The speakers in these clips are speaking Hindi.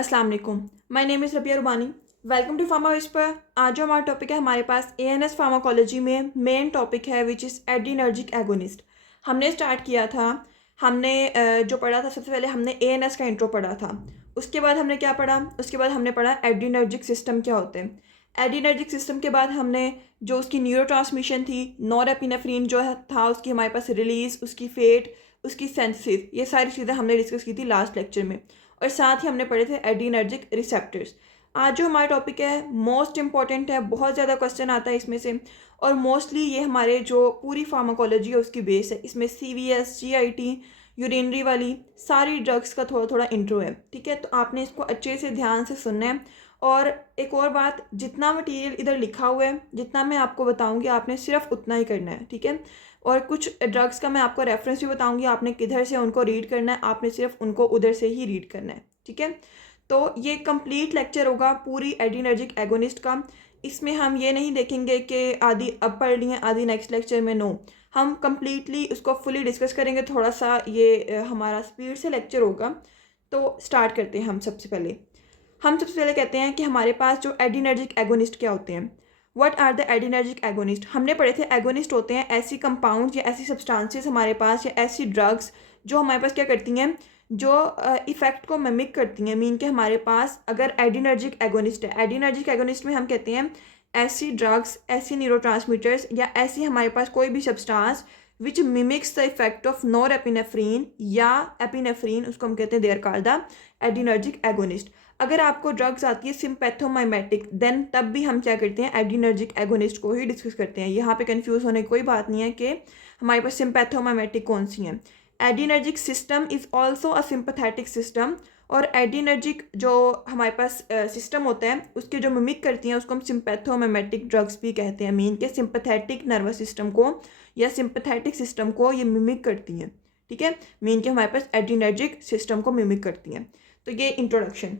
अस्सलाम वालेकुम। My name is Rabia Rubani. Welcome to pharma whisper. आज जो हमारा टॉपिक है हमारे पास एएनएस फार्माकोलॉजी में मेन टॉपिक है विच इज़ एड्रीनर्जिक एगोनिस्ट। हमने स्टार्ट किया था, हमने जो पढ़ा था सबसे पहले हमने एएनएस का इंट्रो पढ़ा था। उसके बाद हमने क्या पढ़ा, उसके बाद हमने पढ़ा एड्रीनर्जिक सिस्टम क्या होते हैं। एड्रीनर्जिक सिस्टम के बाद हमने जो उसकी न्यूरोट्रांसमिशन थी, नॉरएपिनेफ्रिन जो है था उसकी हमारे पास रिलीज़, उसकी फेट, उसकी सेंसिस, ये सारी चीज़ें हमने डिस्कस की थी लास्ट लेक्चर में। और साथ ही हमने पढ़े थे एड्रीनर्जिक रिसेप्टर्स। आज जो हमारा टॉपिक है मोस्ट इंपॉर्टेंट है, बहुत ज़्यादा क्वेश्चन आता है इसमें से, और मोस्टली ये हमारे जो पूरी फार्माकोलॉजी है उसकी बेस है। इसमें सीवीएस, जीआईटी, यूरिनरी वाली सारी ड्रग्स का थोड़ा थोड़ा इंट्रो है, ठीक है। तो आपने इसको अच्छे से ध्यान से सुनना है। और एक और बात, जितना मटेरियल इधर लिखा हुआ है, जितना मैं आपको बताऊंगी आपने सिर्फ उतना ही करना है, ठीक है। और कुछ ड्रग्स का मैं आपको रेफरेंस भी बताऊंगी, आपने किधर से उनको रीड करना है, आपने सिर्फ उनको उधर से ही रीड करना है, ठीक है। तो ये कंप्लीट लेक्चर होगा पूरी एड्रीनर्जिक एगोनिस्ट का। इसमें हम ये नहीं देखेंगे कि आधी अब पढ़ ली है आधी नेक्स्ट लेक्चर में, नो। हम कंप्लीटली उसको फुली डिस्कस करेंगे। थोड़ा सा ये हमारा स्पीड से लेक्चर होगा। तो स्टार्ट करते हैं। हम सबसे पहले कहते हैं कि हमारे पास जो एड्रीनर्जिक एगोनिस्ट क्या होते हैं। What are the adrenergic agonist. हमने पढ़े थे एगोनिस्ट होते हैं ऐसी कंपाउंड या ऐसी सब्सटेंसेस हमारे पास, या ऐसी ड्रग्स जो हमारे पास क्या करती हैं, जो इफ़ेक्ट को मिमिक करती हैं। मीन के हमारे पास अगर एड्रीनर्जिक एगोनिस्ट है, एड्रीनर्जिक एगोनिस्ट में हम कहते हैं ऐसी ड्रग्स, ऐसी न्यूरोट्रांसमीटर्स या ऐसी हमारे पास कोई भी substance which mimics the effect of nor epinephrine या एपिनेफ्रीन, उसको हम कहते हैं they're called the adrenergic agonist. अगर आपको ड्रग्स आती है सिम्पैथोमाइमेटिक, देन तब भी हम क्या करते हैं, एड्रीनर्जिक एगोनिस्ट को ही डिस्कस करते हैं। यहाँ पे कंफ्यूज होने की कोई बात नहीं है कि हमारे पास सिम्पैथोमाइमेटिक कौन सी हैं। Adrenergic system is also a sympathetic system. और एड्रीनर्जिक जो हमारे पास सिस्टम होता है उसके जो मिमिक करती हैं उसको हम सिम्पैथोमाइमेटिक ड्रग्स भी कहते हैं। मीन के सिंपैथेटिक नर्वस सिस्टम को या सिंपैथेटिक सिस्टम को ये मिमिक करती हैं, ठीक है। मीन के हमारे पास एड्रीनर्जिक सिस्टम को मिमिक करती हैं। तो ये इंट्रोडक्शन।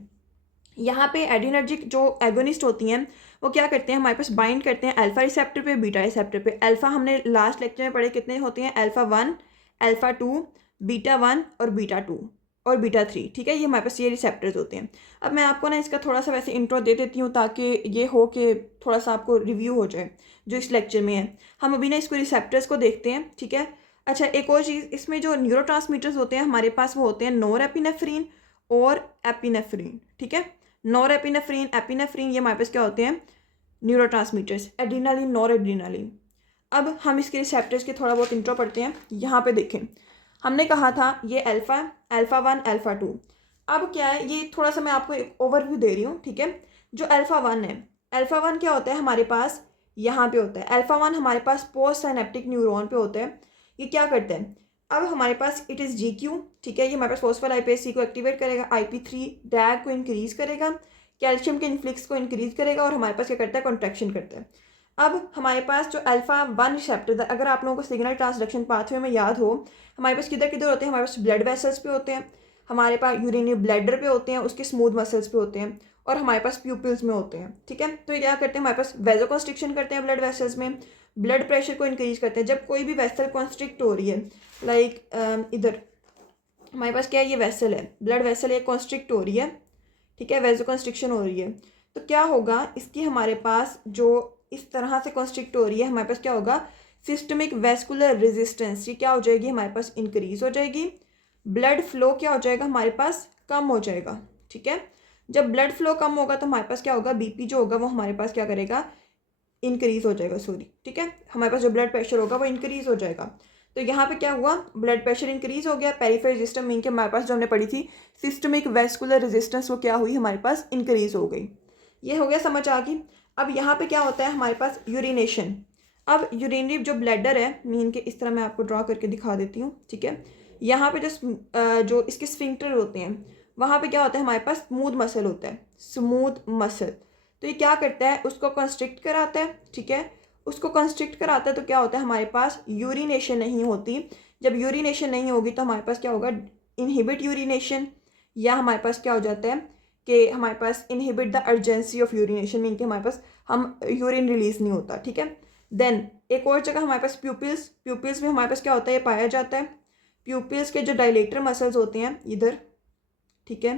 यहाँ पे एड्रीनर्जिक जो एगोनिस्ट होती हैं वो क्या करते हैं, हमारे पास बाइंड करते हैं अल्फा रिसेप्टर पे, बीटा रिसेप्टर पे। अल्फा हमने लास्ट लेक्चर में पढ़े कितने होते हैं, अल्फा 1, अल्फा 2, बीटा 1 और बीटा 2 और बीटा 3, ठीक है। ये हमारे पास ये रिसेप्टर्स होते हैं। अब मैं आपको ना इसका थोड़ा सा वैसे इंट्रो दे देती हूँ ताकि ये हो कि थोड़ा सा आपको रिव्यू हो जाए जो इस लेक्चर में है। हम अभी ना इसको रिसेप्टर्स को देखते हैं, ठीक है। अच्छा, एक और चीज़, इसमें जो न्यूरोट्रांसमीटर्स होते हैं हमारे पास वो होते हैं नॉर एपिनेफ्रीन और एपिनेफ्रीन, ठीक है। नॉर एपिनेफ्रीन, एपिनेफ्रीन, ये हमारे पास क्या होते हैं, न्यूरोट्रांसमीटर्स। Adrenaline, nor adrenaline. अब हम इसके रिसेप्टर्स के थोड़ा बहुत इंट्रो पढ़ते हैं। यहाँ पे देखें, हमने कहा था ये अल्फ़ा, अल्फ़ा 1, अल्फ़ा 2। अब क्या है, ये थोड़ा सा मैं आपको एक ओवरव्यू दे रही हूँ, ठीक है। जो अल्फ़ा 1 है, अल्फ़ा 1 क्या होता है हमारे पास, यहाँ पे होता है। अल्फ़ा 1 हमारे पास पोस्ट साइनेप्टिक न्यूरॉन पे होता है। ये क्या करते हैं, अब हमारे पास इट इज़ GQ, ठीक है। ये हमारे पास फॉस्फोलाइपेज C को एक्टिवेट करेगा, IP3 डैग को इंक्रीज़ करेगा, कैल्शियम के इन्फ्लिक्स को इंक्रीज़ करेगा, और हमारे पास क्या करता है, कॉन्ट्रैक्शन करता है। अब हमारे पास जो अल्फ़ा 1 रिसेप्टर, अगर आप लोगों को सिग्नल ट्रांसडक्शन पाथवे में याद हो, हमारे पास किधर किधर होते हैं, हमारे पास ब्लड वेसल्स पे होते हैं, हमारे पास यूरिनरी ब्लैडर पे होते हैं, उसके स्मूथ मसल्स पे होते हैं, और हमारे पास प्यूपिल्स में होते हैं, ठीक है। तो ये क्या करते हैं, हमारे पास वेजोकॉन्स्ट्रिक्शन करते हैं ब्लड वेसल्स में, ब्लड प्रेशर को इंक्रीज करते हैं। जब कोई भी वेसल कॉन्स्ट्रिक्ट हो रही है, लाइक इधर हमारे पास क्या है, ये वेसल है, ब्लड वेसल ये कॉन्स्ट्रिक्ट हो रही है, ठीक है, वेजोकॉन्स्ट्रिक्शन हो रही है, तो क्या होगा, इसकी हमारे पास जो इस तरह से कॉन्स्ट्रिक्ट हो रही है, हमारे पास क्या होगा, सिस्टमिक वेस्कुलर रेजिस्टेंस, ये क्या हो जाएगी, हमारे पास इंक्रीज हो जाएगी। ब्लड फ्लो क्या हो जाएगा, हमारे पास कम हो जाएगा, ठीक है। जब ब्लड फ्लो कम होगा तो हमारे पास क्या होगा, BP जो होगा वो हमारे पास क्या करेगा, इंक्रीज हो जाएगा, सॉरी, ठीक है। हमारे पास जो ब्लड प्रेशर होगा वो इंक्रीज हो जाएगा। तो यहाँ पे क्या हुआ, ब्लड प्रेशर इंक्रीज हो गया, पेरिफेरल रेजिस्टेंस मीन के हमारे पास जो हमने पढ़ी थी सिस्टमिक वेस्कुलर रेजिस्टेंस, वो क्या हुई, हमारे पास इंक्रीज हो गई। ये हो गया, समझ आ गई। अब यहाँ पे क्या होता है हमारे पास, यूरिनेशन। अब यूरिनरी जो ब्लैडर है, मीन के इस तरह मैं आपको ड्रॉ करके दिखा देती हूँ, ठीक है। यहाँ पे जो इसके स्फिंक्टर होते हैं, वहाँ पे क्या होता है, हमारे पास स्मूथ मसल होता है, स्मूथ मसल। तो ये क्या करता है, उसको कंस्ट्रिक्ट कराता है, ठीक है। उसको कंस्ट्रिक्ट कराता है तो क्या होता है, हमारे पास यूरिनेशन नहीं होती। जब यूरिनेशन नहीं होगी तो हमारे पास क्या होगा, इनहिबिट यूरिनेशन, या हमारे पास क्या हो जाता है कि हमारे पास inhibit the urgency of urination, mean के हमारे पास हम यूरिन रिलीज नहीं होता, ठीक है। देन एक और जगह हमारे पास प्यूपिल्स, प्यूपिल्स में हमारे पास क्या होता है, ये पाया जाता है। प्यूपिल्स के जो डायलेटर मसल्स होते हैं इधर, ठीक है,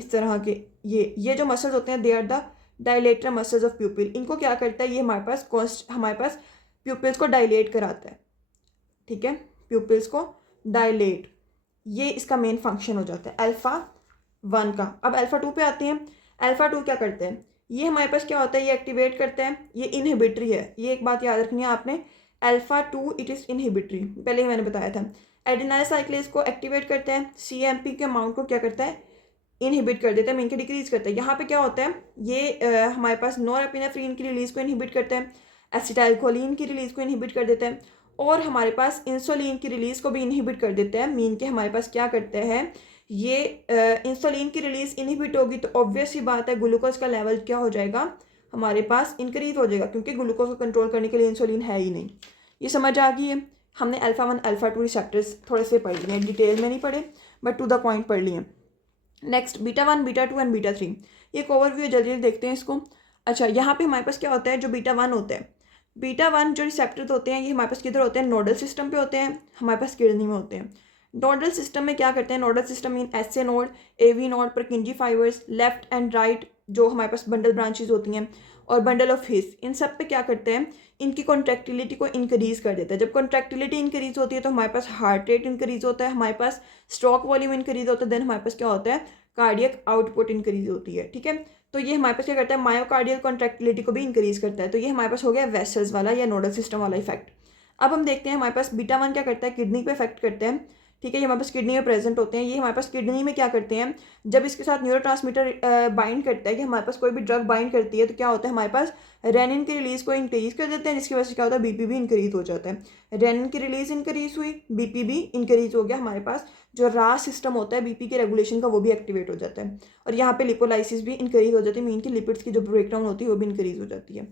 इस तरह के ये जो मसल्स होते हैं they are the dilator muscles of pupil. इनको क्या करता है, ये हमारे पास प्यूपिल्स को डायलेट कराता है, ठीक है, प्यूपिल्स को डायलेट, ये इसका मेन फंक्शन हो जाता है अल्फा 1 का। अब अल्फा 2 पे आते हैं। अल्फा 2 क्या करते हैं, ये हमारे पास क्या होता है, ये एक्टिवेट करते हैं, ये इनहिबिटरी है, ये एक बात याद रखनी है आपने, अल्फा 2 इट इज़ इनहिबिटरी, पहले ही मैंने बताया था। एडेनाइल साइक्लेज को एक्टिवेट करते हैं, CMP के अमाउंट को क्या करता है, इनहिबिट कर देता है, मीन के डिक्रीज करता है। यहाँ पे क्या होता है, ये हमारे पास नॉरएपिनेफ्रिन की रिलीज को इनहिबिट करते हैं, एसिटाइलकोलिन की रिलीज को इनहिबिट कर देते हैं, और हमारे पास इंसुलिन की रिलीज को भी इनहिबिट कर देते हैं। मीन के हमारे पास क्या करते हैं, ये इंसुलिन की रिलीज इनहिबिट होगी तो ऑब्वियस ही बात है ग्लूकोज का लेवल क्या हो जाएगा, हमारे पास इंक्रीज हो जाएगा, क्योंकि ग्लूकोज को कंट्रोल करने के लिए इंसुलिन है ही नहीं। ये समझ आ गई है। हमने अल्फा 1 अल्फा 2 रिसेप्टर्स थोड़े से पढ़ लिए हैं, डिटेल में नहीं पढ़े बट टू द पॉइंट पढ़ लिए। Next beta 1 beta 2 and beta 3, ये एक ओवरव्यू है, जल्दी देखते हैं इसको। अच्छा, यहाँ पे हमारे पास क्या होता है, जो बीटा 1 होते हैं, बीटा 1 जो रिसेप्टर्स होते हैं ये हमारे पास किधर होते हैं, नोडल सिस्टम पे होते हैं, हमारे पास किडनी में होते हैं। नोडल सिस्टम में क्या करते हैं, nodal system mean SA node, AV node, परकिंजी fibres, left and right जो हमारे पास बंडल ब्रांचेज होती हैं, और बंडल ऑफ हिस, इन सब पे क्या करते हैं, इनकी कॉन्ट्रैक्टिलिटी को इंक्रीज कर देता है। जब कॉन्ट्रैक्टिलिटी इंक्रीज होती है तो हमारे पास हार्ट रेट इंक्रीज होता है, हमारे पास स्ट्रोक वॉल्यूम इंक्रीज होता है, देन हमारे पास क्या होता है, कार्डियक आउटपुट इंक्रीज होती है, ठीक है। तो ये हमारे पास क्या करता है, मायोकार्डियल कॉन्ट्रैक्टिलिटी को भी इंक्रीज करता है। तो ये हमारे पास हो गया वेसल्स वाला या नोडल सिस्टम वाला इफेक्ट। अब हम देखते हैं हमारे पास बीटा 1 क्या करता है, किडनी पे इफेक्ट करते हैं, ठीक है, ये हमारे पास किडनी में प्रेजेंट होते हैं। ये हमारे पास किडनी में क्या करते हैं, जब इसके साथ न्यूरोट्रांसमीटर बाइंड करता है, कि हमारे पास कोई भी ड्रग बाइंड करती है तो क्या होता है, हमारे पास रेनिन की रिलीज को इंक्रीज कर देते हैं, जिसकी वजह से क्या होता है, BP भी इंक्रीज हो जाता है। रेनिन की रिलीज इंक्रीज हुई, BP भी इंक्रीज हो गया, हमारे पास जो RAS सिस्टम होता है BP के रेगुलेशन का वो भी एक्टिवेट हो जाता है, और यहाँ पे लिपोलाइसिस भी इंक्रीज हो जाती है, मीन की लिपिड्स की जो ब्रेकडाउन होती है वो भी इंक्रीज हो जाती है।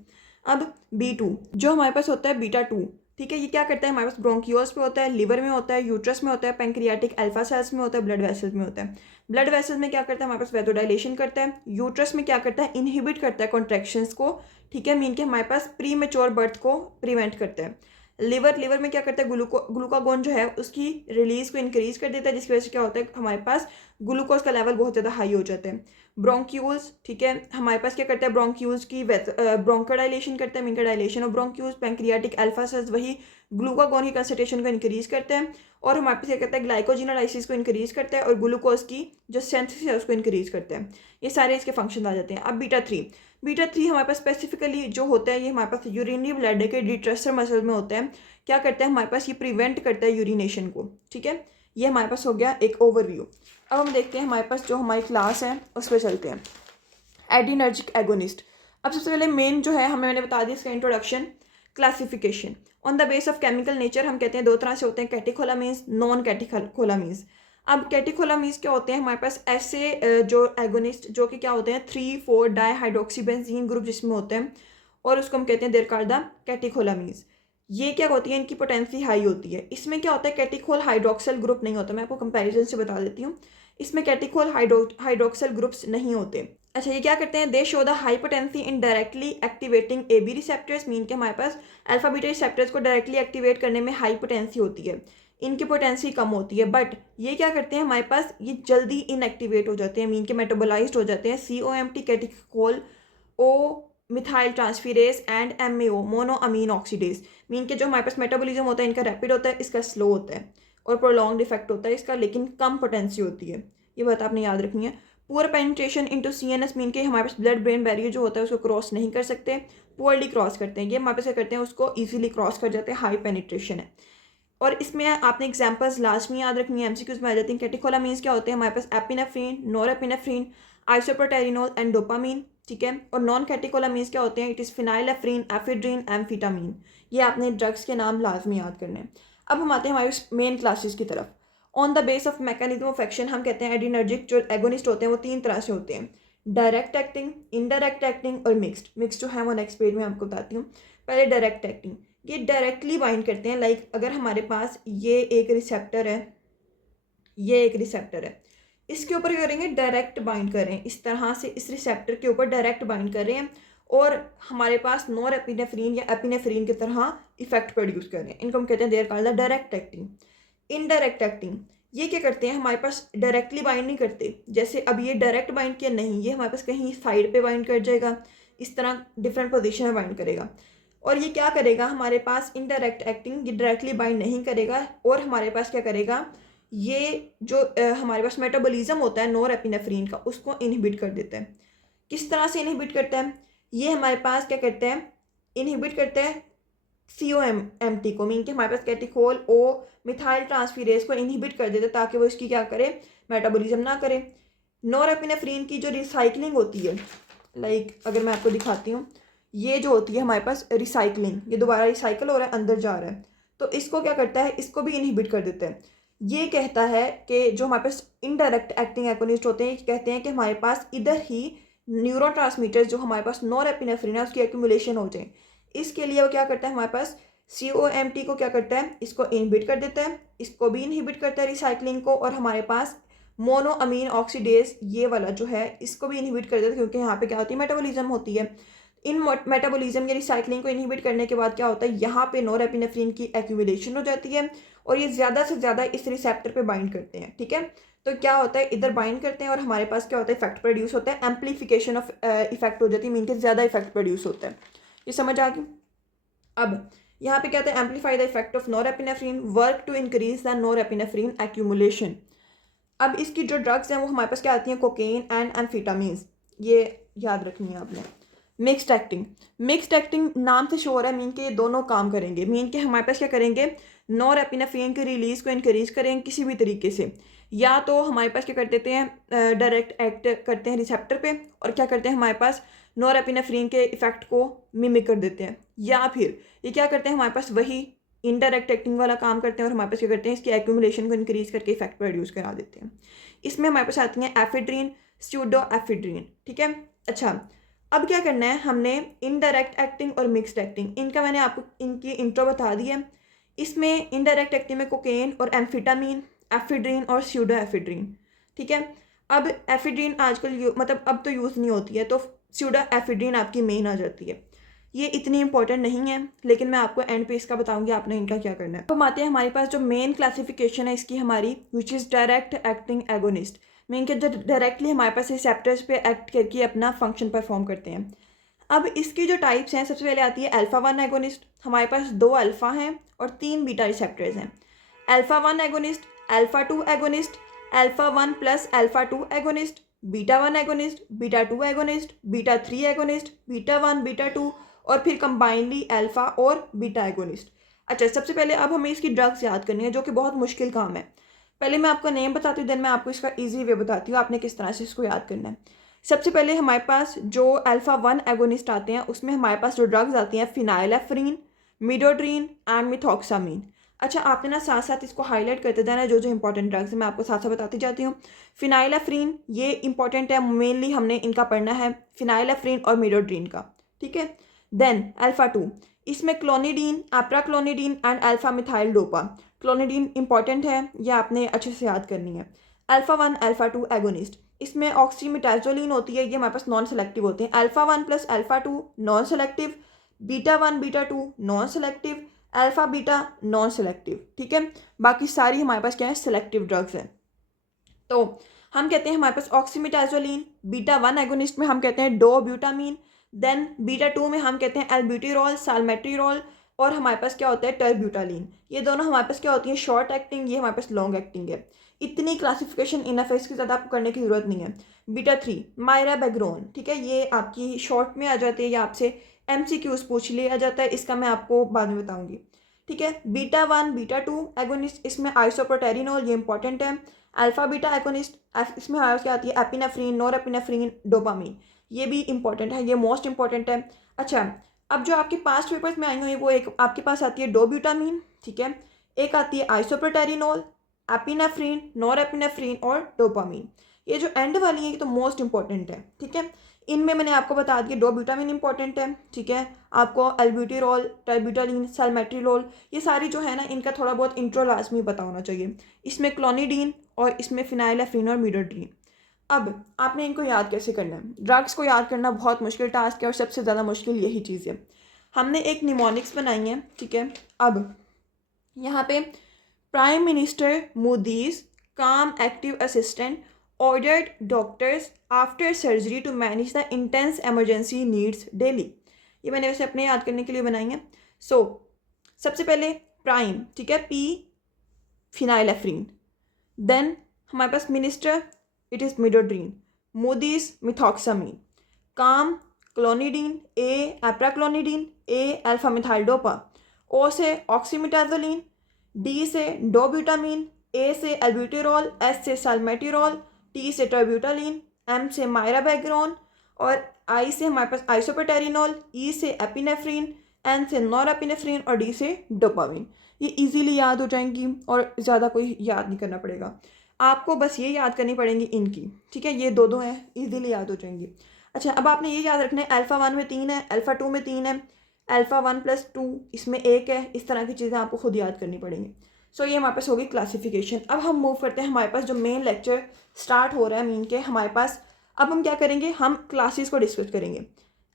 अब B2 जो हमारे पास होता है बीटा 2, ठीक है, ये क्या करता है, हमारे पास ब्रोंकियोल्स पे होता है, लिवर में होता है, यूट्रस में होता है, पैंक्रियाटिक अल्फा सेल्स में होता है, ब्लड वेसल्स में होता है। ब्लड वेसल्स में क्या करता है, हमारे पास वेसोडाइलेशन करता है। यूट्रस में क्या करता है, इनहिबिट करता है कॉन्ट्रैक्शंस को, ठीक है, मीन के हमारे पास प्री मेच्योर बर्थ को प्रिवेंट करता है। लिवर में क्या करता है, ग्लूकागोन जो है उसकी रिलीज को इंक्रीज कर देता है, जिसकी वजह से क्या होता है, हमारे पास ग्लूकोज का लेवल बहुत ज़्यादा हाई हो जाता है। ब्रोंक्यूल्स, ठीक है, हमारे पास क्या करता है, ब्रोंक्यूल्स की ब्रोंकोडाइलेशन करता है, मीन का dilation of bronchioles. Pancreatic alpha cells वही ग्लूकागोन की कंसंट्रेशन को इंक्रीज करते हैं, और हमारे पास क्या करता है, ग्लाइकोजिनोलाइसिस को इंक्रीज करता है, और ग्लूकोज की जो सिंथेसिस है उसको इंक्रीज करते हैं। ये सारे इसके फंक्शन आ जाते हैं। अब बीटा 3 हमारे पास स्पेसिफिकली जो होता है, ये हमारे पास यूरिनरी ब्लैडर के डिट्रेसर मसल में होता है। क्या करता है, हमारे पास ये प्रिवेंट करता है यूरिनेशन को, ठीक है। ये हमारे पास हो गया एक ओवरव्यू। अब हम देखते हैं हमारे पास जो हमारी क्लास है उस पर चलते हैं, एड्रीनर्जिक एगोनिस्ट। अब सबसे पहले मेन जो है मैंने बता दिया इसका introduction, classification on the base of chemical nature. हम कहते हैं दो तरह से होते हैं, कैटेकोलामीन्स, नॉन कैटेकोलामीन्स। अब कैटेकोलामीन्स क्या होते हैं, हमारे पास ऐसे जो एगोनिस्ट जो कि क्या होते हैं 3,4 डाईहाइड्रोक्सीबेंजीन ग्रुप जिसमें होते हैं, और उसको हम कहते हैं देर कार द कैटेकोलामीन्स। ये क्या होती है, इनकी पोटेंसी हाई होती है। इसमें क्या होता है, कैटिकोल हाइड्रोक्सल ग्रुप नहीं होता, मैं आपको कंपैरिजन से बता देती हूँ। इसमें कैटिकोल हाइड्रोक्सल ग्रुप्स नहीं होते। अच्छा, ये क्या करते हैं, दे show the high potency in directly activating AB receptors, mean के हमारे पास अल्फा बीटा रिसेप्टर्स को डायरेक्टली एक्टिवेट करने में हाई पोटेंसी होती है, इनकी पोटेंसी कम होती है। बट ये क्या करते हैं, हमारे पास ये जल्दी इनएक्टिवेट हो जाते हैं, मीन के मेटाबोलाइज्ड हो जाते हैं। COMT catechol, O methyl transferase and MAO mono amine oxidase, mean के जो हमारे पास मेटाबॉलिज्म होता है इनका रैपिड होता है, इसका स्लो होता है, और प्रोलॉन्ग्ड इफेक्ट होता है इसका, लेकिन कम पोटेंसी होती है। ये बात आपने याद रखनी है। Poor penetration into CNS, mean के हमारे पास ब्लड ब्रेन बैरियर जो होता है उसको क्रॉस नहीं कर सकते, पुअरली क्रॉस करते हैं। ये हमारे पास क्या करते हैं, उसको ईजिली क्रॉस कर जाते हैं, हाई पेनिट्रेशन है। और इसमें आपने एग्जांपल्स लाजमी याद रखनी है, MCQs में आ जाती हैं। कैटेकोलामीन्स क्या होते हैं, हमारे पास एपिनेफ्रीन, नोरेपिनेफ्रीन, आइसोप्रोटेरिनोल एंड डोपामीन, ठीक है। और नॉन कैटेकोलामीन्स क्या होते हैं, इट इज़ फिनाइलेफ्रीन, एफिड्रीन, एम्फीटामीन। ये आपने ड्रग्स के नाम लाजमी याद करने हैं। अब हम आते हैं हमारी मेन क्लासेस की तरफ। On the base of mechanism of action हम कहते हैं एड्रीनर्जिक जो एगोनिस्ट होते हैं वो 3 तरह से होते हैं, डायरेक्ट एक्टिंग, इनडायरेक्ट एक्टिंग और मिक्स्ड जो है वो नेक्स्ट पेज में आपको बताती हूँ। पहले डायरेक्ट एक्टिंग, ये डायरेक्टली बाइंड करते हैं। लाइक अगर हमारे पास ये एक रिसेप्टर है, ये एक रिसेप्टर है, इसके ऊपर क्या करेंगे, डायरेक्ट बाइंड कर रहे हैं, इस तरह से इस रिसेप्टर के ऊपर डायरेक्ट बाइंड कर रहे हैं, और हमारे पास नोरेपिनेफ्रीन या एपिनेफ्रीन की तरह इफेक्ट प्रोड्यूस कर रहे हैं। इनको हम कहते हैं they're called the direct acting. Indirect acting, ये क्या करते हैं, हमारे पास डायरेक्टली बाइंड नहीं करते। जैसे अब ये डायरेक्ट बाइंड किया नहीं, ये हमारे पास कहीं साइड पे बाइंड कर जाएगा, इस तरह डिफरेंट पोजीशन में बाइंड करेगा। और ये क्या करेगा, हमारे पास इनडायरेक्ट एक्टिंग, ये डायरेक्टली बाइंड नहीं करेगा। और हमारे पास क्या करेगा, ये जो हमारे पास मेटाबॉलिज्म होता है नॉरएपिनेफ्रिन का, उसको इनहिबिट कर देता है। किस तरह से इनहिबिट करता है, ये हमारे पास क्या करता है, इनहिबिट करता है COMT को, मीन कि हमारे पास कैटिकोल ओ मिथाइल ट्रांसफीरेज को इनहिबिट कर देता है ताकि वो इसकी क्या करे, मेटाबॉलिज्म ना करे। नॉरएपिनेफ्रिन की जो रिसाइकलिंग होती है, लाइक अगर मैं आपको दिखाती हूँ, ये जो होती है हमारे पास रिसाइकलिंग, ये दोबारा रिसाइकल हो रहा है, अंदर जा रहा है, तो इसको क्या करता है, इसको भी इनहिबिट कर देता है। ये कहता है कि जो हमारे पास इनडायरेक्ट एक्टिंग एगोनिस्ट होते हैं, ये कहते हैं कि हमारे पास इधर ही न्यूरोट्रांसमीटर्स जो हमारे पास नॉरएपिनेफ्रिन है उसकी एक्यूमुलेशन हो जाए। इसके लिए वो क्या करता है, हमारे पास COMT को क्या करता है, इसको इनहिबिट कर देता है, इसको भी इनहिबिट करता है रिसाइकलिंग को। और हमारे पास मोनोअमीन ऑक्सीडेज ये वाला जो है, इसको भी इनहिबिट कर देता है, क्योंकि यहाँ पे क्या होती है, मेटाबॉलिज्म होती है। इन मेटाबॉलिज्म या रिसाइकलिंग को इनहिबिट करने के बाद क्या होता है, यहाँ पे नॉरएपिनेफ्रिन की एक्यूमुलेशन हो जाती है और ये ज़्यादा से ज़्यादा इस रिसेप्टर पे बाइंड करते हैं। ठीक है, तो क्या होता है, इधर बाइंड करते हैं और हमारे पास क्या होता है, इफेक्ट प्रोड्यूस होता है, एम्पलीफिकेशन ऑफ इफेक्ट हो जाती है, मीन के ज़्यादा इफेक्ट प्रोड्यूस होता है। ये समझ आ गई। अब यहाँ पे क्या होता है, amplify the effect of norepinephrine, work to increase the norepinephrine accumulation. अब इसकी जो ड्रग्स हैं वो हमारे पास क्या आती हैं, कोकेन एंड एम्फेटामिन्स, ये याद रखनी है आपने। मिक्स्ड एक्टिंग, मिक्स्ड एक्टिंग नाम से शो हो रहा है, मीन के ये दोनों काम करेंगे। मीन के हमारे पास क्या करेंगे, नॉरएपिनेफ्रिन की रिलीज को इनक्रीज करेंगे किसी भी तरीके से। या तो हमारे पास क्या कर देते हैं, डायरेक्ट एक्ट करते हैं रिसेप्टर पे, और क्या करते हैं, हमारे पास नॉरएपिनेफ्रिन के इफेक्ट को मिमिक कर देते हैं। या फिर ये क्या करते हैं, हमारे पास वही इनडायरेक्ट एक्टिंग वाला काम करते हैं और हमारे पास क्या करते हैं, इसकी एक्यूमुलेशन को इंक्रीज करके इफेक्ट प्रोड्यूस करा देते हैं। इसमें हमारे पास आती हैं एफेड्रीन, स्यूडो एफेड्रीन। ठीक है, अच्छा अब क्या करना है, हमने इनडायरेक्ट एक्टिंग और मिक्स्ड एक्टिंग, इनका मैंने आपको इनकी इंट्रो बता दी है। इसमें इनडायरेक्ट एक्टिंग में कोकेन और एम्फेटामिन, एफेड्रीन और स्यूडो एफेड्रीन। ठीक है, अब एफेड्रीन आजकल मतलब अब तो यूज़ नहीं होती है, तो स्यूडो एफेड्रीन आपकी मेन आ जाती है। ये इतनी इंपॉर्टेंट नहीं है, लेकिन मैं आपको एंड पे इसका बताऊंगी आपने इनका क्या करना है। अब आते हैं हमारे पास जो मेन क्लासिफिकेशन है इसकी हमारी, which is direct acting agonist, mean के जो डायरेक्टली हमारे पास रिसेप्टर्स पे एक्ट करके अपना फंक्शन परफॉर्म करते हैं। अब इसकी जो टाइप्स हैं, सबसे पहले आती है अल्फा 1 एगोनिस्ट। हमारे पास 2 अल्फा हैं और 3 बीटा रिसेप्टर्स हैं। Alpha 1 agonist, alpha 2 agonist, alpha 1 plus alpha 2 agonist, beta 1 agonist, beta 2 agonist, beta 3 agonist, beta 1, beta 2 और फिर कंबाइनली अल्फा और बीटा एगोनिस्ट। अच्छा, सबसे पहले अब हमें इसकी ड्रग्स याद करनी है, जो कि बहुत मुश्किल काम है। पहले मैं आपको नेम बताती हूँ, देन मैं आपको इसका ईजी वे बताती हूँ आपने किस तरह से इसको याद करना है। सबसे पहले हमारे पास जो अल्फा 1 एगोनिस्ट आते हैं, उसमें हमारे पास जो ड्रग्स आती हैं, फिनाइलेफ्रीन, मिडोड्रीन एंड मिथॉक्सामीन। अच्छा, आपने ना साथ साथ इसको हाईलाइट करते जाना है, जो जो इंपॉर्टेंट ड्रग्स है मैं आपको साथ साथ बताती जाती हूँ। फिनाइलेफ्रीन ये इंपॉर्टेंट है, मेनली हमने इनका पढ़ना है, फिनाइलेफ्रीन और मिडोड्रीन का। ठीक है, देन अल्फा 2, इसमें clonidine, apraclonidine and alpha methyl dopa. Clonidine important है, ये आपने अच्छे से याद करनी है। अल्फा 1 अल्फा 2 एगोनिस्ट, इसमें ऑक्सीमिटाजोलिन होती है, ये हमारे पास नॉन सेलेक्टिव होते हैं। Alpha 1 plus alpha 2 non selective, beta 1 beta 2 non selective, alpha beta non selective. ठीक है, बाकी सारी हमारे पास क्या है, सेलेक्टिव ड्रग्स हैं। तो हम कहते हैं हमारे पास ऑक्सीमिटाजोलिन, बीटा 1 एगोनिस्ट में हम कहते हैं डो ब्यूटामीन, देन बीटा 2 में हम कहते हैं एल्ब्यूटिरोल, सालमेट्रिरोल, और हमारे पास क्या होता है, टर्ब्यूटालिन। ये दोनों हमारे पास क्या होती है, शॉर्ट एक्टिंग, ये हमारे पास लॉन्ग एक्टिंग है। इतनी क्लासिफिकेशन इनफ है, इसकी ज़्यादा आपको करने की जरूरत नहीं है। बीटा 3 मायराबेग्रोन, ठीक है, ये आपकी शॉर्ट में आ जाती है, या आपसे MCQs पूछ लिया जाता है, इसका मैं आपको बाद में बताऊंगी। ठीक है, बीटा 1 बीटा 2 एगोनिस्ट, इसमें आइसोप्रोटेरिनोल, ये इंपॉर्टेंट है। अल्फा बीटा एगोनिस्ट, इसमें हमारे क्या आती है, एपिनेफ्रीन, नॉरएपिनेफ्रीन, डोपामीन, ये भी इंपॉर्टेंट है, ये मोस्ट इंपॉर्टेंट है। अच्छा, अब जो आपके पास्ट पेपर्स में आई हुई है, वो एक आपके पास आती है डोब्यूटामीन, ठीक है, एक आती है आइसोप्रोटेरिनोल, एपिनेफ्रीन, नॉरएपिनेफ्रीन और डोपामीन। ये जो एंड वाली है ये तो मोस्ट इंपॉर्टेंट है। ठीक है, इनमें मैंने आपको बता दिया, डोब्यूटामीन इंपॉर्टेंट है, ठीक है, आपको एल्ब्यूटिरोल, टर्ब्यूटालिन, सालमेट्रिलोल, ये सारी जो है ना, इनका थोड़ा बहुत इंट्रो लाजमी पता होना चाहिए। इसमें क्लोनिडीन और इसमें फिनाइलेफ्रीन और मिडोड्रीन। अब आपने इनको याद कैसे करना है, ड्रग्स को याद करना बहुत मुश्किल टास्क है और सबसे ज़्यादा मुश्किल यही चीज़ है। हमने एक निमोनिक्स बनाई है, ठीक है। अब यहाँ पे prime minister Modi's calm active assistant ordered doctors after surgery to manage the intense emergency needs daily। ये मैंने वैसे अपने याद करने के लिए बनाई है। सो सबसे पहले प्राइम, ठीक है, पी फिनाइलेफ्रीन। देन हमारे पास मिनिस्टर, इट इज़ मिडोड्रीन। मोदीज मिथॉक्सामीन। काम क्लोनिडीन, ए एप्राक्लोनिडीन, ए अल्फा मिथाइलडोपा। ओ से ऑक्सीमिटाजोलिन, डी से डोब्यूटामीन, ए से एल्ब्यूटेरॉल, एस से साल्मेटिरॉल, टी से टर्ब्यूटालिन, एम से मायराबैग्रोन और आई से हमारे पास आइसोपेटेरिनॉल, ई से एपिनेफ्रीन, एन से नॉरएपिनेफ्रीन और डी से डोपामिन। ये इजीली याद हो जाएंगी और ज़्यादा कोई याद नहीं करना पड़ेगा आपको, बस ये याद करनी पड़ेंगी इनकी, ठीक है। ये दो हैं, इजीली याद हो जाएंगी। अच्छा, अब आपने ये याद रखना है अल्फ़ा 1 में 3 है, अल्फ़ा 2 में 3 है, अल्फ़ा 1 + 2 इसमें 1 है। इस तरह की चीज़ें आपको खुद याद करनी पड़ेंगी। सो ये हमारे पास होगी क्लासिफिकेशन। अब हम मूव करते हैं, हमारे पास जो मेन लेक्चर स्टार्ट हो रहा है मीन के हमारे पास। अब हम क्या करेंगे, हम क्लासेस को डिस्कस करेंगे।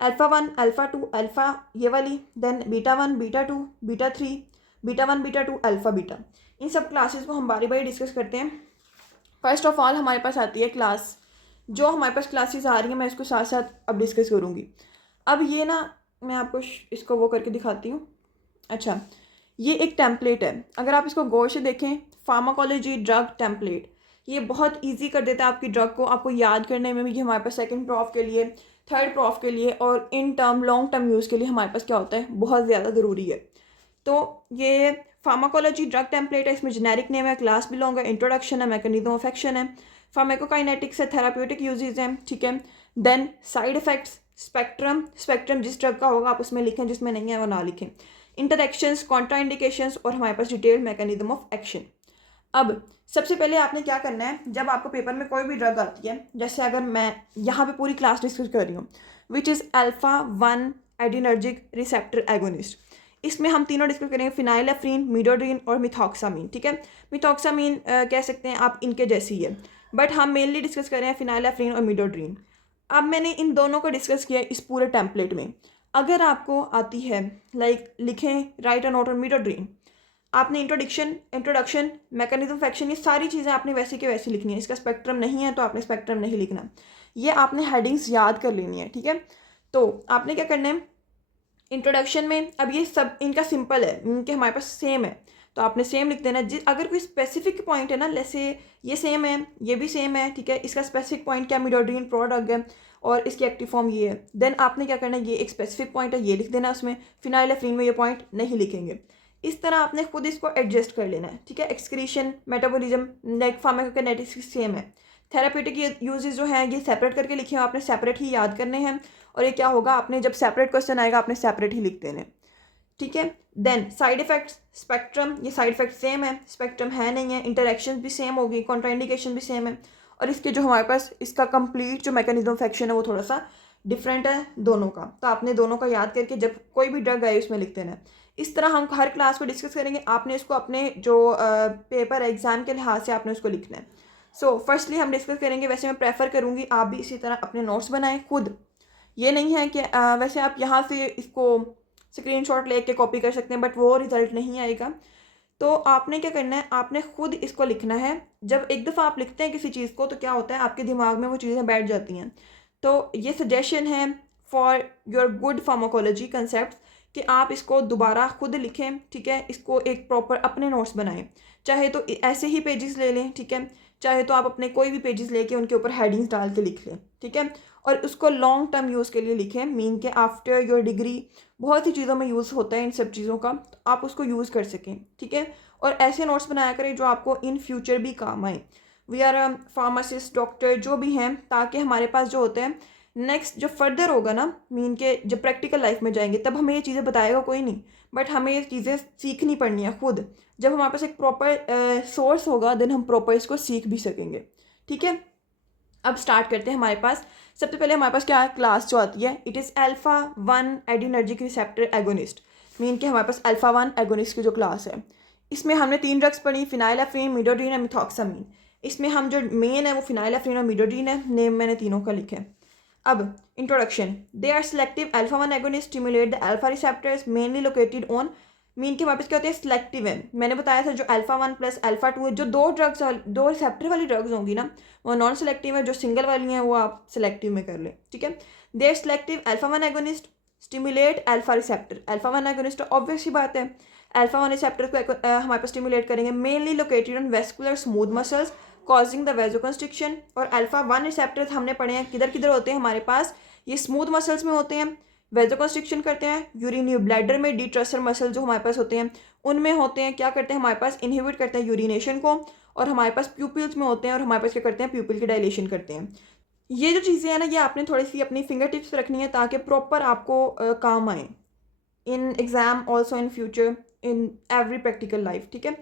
अल्फ़ा 1, अल्फ़ा 2, अल्फ़ा ये वाली, then beta 1, beta 2, beta 3, beta 1, beta 2, alpha beta. इन सब क्लासेस को हम बारी बारी डिस्कस करते हैं। फर्स्ट ऑफ ऑल हमारे पास आती है क्लास, जो हमारे पास क्लासेस आ रही हैं मैं इसको साथ साथ अब डिस्कस करूँगी। अब ये ना मैं आपको इसको वो करके दिखाती हूँ। अच्छा, ये एक टेम्पलेट है, अगर आप इसको गौर से देखें, फार्माकोलॉजी ड्रग टेम्पलेट, ये बहुत इजी कर देता है आपकी ड्रग को आपको याद करने में भी। हमारे पास सेकंड प्रॉफ के लिए, थर्ड प्रॉफ के लिए और in term long term use के लिए हमारे पास क्या होता है, बहुत ज़्यादा ज़रूरी है। तो ये फार्माकोलॉजी ड्रग टेम्पलेट है, इसमें जेनेरिक नेम है, क्लास बिलोंग है, इंट्रोडक्शन है, मैकेनिज्म ऑफ एक्शन है, फार्माकोकाइनेटिक्स है, थेराप्यूटिक यूजेस हैं, ठीक है। Then side effects, spectrum, spectrum जिस ड्रग का होगा आप उसमें लिखें, जिसमें नहीं है वो ना लिखें, इंटरैक्शंस, कॉन्ट्रा इंडिकेशंस और हमारे पास डिटेल्ड मैकेनिज्म ऑफ एक्शन। अब सबसे पहले आपने क्या करना है, जब आपको पेपर में कोई भी ड्रग आती है, जैसे अगर मैं यहाँ पे पूरी क्लास डिस्कस कर रही हूँ, which is alpha 1 adrenergic receptor agonist, इसमें हम तीनों डिस्कस करेंगे, फिनाइलेफ्रीन, मिडोड्रीन और मिथॉक्सामीन, ठीक है। मिथॉक्सामीन कह सकते हैं आप इनके जैसी है, बट हम मेनली डिस्कस कर रहे हैं फिनाइलेफ्रीन और मिडोड्रीन। अब मैंने इन दोनों को डिस्कस किया इस पूरे टेम्पलेट में। अगर आपको आती है लाइक लिखें राइट अ नोट ऑन मिडोड्रीन, आपने इंट्रोडक्शन, मैकेनिज्म ऑफ एक्शन, ये सारी चीज़ें आपने वैसी के वैसी लिखनी है। इसका स्पेक्ट्रम नहीं है तो आपने स्पेक्ट्रम नहीं लिखना, ये आपने हेडिंग्स याद कर लेनी है, ठीक है। तो आपने क्या करना है इंट्रोडक्शन में, अब ये सब इनका सिंपल है, इनके हमारे पास सेम है तो आपने सेम लिख देना। अगर कोई स्पेसिफिक पॉइंट है ना, जैसे ये सेम है, ये भी सेम है, ठीक है, इसका स्पेसिफिक पॉइंट क्या, मिडोड्रीन प्रोडक्ट है और इसकी एक्टिव फॉर्म ये है, देन आपने क्या करना है, ये एक स्पेसिफिक पॉइंट है ये लिख देना उसमें, फिनाइलेफ्रीन में ये पॉइंट नहीं लिखेंगे। इस तरह आपने खुद इसको एडजस्ट कर लेना है, ठीक है। Excretion, metabolism, like pharmacokinetics same है। थेराप्यूटिक यूजेस जो हैं ये सेपरेट करके लिखे हैं, आपने सेपरेट ही याद करने हैं और ये क्या होगा, आपने जब सेपरेट क्वेश्चन आएगा आपने सेपरेट ही लिख देने, ठीक है। देन साइड इफेक्ट्स, स्पेक्ट्रम, ये साइड इफेक्ट सेम है, स्पेक्ट्रम है नहीं है, इंटरैक्शन भी सेम होगी, कॉन्ट्राइंडिकेशन भी सेम है और इसके जो हमारे पास इसका कंप्लीट जो मैकेनिज्म ऑफ एक्शन है वो थोड़ा सा डिफरेंट है दोनों का। तो आपने दोनों का याद करके जब कोई भी ड्रग आए उसमें लिख देना है। इस तरह हम हर क्लास को डिस्कस करेंगे, आपने इसको अपने जो पेपर एग्जाम के लिहाज से आपने उसको लिखना है। सो फर्स्टली हम डिस्कस करेंगे, वैसे मैं प्रेफर करूँगी आप भी इसी तरह अपने नोट्स बनाएं खुद। ये नहीं है कि वैसे आप यहाँ से इसको स्क्रीनशॉट लेके कॉपी कर सकते हैं बट वो रिजल्ट नहीं आएगा। तो आपने क्या करना है, आपने खुद इसको लिखना है। जब एक दफ़ा आप लिखते हैं किसी चीज़ को तो क्या होता है आपके दिमाग में वो चीज़ें बैठ जाती हैं। तो ये सजेशन है for your good pharmacology concept कि आप इसको दोबारा खुद लिखें, ठीक है। इसको एक प्रॉपर अपने नोट्स बनाएं, चाहे तो ऐसे ही पेजेस ले लें, ठीक है, चाहे तो आप अपने कोई भी पेजेस लेके उनके ऊपर हेडिंग्स डाल के लिख लें, ठीक है। और उसको लॉन्ग टर्म यूज़ के लिए लिखें, मीन के आफ्टर योर डिग्री बहुत सी चीज़ों में यूज़ होता है इन सब चीज़ों का, तो आप उसको यूज़ कर सकें, ठीक है। और ऐसे नोट्स बनाया करें जो आपको इन फ्यूचर भी काम आए। वी आर फार्मासिस्ट, डॉक्टर जो भी हैं, ताकि हमारे पास जो होते हैं नेक्स्ट जो फर्दर होगा ना, मीन के जब प्रैक्टिकल लाइफ में जाएंगे तब हमें ये चीज़ें बताएगा कोई नहीं, बट हमें ये चीज़ें सीखनी पड़नी है खुद। जब हमारे पास एक प्रॉपर सोर्स होगा देन हम प्रॉपर इसको सीख भी सकेंगे, ठीक है। अब स्टार्ट करते हैं। हमारे पास सबसे पहले हमारे पास क्या है, क्लास जो आती है, it is alpha 1 adrenergic receptor agonist, mean के हमारे पास अल्फा 1 एगोनिस्ट की जो क्लास है, इसमें हमने 3 ड्रग्स पढ़ी, फिनाइलेफ्रीन, मिडोड्रीन और मिथॉक्सामीन। इसमें हम जो मेन है वो फिनाइलेफ्रीन और मिडोड्रीन है, नेम मैंने तीनों का लिखा है। अब introduction, they are selective alpha 1 agonist stimulate the alpha receptors mainly located on mean के हमारे पास क्या होते हैं, सिलेक्टिव है। मैंने बताया था जो अल्फा 1 प्लस अल्फा 2 है, जो दो रिसेप्टर वाली ड्रग्स होंगी ना वो नॉन सेलेक्टिव है, जो सिंगल वाली हैं वो आप सेलेक्टिव में कर लें, ठीक है। There selective alpha 1 agonist stimulate alpha receptor. Alpha 1 agonist obvious ही बात है, अल्फा 1 रिसेप्टर को हमारे पास स्टिमुलेट करेंगे, mainly located on vascular smooth muscles causing the vasoconstriction. और अल्फा 1 रिसेप्टर्स हमने पढ़े हैं किधर किधर होते हैं हमारे पास, ये स्मूथ मसल्स में होते हैं, वेजोकंस्ट्रिक्शन करते हैं, यूरिन ब्लैडर में डिट्रसर मसल जो हमारे पास होते हैं उनमें होते हैं, क्या करते हैं हमारे पास, इनहिबिट करते हैं यूरिनेशन को, और हमारे पास प्यूपिल्स में होते हैं और हमारे पास क्या करते हैं, प्यूपिल की डायलेशन करते हैं। ये जो चीज़ें हैं ना ये आपने थोड़ी सी अपनी फिंगर टिप्स पे रखनी है ताकि प्रॉपर आपको काम आए in exam also in future in every practical life, ठीक है।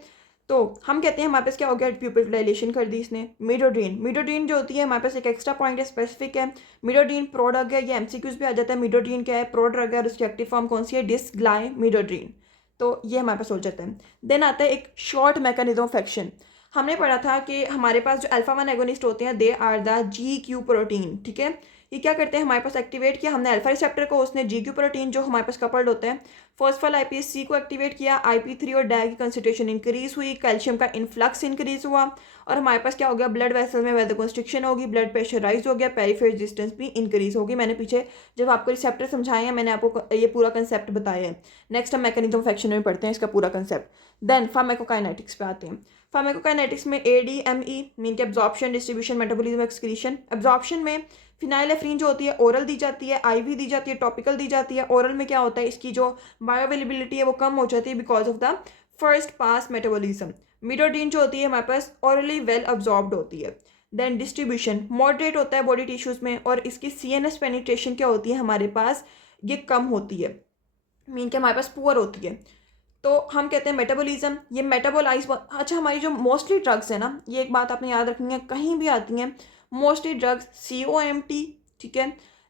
तो हम कहते हैं हमारे पास क्या हो गया, प्यूपिल डायलेशन कर दी इसने। मिडोड्रीन, मिडोड्रीन जो होती है हमारे पास एक एक्स्ट्रा पॉइंट है, स्पेसिफिक है। मिडोड्रीन प्रो ड्रग है, ये एमसीक्यूज भी आ जाता है। मिडोड्रीन क्या है, प्रो ड्रग है और उसकी एक्टिव फॉर्म कौन सी है, डिसग्लाय मिडोड्रीन। तो ये हमारे पास हो जाता है। देन आता है एक शॉर्ट मैकेनिज्म ऑफ एक्शन। हमने पढ़ा था कि हमारे पास जो अल्फा 1 एगोनिस्ट होते हैं they are the GQ protein, ठीक है। ये क्या करते हैं हमारे पास, एक्टिवेट किया हमने अल्फा रिसेप्टर को, उसने GQ प्रोटीन जो हमारे पास कपल्ड होता है फॉस्फोलाइपेज-C को एक्टिवेट किया, IP3 और डाई की कंसंट्रेशन इंक्रीज हुई, कैल्शियम का इन्फ्लक्स इंक्रीज हुआ और हमारे पास क्या हो गया, ब्लड वेसल में वेजोकंस्ट्रिक्शन होगी, ब्लड प्रेशर राइज हो गया, पेरिफेरल रेजिस्टेंस भी इंक्रीज होगी। मैंने पीछे जब आपको रिसेप्टर समझाए हैं मैंने आपको ये पूरा कंसेप्ट बताया है। नेक्स्ट हम मैकेनिज्म ऑफ एक्शन में पढ़ते हैं इसका पूरा कंसेप्ट। देन फार्माकोकाइनेटिक्स पे आते हैं। फार्माकोकाइनेटिक्स में ADME मीन के absorption, distribution, metabolism, excretion. Absorption में फिनाइलेफ्रीन जो होती है ओरल दी जाती है, IV दी जाती है, टॉपिकल दी जाती है। ओरल में क्या होता है, इसकी जो बायोअवेलेबिलिटी है वो कम हो जाती है because of the first pass metabolism. Midodrine जो होती है हमारे पास ओरली वेल अब्जॉर्ब्ड होती है। देन डिस्ट्रीब्यूशन मॉडरेट होता है बॉडी टिश्यूज में और इसकी CNS पेनिट्रेशन क्या होती है हमारे पास, ये कम होती है, मीन के हमारे पास पुअर होती है। तो हम कहते हैं मेटाबॉलिज्म, ये मेटाबोलाइज। अच्छा, हमारी जो मोस्टली ड्रग्स है ना, ये एक बात आपने याद रखनी है, कहीं भी आती हैं मोस्टली ड्रग्स COMT, ठीक है,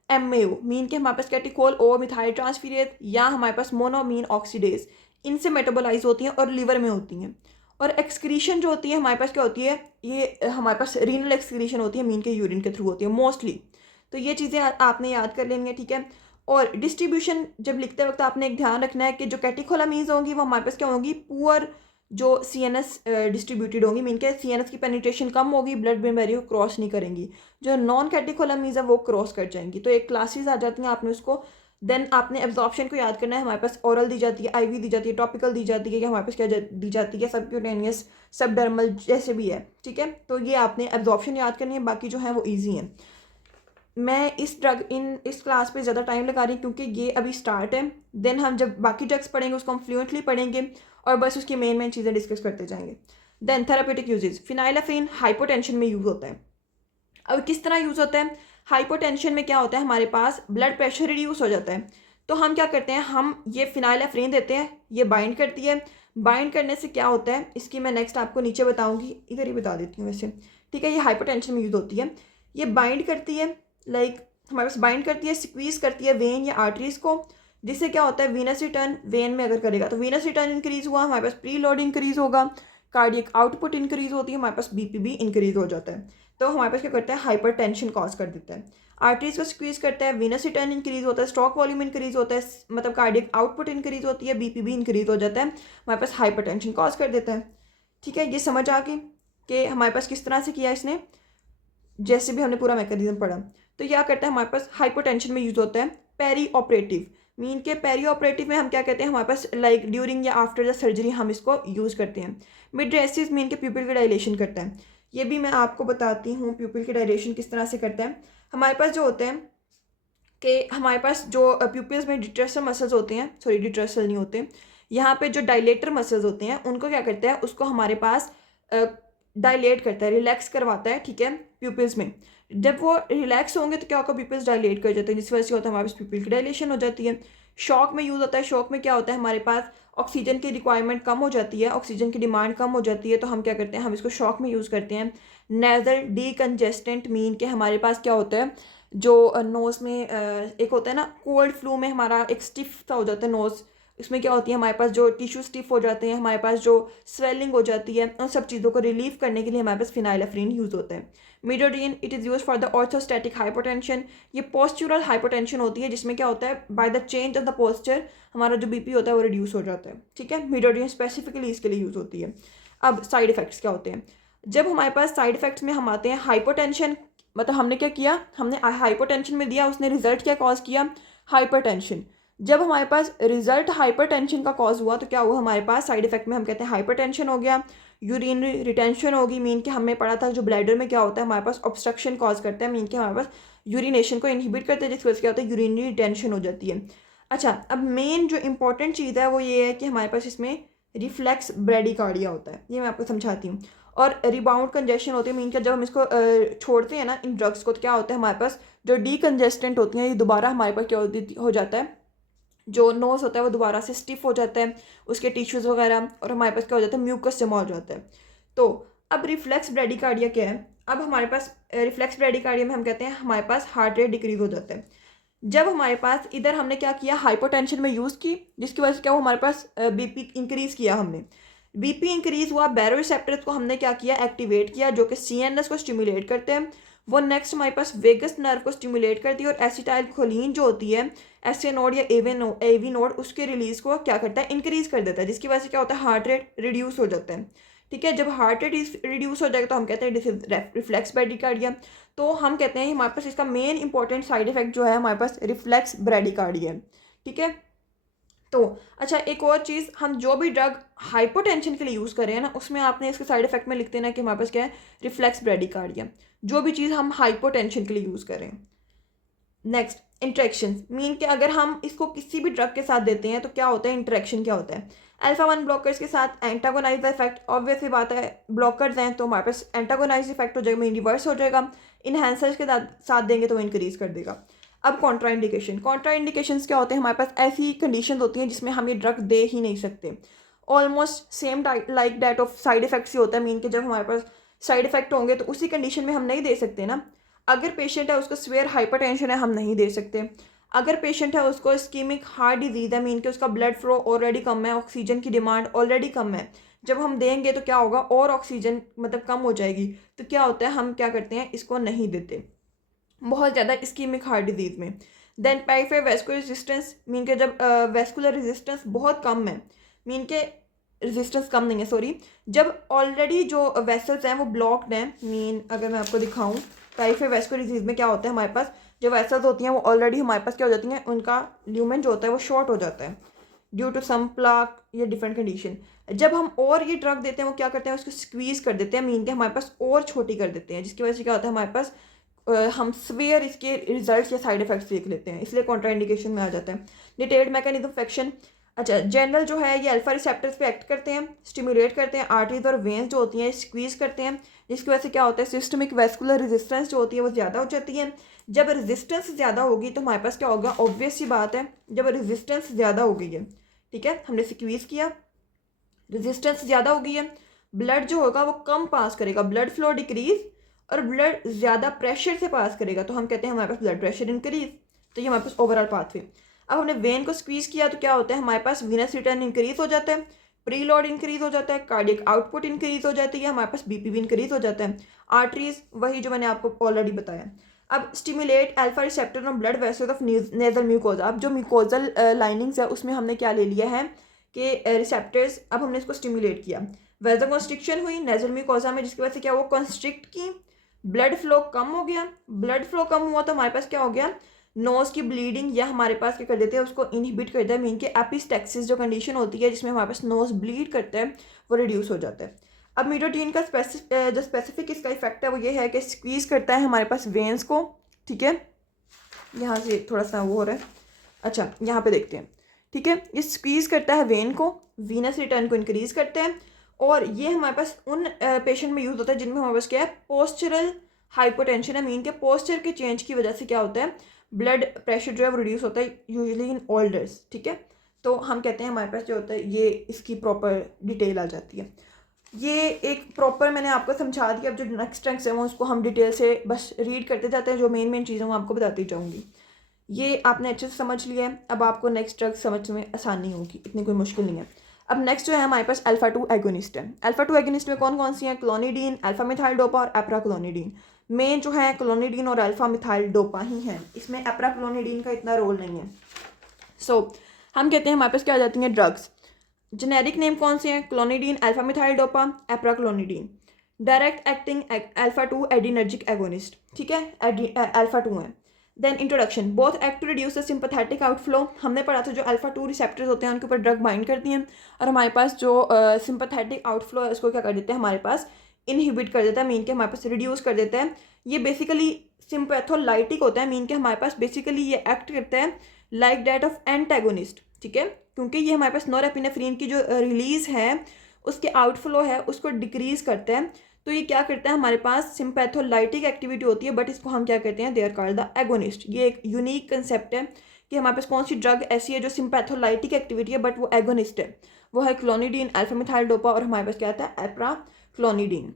MAO मीन के हमारे पास कैटिकोल ओ मिथाइल ट्रांसफेरेज या हमारे पास मोनोमीन ऑक्सीडेज, इनसे मेटाबोलाइज होती हैं और लिवर में होती हैं। और एक्सक्रीशन जो होती है हमारे पास क्या होती है, ये हमारे पास रीनल एक्सक्रीशन होती है, मीन के यूरिन के थ्रू होती है मोस्टली। तो ये चीज़ें आपने याद कर लेनी है, ठीक है। और डिस्ट्रीब्यूशन जब लिखते वक्त आपने एक ध्यान रखना है कि जो कैटिकोलामीज होंगी वो हमारे पास क्या होंगी, पुअर जो CNS डिस्ट्रीब्यूटेड होंगी, मीन के CNS की पेनिट्रेशन कम होगी, ब्लड ब्रेन बैरियर को क्रॉस नहीं करेंगी। जो नॉन कैटिकोलामीज है वो क्रॉस कर जाएंगी। तो एक क्लासेस आ जाती हैं, आपने उसको देन आपने एब्जॉर्प्शन को याद करना है। हमारे पास ओरल दी जाती है, IV दी जाती है, टॉपिकल दी जाती है, या हमारे पास क्या दी जाती है, सबक्यूटेनियस, सबडर्मल जैसे भी है, ठीक है। तो ये आपने एब्जॉर्प्शन याद करनी है, बाकी जो है वो ईजी है। मैं इस क्लास पे ज़्यादा टाइम लगा रही हूँ क्योंकि ये अभी स्टार्ट है। देन हम जब बाकी ड्रग्स पढ़ेंगे उसको हम फ्लुएंटली पढ़ेंगे और बस उसकी मेन चीज़ें डिस्कस करते जाएंगे। देन थेरापेटिक यूजेस, फिनाइलाफ्रीन हाइपोटेंशन में यूज़ होता है। अब किस तरह यूज़ होता है, हाइपोटेंशन में क्या होता है हमारे पास ब्लड प्रेशर रिड्यूस हो जाता है। तो हम क्या करते हैं, हम ये फिनाइलाफ्रीन देते हैं, ये बाइंड करती है। बाइंड करने से क्या होता है, इसकी मैं नेक्स्ट आपको नीचे बताऊँगी, इधर ही बता देती हूँ वैसे, ठीक है। ये हाइपोटेंशन में यूज़ होती है, ये बाइंड करती है, हमारे पास बाइंड करती है, स्क्वीज करती है वेन या आर्टरीज को, जिससे क्या होता है वीनस रिटर्न, वेन में अगर करेगा तो वीनस रिटर्न इंक्रीज हुआ, हमारे पास प्री लोड इंक्रीज होगा, कार्डियक आउटपुट इंक्रीज होती है, हमारे पास BP भी इंक्रीज हो जाता है। तो हमारे पास क्या करता है, हाइपर टेंशन कॉज कर देता है। आर्टरीज को स्क्वीज करता है, वीनस रिटर्न इंक्रीज होता है, स्ट्रोक वॉल्यूम इंक्रीज होता है, मतलब कार्डियक आउटपुट इंक्रीज होती है, BP भी इंक्रीज हो जाता है, हमारे पास हाइपर टेंशन कॉज कर देता है, ठीक है। ये समझ आ गई कि हमारे पास किस तरह से किया इसने, जैसे भी हमने पूरा मैकेनिज्म पढ़ा। तो क्या करता है हमारे पास हाइपोटेंशन में यूज़ होता है पेरी ऑपरेटिव, मीन के पेरी ऑपरेटिव में हम क्या कहते हैं, हमारे पास लाइक ड्यूरिंग या आफ्टर द सर्जरी हम इसको यूज़ करते हैं। मिड्रेसिस मीन के प्यूपिल की डायलेशन करता है, ये भी मैं आपको बताती हूँ प्यूपिल की डायलेशन किस तरह से करता है। हमारे पास जो होते हैं कि हमारे पास जो प्यूपिल्स में डिट्रेसर मसल्स होते हैं, सॉरी डिट्रेसर नहीं होते, यहाँ पे जो डायलेटर मसल्स होते हैं उनको क्या करता है, उसको हमारे पास डायलेट करता है, रिलैक्स करवाता है, ठीक है, प्यूपिल्स में। जब वो रिलैक्स होंगे तो क्या होगा, प्यूपिल्स डायलेट कर जाते हैं, जिस वजह से होता है हमारे पास प्यूपिल की डायलेशन हो जाती है। शॉक में यूज़ होता है, शॉक में क्या होता है हमारे पास ऑक्सीजन की रिक्वायरमेंट कम हो जाती है, ऑक्सीजन की डिमांड कम हो जाती है, तो हम क्या करते हैं, हम इसको शॉक में यूज़ करते हैं। नेजल डीकंजेस्टेंट मीन के हमारे पास क्या होता है, जो नोज़ में एक होता है ना, कोल्ड फ्लू में हमारा एक स्टिफ सा हो जाता है नोज़, इसमें क्या होती है, हमारे पास जो टिश्यू स्टिफ हो जाते हैं, हमारे पास जो स्वेलिंग हो जाती है, उन सब चीज़ों को रिलीव करने के लिए हमारे पास फिनाइलेफ्रिन यूज़ होता है। Midodrine it is use for the orthostatic hypotension. ये पोस्चुरल हाइपोटेंशन होती है जिसमें क्या होता है, by the change of the posture हमारा जो बीपी होता है वो रिड्यूस हो जाता है। ठीक है, मीडोडीन स्पेसिफिकली इसके लिए यूज़ होती है। अब साइड इफेक्ट्स क्या होते हैं, जब हमारे पास साइड इफेक्ट्स में हम आते हैं हाइपोटेंशन, मतलब हमने क्या किया, हमने हाइपोटेंशन में दिया, उसने रिजल्ट क्या कॉज किया, हाइपरटेंशन। जब हमारे पास रिजल्ट हाइपरटेंशन का कॉज हुआ तो क्या हुआ, हमारे पास साइड इफेक्ट में हम कहते हैं हाइपरटेंशन हो गया, यूरिनरी रिटेंशन होगी, मीन कि हमने पढ़ा था जो ब्लैडर में क्या होता है, हमारे पास ऑब्स्ट्रक्शन कॉज करता है, मीन कि हमारे पास यूरिनेशन को इनहिबिट करते हैं, जिसकी वजह से क्या होता है, यूरिनरी रिटेंशन हो जाती है। अच्छा, अब मेन जो इंपॉर्टेंट चीज़ है वो ये है कि हमारे पास इसमें रिफ्लेक्स ब्रेडिकार्डिया होता है, ये मैं आपको समझाती हूँ। और रिबाउंड कंजेशन होती है, मीन कि जब हम इसको छोड़ते हैं ना इन ड्रग्स को, तो क्या होता है, हमारे पास जो डीकंजेस्टेंट होती हैं ये दोबारा हमारे पास क्या हो जाता है, जो नोज होता है वो दोबारा से स्टिफ हो जाता है, उसके टिश्यूज़ वगैरह, और हमारे पास क्या हो जाता है, म्यूकस जमा हो जाता है। तो अब रिफ्लेक्स ब्रेडिकार्डिया क्या है, अब हमारे पास रिफ्लेक्स ब्रेडिकार्डिया में हम कहते हैं हमारे पास हार्ट रेट डिक्रीज हो जाता है। जब हमारे पास इधर हमने क्या किया, हाइपोटेंशन में यूज़ की, जिसकी वजह से क्या हुआ, हमारे पास बीपी इंक्रीज़ किया हमने, बीपी इंक्रीज़ हुआ, बैरोरिसेप्टर्स को हमने क्या किया, एक्टिवेट किया, जो कि सीएनएस को स्टिमुलेट करते हैं। वो नेक्स्ट हमारे पास वेगस नर्व को स्टिमुलेट करती है, और एसिटाइल खोलीन जो होती है, एसए नोड या एवी नोड, उसके रिलीज़ को क्या करता है, इंक्रीज़ कर देता है, जिसकी वजह से क्या होता है, हार्ट रेट रिड्यूस हो जाता है। ठीक है, जब हार्ट रेट रिड्यूस हो जाएगा तो हम कहते हैं दिस इज रिफ्लेक्स ब्रेडिकार्डिया। तो हम कहते हैं हमारे पास इसका मेन इंपॉर्टेंट साइड इफेक्ट जो है हमारे पास रिफ्लेक्स ब्रेडिकार्डिया। ठीक है, तो अच्छा, एक और चीज़, हम जो भी ड्रग हाइपोटेंशन के लिए यूज़ कर रहे हैं ना, उसमें आपने इसके साइड इफेक्ट में लिखते हैं ना कि हमारे पास क्या है, रिफ्लेक्स ब्रेडिकार्डिया, जो भी चीज़ हम हाइपोटेंशन के लिए यूज़ कर रहे हैं। नेक्स्ट, इंटरेक्शन, मीन कि अगर हम इसको किसी भी ड्रग के साथ देते हैं तो क्या होता है, इंटरेक्शन क्या होता है, अल्फा 1 ब्लॉकर्स के साथ एंटागोनाइज इफेक्ट, ऑब्वियसली बात है, ब्लॉकर्स हैं तो हमारे पास एंटागोनाइज इफेक्ट हो जाएगा, मीन रिवर्स हो जाएगा। इनहेंसर्स के साथ देंगे तो वो इंक्रीज कर देगा। अब कॉन्ट्राइंडिकेशन, कॉन्ट्राइंडिकेशंस क्या होते हैं, हमारे पास ऐसी कंडीशन होती हैं जिसमें हम ये ड्रग दे ही नहीं सकते, almost same like that of side effects ही होता है, मीन कि जब हमारे पास साइड इफेक्ट होंगे तो उसी कंडीशन में हम नहीं दे सकते ना। अगर पेशेंट है उसको स्वेयर हाइपरटेंशन है, हम नहीं दे सकते। अगर पेशेंट है उसको इस्कीमिक हार्ट डिजीज़ है, मीन कि उसका ब्लड फ्लो ऑलरेडी कम है, ऑक्सीजन की डिमांड ऑलरेडी कम है, जब हम देंगे तो क्या होगा, और ऑक्सीजन मतलब कम हो जाएगी, तो क्या होता है, हम क्या करते हैं, इसको नहीं देते बहुत ज़्यादा इस्कीमिक हार्ट डिजीज़ में। Then peripheral vascular resistance, mean के जब वैस्कुलर रेजिस्टेंस बहुत कम है, मीन के रेजिस्टेंस कम नहीं है सॉरी, जब ऑलरेडी जो वेसल्स हैं वो ब्लॉक्ड हैं, मीन अगर मैं आपको दिखाऊं, पेरिफेरल वैस्कुलर डिजीज़ में क्या होता है, हमारे पास जो वेसल्स होती हैं वो ऑलरेडी हमारे पास क्या हो जाती हैं, उनका ल्यूमेन जो होता है वो शॉर्ट हो जाता है ड्यू टू सम प्लाक या डिफरेंट कंडीशन। जब हम और ये ड्रग देते हैं वो क्या करते हैं, उसको स्क्वीज़ कर देते हैं, मीन के हमारे पास और छोटी कर देते हैं, जिसकी वजह से क्या होता है, हमारे पास हम स्वेयर इसके रिजल्ट्स या साइड इफेक्ट्स देख लेते हैं, इसलिए कॉन्ट्राइंडिकेशन में आ जाता है। डिटेल्ड मैकेनिज्म ऑफ एक्शन, अच्छा जनरल जो है ये अल्फा रिसेप्टर्स पे एक्ट करते हैं, स्टिमुलेट करते हैं, आर्टरीज और वेन्स जो होती हैं स्क्वीज करते हैं, जिसकी वजह से क्या होता है, सिस्टमिक वैस्कुलर रेजिस्टेंस जो होती है वो ज़्यादा हो जाती है। जब रेजिस्टेंस ज़्यादा होगी तो हमारे पास क्या होगा, ऑब्वियस सी बात है, जब रेजिस्टेंस ज़्यादा हो गई है, ठीक है, हमने स्क्वीज किया, रेजिस्टेंस ज़्यादा हो गई है, ब्लड जो होगा वो कम पास करेगा, ब्लड फ्लो डिक्रीज, और ब्लड ज़्यादा प्रेशर से पास करेगा तो हम कहते हैं हमारे पास ब्लड प्रेशर इंक्रीज। तो ये हमारे पास ओवरऑल पाथवे। अब हमने वेन को स्क्वीज किया तो क्या होता है, हमारे पास वीनस रिटर्न इंक्रीज हो जाता है, प्री लोड इंक्रीज हो जाता है, कार्डियक आउटपुट इंक्रीज हो जाती है, हमारे पास बीपी भी इंक्रीज हो जाता है, आर्टरीज वही जो मैंने आपको ऑलरेडी बताया। अब stimulate alpha receptor on blood vessels of nasal mucosa, अब जो म्यूकोजल लाइनिंग्स है उसमें हमने क्या ले लिया है कि रिसेप्टर्स, अब हमने इसको स्टिमुलेट किया, वेजो कॉन्स्ट्रिक्शन हुई नेजल म्यूकोजा में, जिसकी वजह से क्या वो कॉन्स्ट्रिक्ट की, ब्लड फ्लो कम हो गया, ब्लड फ्लो कम हुआ तो हमारे पास क्या हो गया, नोज की ब्लीडिंग, या हमारे पास क्या कर देते हैं, उसको इनहिबिट कर देता है, मीन के एपिस्टेक्सिस जो कंडीशन होती है जिसमें हमारे पास नोज ब्लीड करता है वो रिड्यूस हो जाता है। अब मीडोटीन का जो स्पेसिफिक इसका इफेक्ट है वो ये है कि स्क्वीज करता है हमारे पास वेन्स को, ठीक है, यहाँ से थोड़ा सा वो हो रहा है, अच्छा यहाँ पे देखते हैं, ठीक है, ये स्क्वीज करता है वेन को, वीनस रिटर्न को इंक्रीज करते हैं, और ये हमारे पास उन पेशेंट में यूज़ होता है जिनमें हमारे पास क्या है, पोस्चरल हाइपोटेंशन है, मीन के पोस्चर के चेंज की वजह से क्या होता है, ब्लड प्रेशर जो है वो रिड्यूस होता है यूजुअली इन ओल्डर्स, ठीक है। तो हम कहते हैं हमारे पास जो होता है ये इसकी प्रॉपर डिटेल आ जाती है। ये एक प्रॉपर मैंने आपको समझा दिया, अब जो नेक्स्ट टैंक्स है वो उसको हम डिटेल से बस रीड करते जाते हैं, जो मेन चीज़ें मैं आपको बताती जाऊँगी। ये आपने अच्छे से समझ लिया है। अब आपको नेक्स्ट ड्रग समझने में आसानी होगी, इतनी कोई मुश्किल नहीं है। अब नेक्स्ट जो है हमारे पास अल्फा 2 एगोनिस्ट है। अल्फा 2 एगोनिस्ट में कौन कौन सी हैं? क्लोनिडीन, अल्फा मिथाइल डोपा और एप्राक्लोनिडीन। मेन जो है क्लोनिडीन और अल्फा मिथाइल डोपा ही हैं, इसमें एप्राक्लोनिडीन का इतना रोल नहीं है। हम कहते हैं हमारे पास क्या आ जाती हैं ड्रग्स। जेनेरिक नेम कौन से हैं? Clonidine, alpha methyl dopa, apraclonidine. Direct acting alpha 2 adrenergic agonist, ठीक है, अल्फा 2 है। Then introduction, both act to reduce the sympathetic outflow. हमने पढ़ा था जो अल्फा 2 रिसेप्टर्स होते हैं उनके ऊपर ड्रग बाइंड करती हैं और हमारे पास जो सिंपैथेटिक आउटफ्लो है उसको क्या कर देते हैं, हमारे पास इनहिबिट कर देता है, मीन के हमारे पास रिड्यूस कर देता है। ये बेसिकली सिंपैथोलाइटिक होता है, मीन के हमारे पास बेसिकली ये एक्ट करता है लाइक दैट ऑफ एंटागोनिस्ट, ठीक है, क्योंकि ये हमारे पास नॉरएपिनेफ्रिन की जो रिलीज है उसके आउटफ्लो है उसको डिक्रीज करता है। तो ये क्या करता है, हमारे पास सिंपैथोलाइटिक एक्टिविटी होती है, बट इसको हम क्या कहते हैं, they are called the agonist. ये एक यूनिक कंसेप्ट है कि हमारे पास कौन सी ड्रग ऐसी है जो सिंपैथोलाइटिक एक्टिविटी है बट वो एगोनिस्ट है। वो है क्लोनिडीन, अल्फा मिथाइल डोपा और हमारे पास क्या आता है, apraclonidine.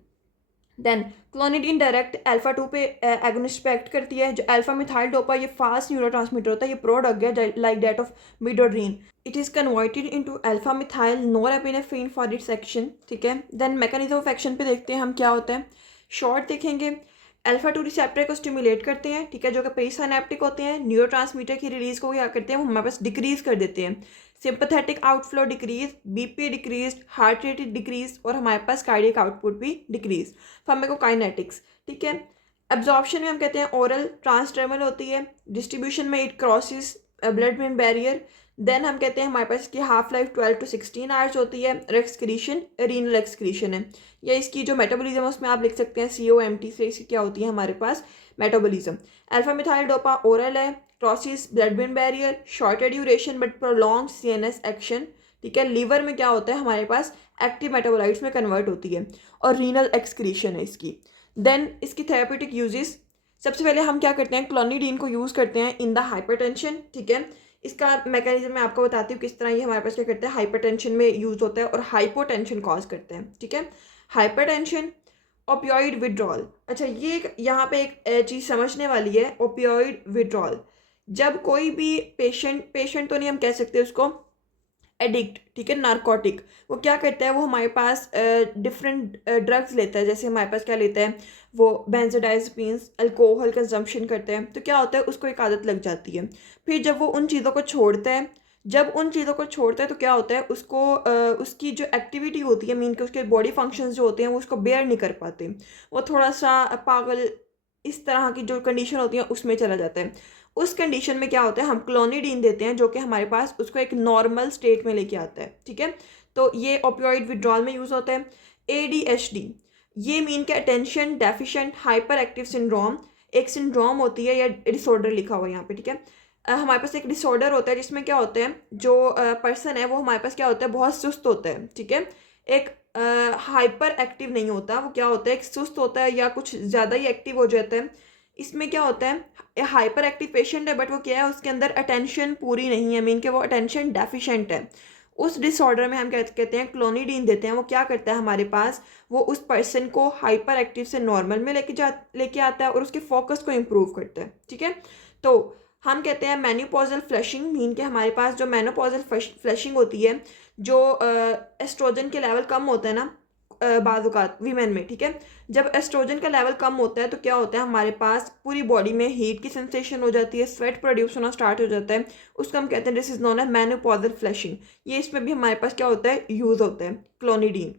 Then clonidine direct alpha 2 पे एगोनिस्ट पे एक्ट करती है। जो अल्फा मिथाइल डोपा ये फास्ट न्यूरोट्रांसमीटर होता है, ये प्रोडक्ट है like that of midodrine. It is converted into alpha methyl norepinephrine for its action, ठीक है। देन मैकेनिज्म ऑफ एक्शन पे देखते हैं हम क्या होता है। शॉर्ट देखेंगे, अल्फा 2 रिसेप्टर को स्टिमुलेट करते हैं, ठीक है, जो कि पेरिसिनेप्टिक होते हैं। न्यूरोट्रांसमीटर की रिलीज को क्या करते हैं, वो हमारे पास डिक्रीज कर देते हैं। Sympathetic outflow decrease, BP decrease, heart rate decrease और हमारे पास कार्डियक आउटपुट भी डिक्रीज। फार्माकोकाइनेटिक्स, ठीक है। एब्जॉर्प्शन में हम कहते हैं ओरल ट्रांसडर्मल होती है। डिस्ट्रीब्यूशन में it crosses blood brain barrier. Then हम कहते हैं हमारे पास इसकी हाफ लाइफ 12 to 16 आवर्स होती है। एक्सक्रीशन रीनल एक्सक्रीशन है, या इसकी जो मेटाबॉलिज्म है उसमें आप लिख सकते हैं COMT से इसकी क्या होती है हमारे पास metabolism. Alpha methyl dopa oral है, crosses blood brain barrier, shorter duration but prolong CNS action, ठीक है। लीवर में क्या होता है हमारे पास एक्टिव मेटाबोलाइट्स में कन्वर्ट होती है और रीनल एक्सक्रीशन है इसकी। देन इसकी थेरेप्यूटिक यूजेस, सबसे पहले हम क्या करते हैं, क्लोनिडीन को यूज़ करते हैं इन द हाइपरटेंशन, ठीक है। इसका मैकेनिज्म मैं आपको बताती हूँ किस तरह ये हमारे पास क्या करते हैं, हाइपरटेंशन में यूज़ होता है और हाइपोटेंशन कॉज करते हैं, ठीक है। Hypertension, opioid withdrawal. अच्छा, ये यहाँ पे एक चीज़ समझने वाली है, ओपियोइड विड्रॉल। जब कोई भी पेशेंट तो नहीं हम कह सकते उसको, एडिक्ट, ठीक है, नारकोटिक, वो क्या करता है, वो हमारे पास डिफरेंट ड्रग्स लेता है। जैसे हमारे पास क्या लेता है, वो बेंजोडाइज़ेपिन्स, अल्कोहल कंजम्पशन करते हैं, तो क्या होता है उसको एक आदत लग जाती है। फिर जब वो उन चीज़ों को छोड़ता है, तो क्या होता है उसको उसकी जो एक्टिविटी होती है, मीन के उसके बॉडी फंक्शंस जो होते हैं वो उसको बेयर नहीं कर पाते, वो थोड़ा सा पागल इस तरह की जो कंडीशन होती है उसमें चला जाता है। उस कंडीशन में क्या होता है, हम क्लोनिडीन देते हैं जो कि हमारे पास उसको एक नॉर्मल स्टेट में लेके आता है, ठीक है। तो ये ओपियोइड विड्रॉल में यूज़ होता है। ADHD, ये मीन के attention deficient hyper active syndrome, एक सिंड्रोम होती है या डिसऑर्डर लिखा हुआ है यहाँ पे, ठीक है। हमारे पास एक डिसऑर्डर होता है जिसमें क्या होता है, जो पर्सन है वो हमारे पास क्या होता है, बहुत सुस्त होता है, ठीक है। एक हाइपर एक्टिव नहीं होता, वो क्या होता है, एक सुस्त होता है या कुछ ज़्यादा ही एक्टिव हो जाता है। इसमें क्या होता है, हाइपर एक्टिव पेशेंट है बट वो क्या है, उसके अंदर अटेंशन पूरी नहीं है, मीन के वो अटेंशन डेफिशिएंट है। उस डिसऑर्डर में हम कहते हैं क्लोनिडीन देते हैं। वो क्या करता है हमारे पास, वो उस पर्सन को हाइपर एक्टिव से नॉर्मल में लेके आता है और उसके फोकस को इम्प्रूव करता है, ठीक है। तो हम कहते हैं मेनोपॉजल फ्लशिंग, मीन के हमारे पास जो मेनोपॉजल फ्लशिंग होती है, जो एस्ट्रोजन के लेवल कम होता है ना बाज़ वीमेन में, ठीक है। जब एस्ट्रोजन का लेवल कम होता है तो क्या होता है, हमारे पास पूरी बॉडी में हीट की सेंसेशन हो जाती है, स्वेट प्रोड्यूस होना स्टार्ट हो जाता है, उसको हम कहते हैं दिस इज नोन है मेनोपॉजल फ्लशिंग। ये इसमें भी हमारे पास क्या होता है, यूज़ होता है clonidine.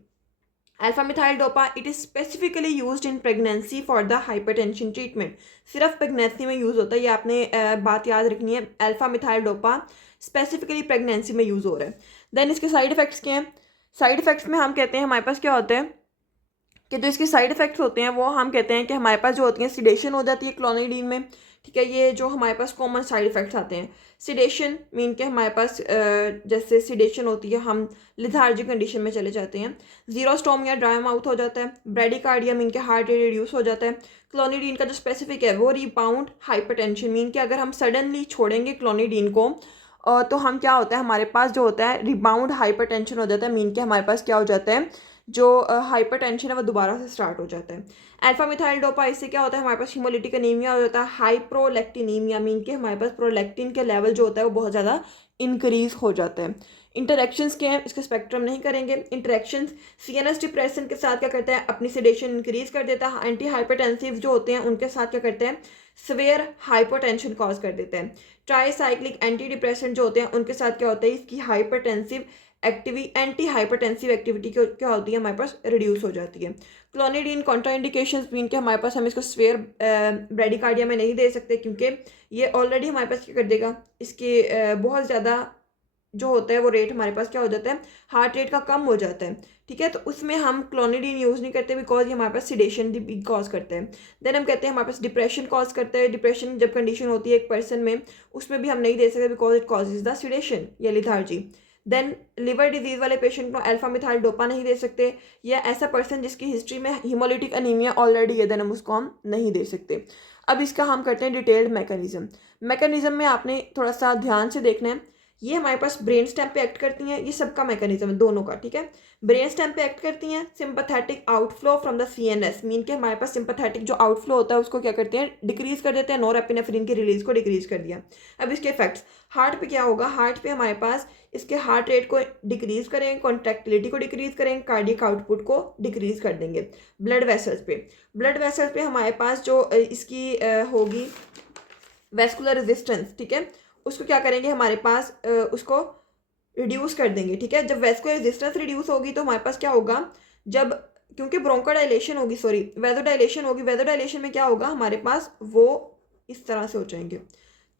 Alpha methyl dopa, it is specifically used in pregnancy for the hypertension treatment. सिर्फ प्रेगनेंसी में यूज़ होता है, ये आपने बात याद रखनी है। Alpha methyl dopa specifically pregnancy में यूज़ हो रहा है। देन इसके साइड इफ़ेक्ट्स क्या हैं। साइड इफ़ेक्ट्स में हम कहते हैं हमारे पास क्या होता है कि जो इसके साइड इफ़ेक्ट्स होते हैं वो हम कहते हैं कि हमारे पास जो होती है सिडेशन हो जाती है क्लोनिडीन में, ठीक है। ये जो हमारे पास कॉमन साइड इफ़ेक्ट्स आते हैं, सिडेशन मीन के हमारे पास जैसे सिडेशन होती है, हम लिथार्जिक कंडीशन में चले जाते हैं। जीरोस्टोमिया, ड्राई माउथ हो जाता है। ब्रेडिकार्डिया मीन के हार्ट रेट रिड्यूस हो जाता है। क्लोनिडीन का जो स्पेसिफिक है वो रिबाउंड हाइपरटेंशन, मीन के अगर हम सडनली छोड़ेंगे क्लोनिडीन को तो हम क्या होता है, हमारे पास जो होता है रिबाउंड हाइपरटेंशन हो जाता है, मीन के हमारे पास क्या हो जाता है, जो हाइपरटेंशन है वो दोबारा से स्टार्ट हो जाता है। अल्फा मिथाइल डोपा, इससे क्या होता है हमारे पास हीमोलिटिक एनीमिया हो जाता है, हाइप्रोलैक्टिनीमिया, मीन के हमारे पास प्रोलैक्टिन के लेवल जो होता है वो बहुत ज़्यादा इंक्रीज हो जाता है। इंटरेक्शंस के हैं, इसका स्पेक्ट्रम नहीं करेंगे। इंटरेक्शंस सीएनएस डिप्रेशन के साथ क्या करता है, अपनी सेडेशन इंक्रीज कर देता है। एंटी हाइपरटेंसिव जो होते हैं उनके साथ क्या करते हैं, सिवियर हाइपोटेंशन कॉज कर देते हैं। ट्राईसाइक्लिक एंटी डिप्रेसेंट जो होते हैं उनके साथ क्या होता है, इसकी हाइपरटेंसिव एंटी हाइपरटेंसिव एक्टिविटी क्या होती है हमारे पास, रिड्यूस हो जाती है। क्लोनिडीन कॉन्ट्राइंडिकेशंस मीन के हमारे पास हम इसको स्वेयर ब्रेडिकार्डिया में नहीं दे सकते, क्योंकि ये ऑलरेडी हमारे पास क्या कर देगा, इसके बहुत ज़्यादा जो होता है वो रेट हमारे पास क्या हो जाता है, हार्ट रेट का कम हो जाता है। ठीक है, तो उसमें हम क्लोनिडीन यूज़ नहीं करते बिकॉज ये हमारे पास सिडेशन भी कॉज करते हैं। देन हम कहते हैं हमारे पास डिप्रेशन कॉज करता है। डिप्रेशन जब कंडीशन होती है एक पर्सन में, उसमें भी हम नहीं दे सकते because it causes the sedation या लिथार्जी। देन लिवर डिजीज वाले पेशेंट को अल्फा मिथाइल डोपा नहीं दे सकते, या ऐसा पर्सन जिसकी हिस्ट्री में हीमोलिटिक एनीमिया ऑलरेडी है, देन हम उसको हम नहीं दे सकते। अब इसका हम करते हैं डिटेल्ड मैकेनिज्म में आपने थोड़ा सा ध्यान से देखना है। ये हमारे पास ब्रेन स्टेम पे एक्ट करती हैं, ये सबका मैकेनिज्म है दोनों का। ठीक है, ब्रेन स्टेम पे एक्ट करती हैं। Sympathetic outflow from the CNS, mean के हमारे पास सिंपैथेटिक जो आउटफ्लो होता है उसको क्या करते हैं, डिक्रीज कर देते हैं। नॉरएपिनेफ्रिन की रिलीज को डिक्रीज कर दिया। अब इसके इफेक्ट्स हार्ट पे क्या होगा, हार्ट पे हमारे पास इसके हार्ट रेट को डिक्रीज करेंगे, कॉन्ट्रैक्टिलिटी को डिक्रीज करेंगे, कार्डियक आउटपुट को डिक्रीज कर देंगे। ब्लड वेसल्स पे हमारे पास जो इसकी होगी वेस्कुलर रेजिस्टेंस, ठीक है, उसको क्या करेंगे हमारे पास उसको रिड्यूस कर देंगे। ठीक है, जब वेस्कुलर रेजिस्टेंस रिड्यूस होगी तो हमारे पास क्या होगा, जब क्योंकि ब्रोंकोडाइलेशन होगी, सॉरी वेजोडाइलेशन होगी, वेजोडाइलेशन में क्या होगा हमारे पास, वो इस तरह से हो जाएंगे।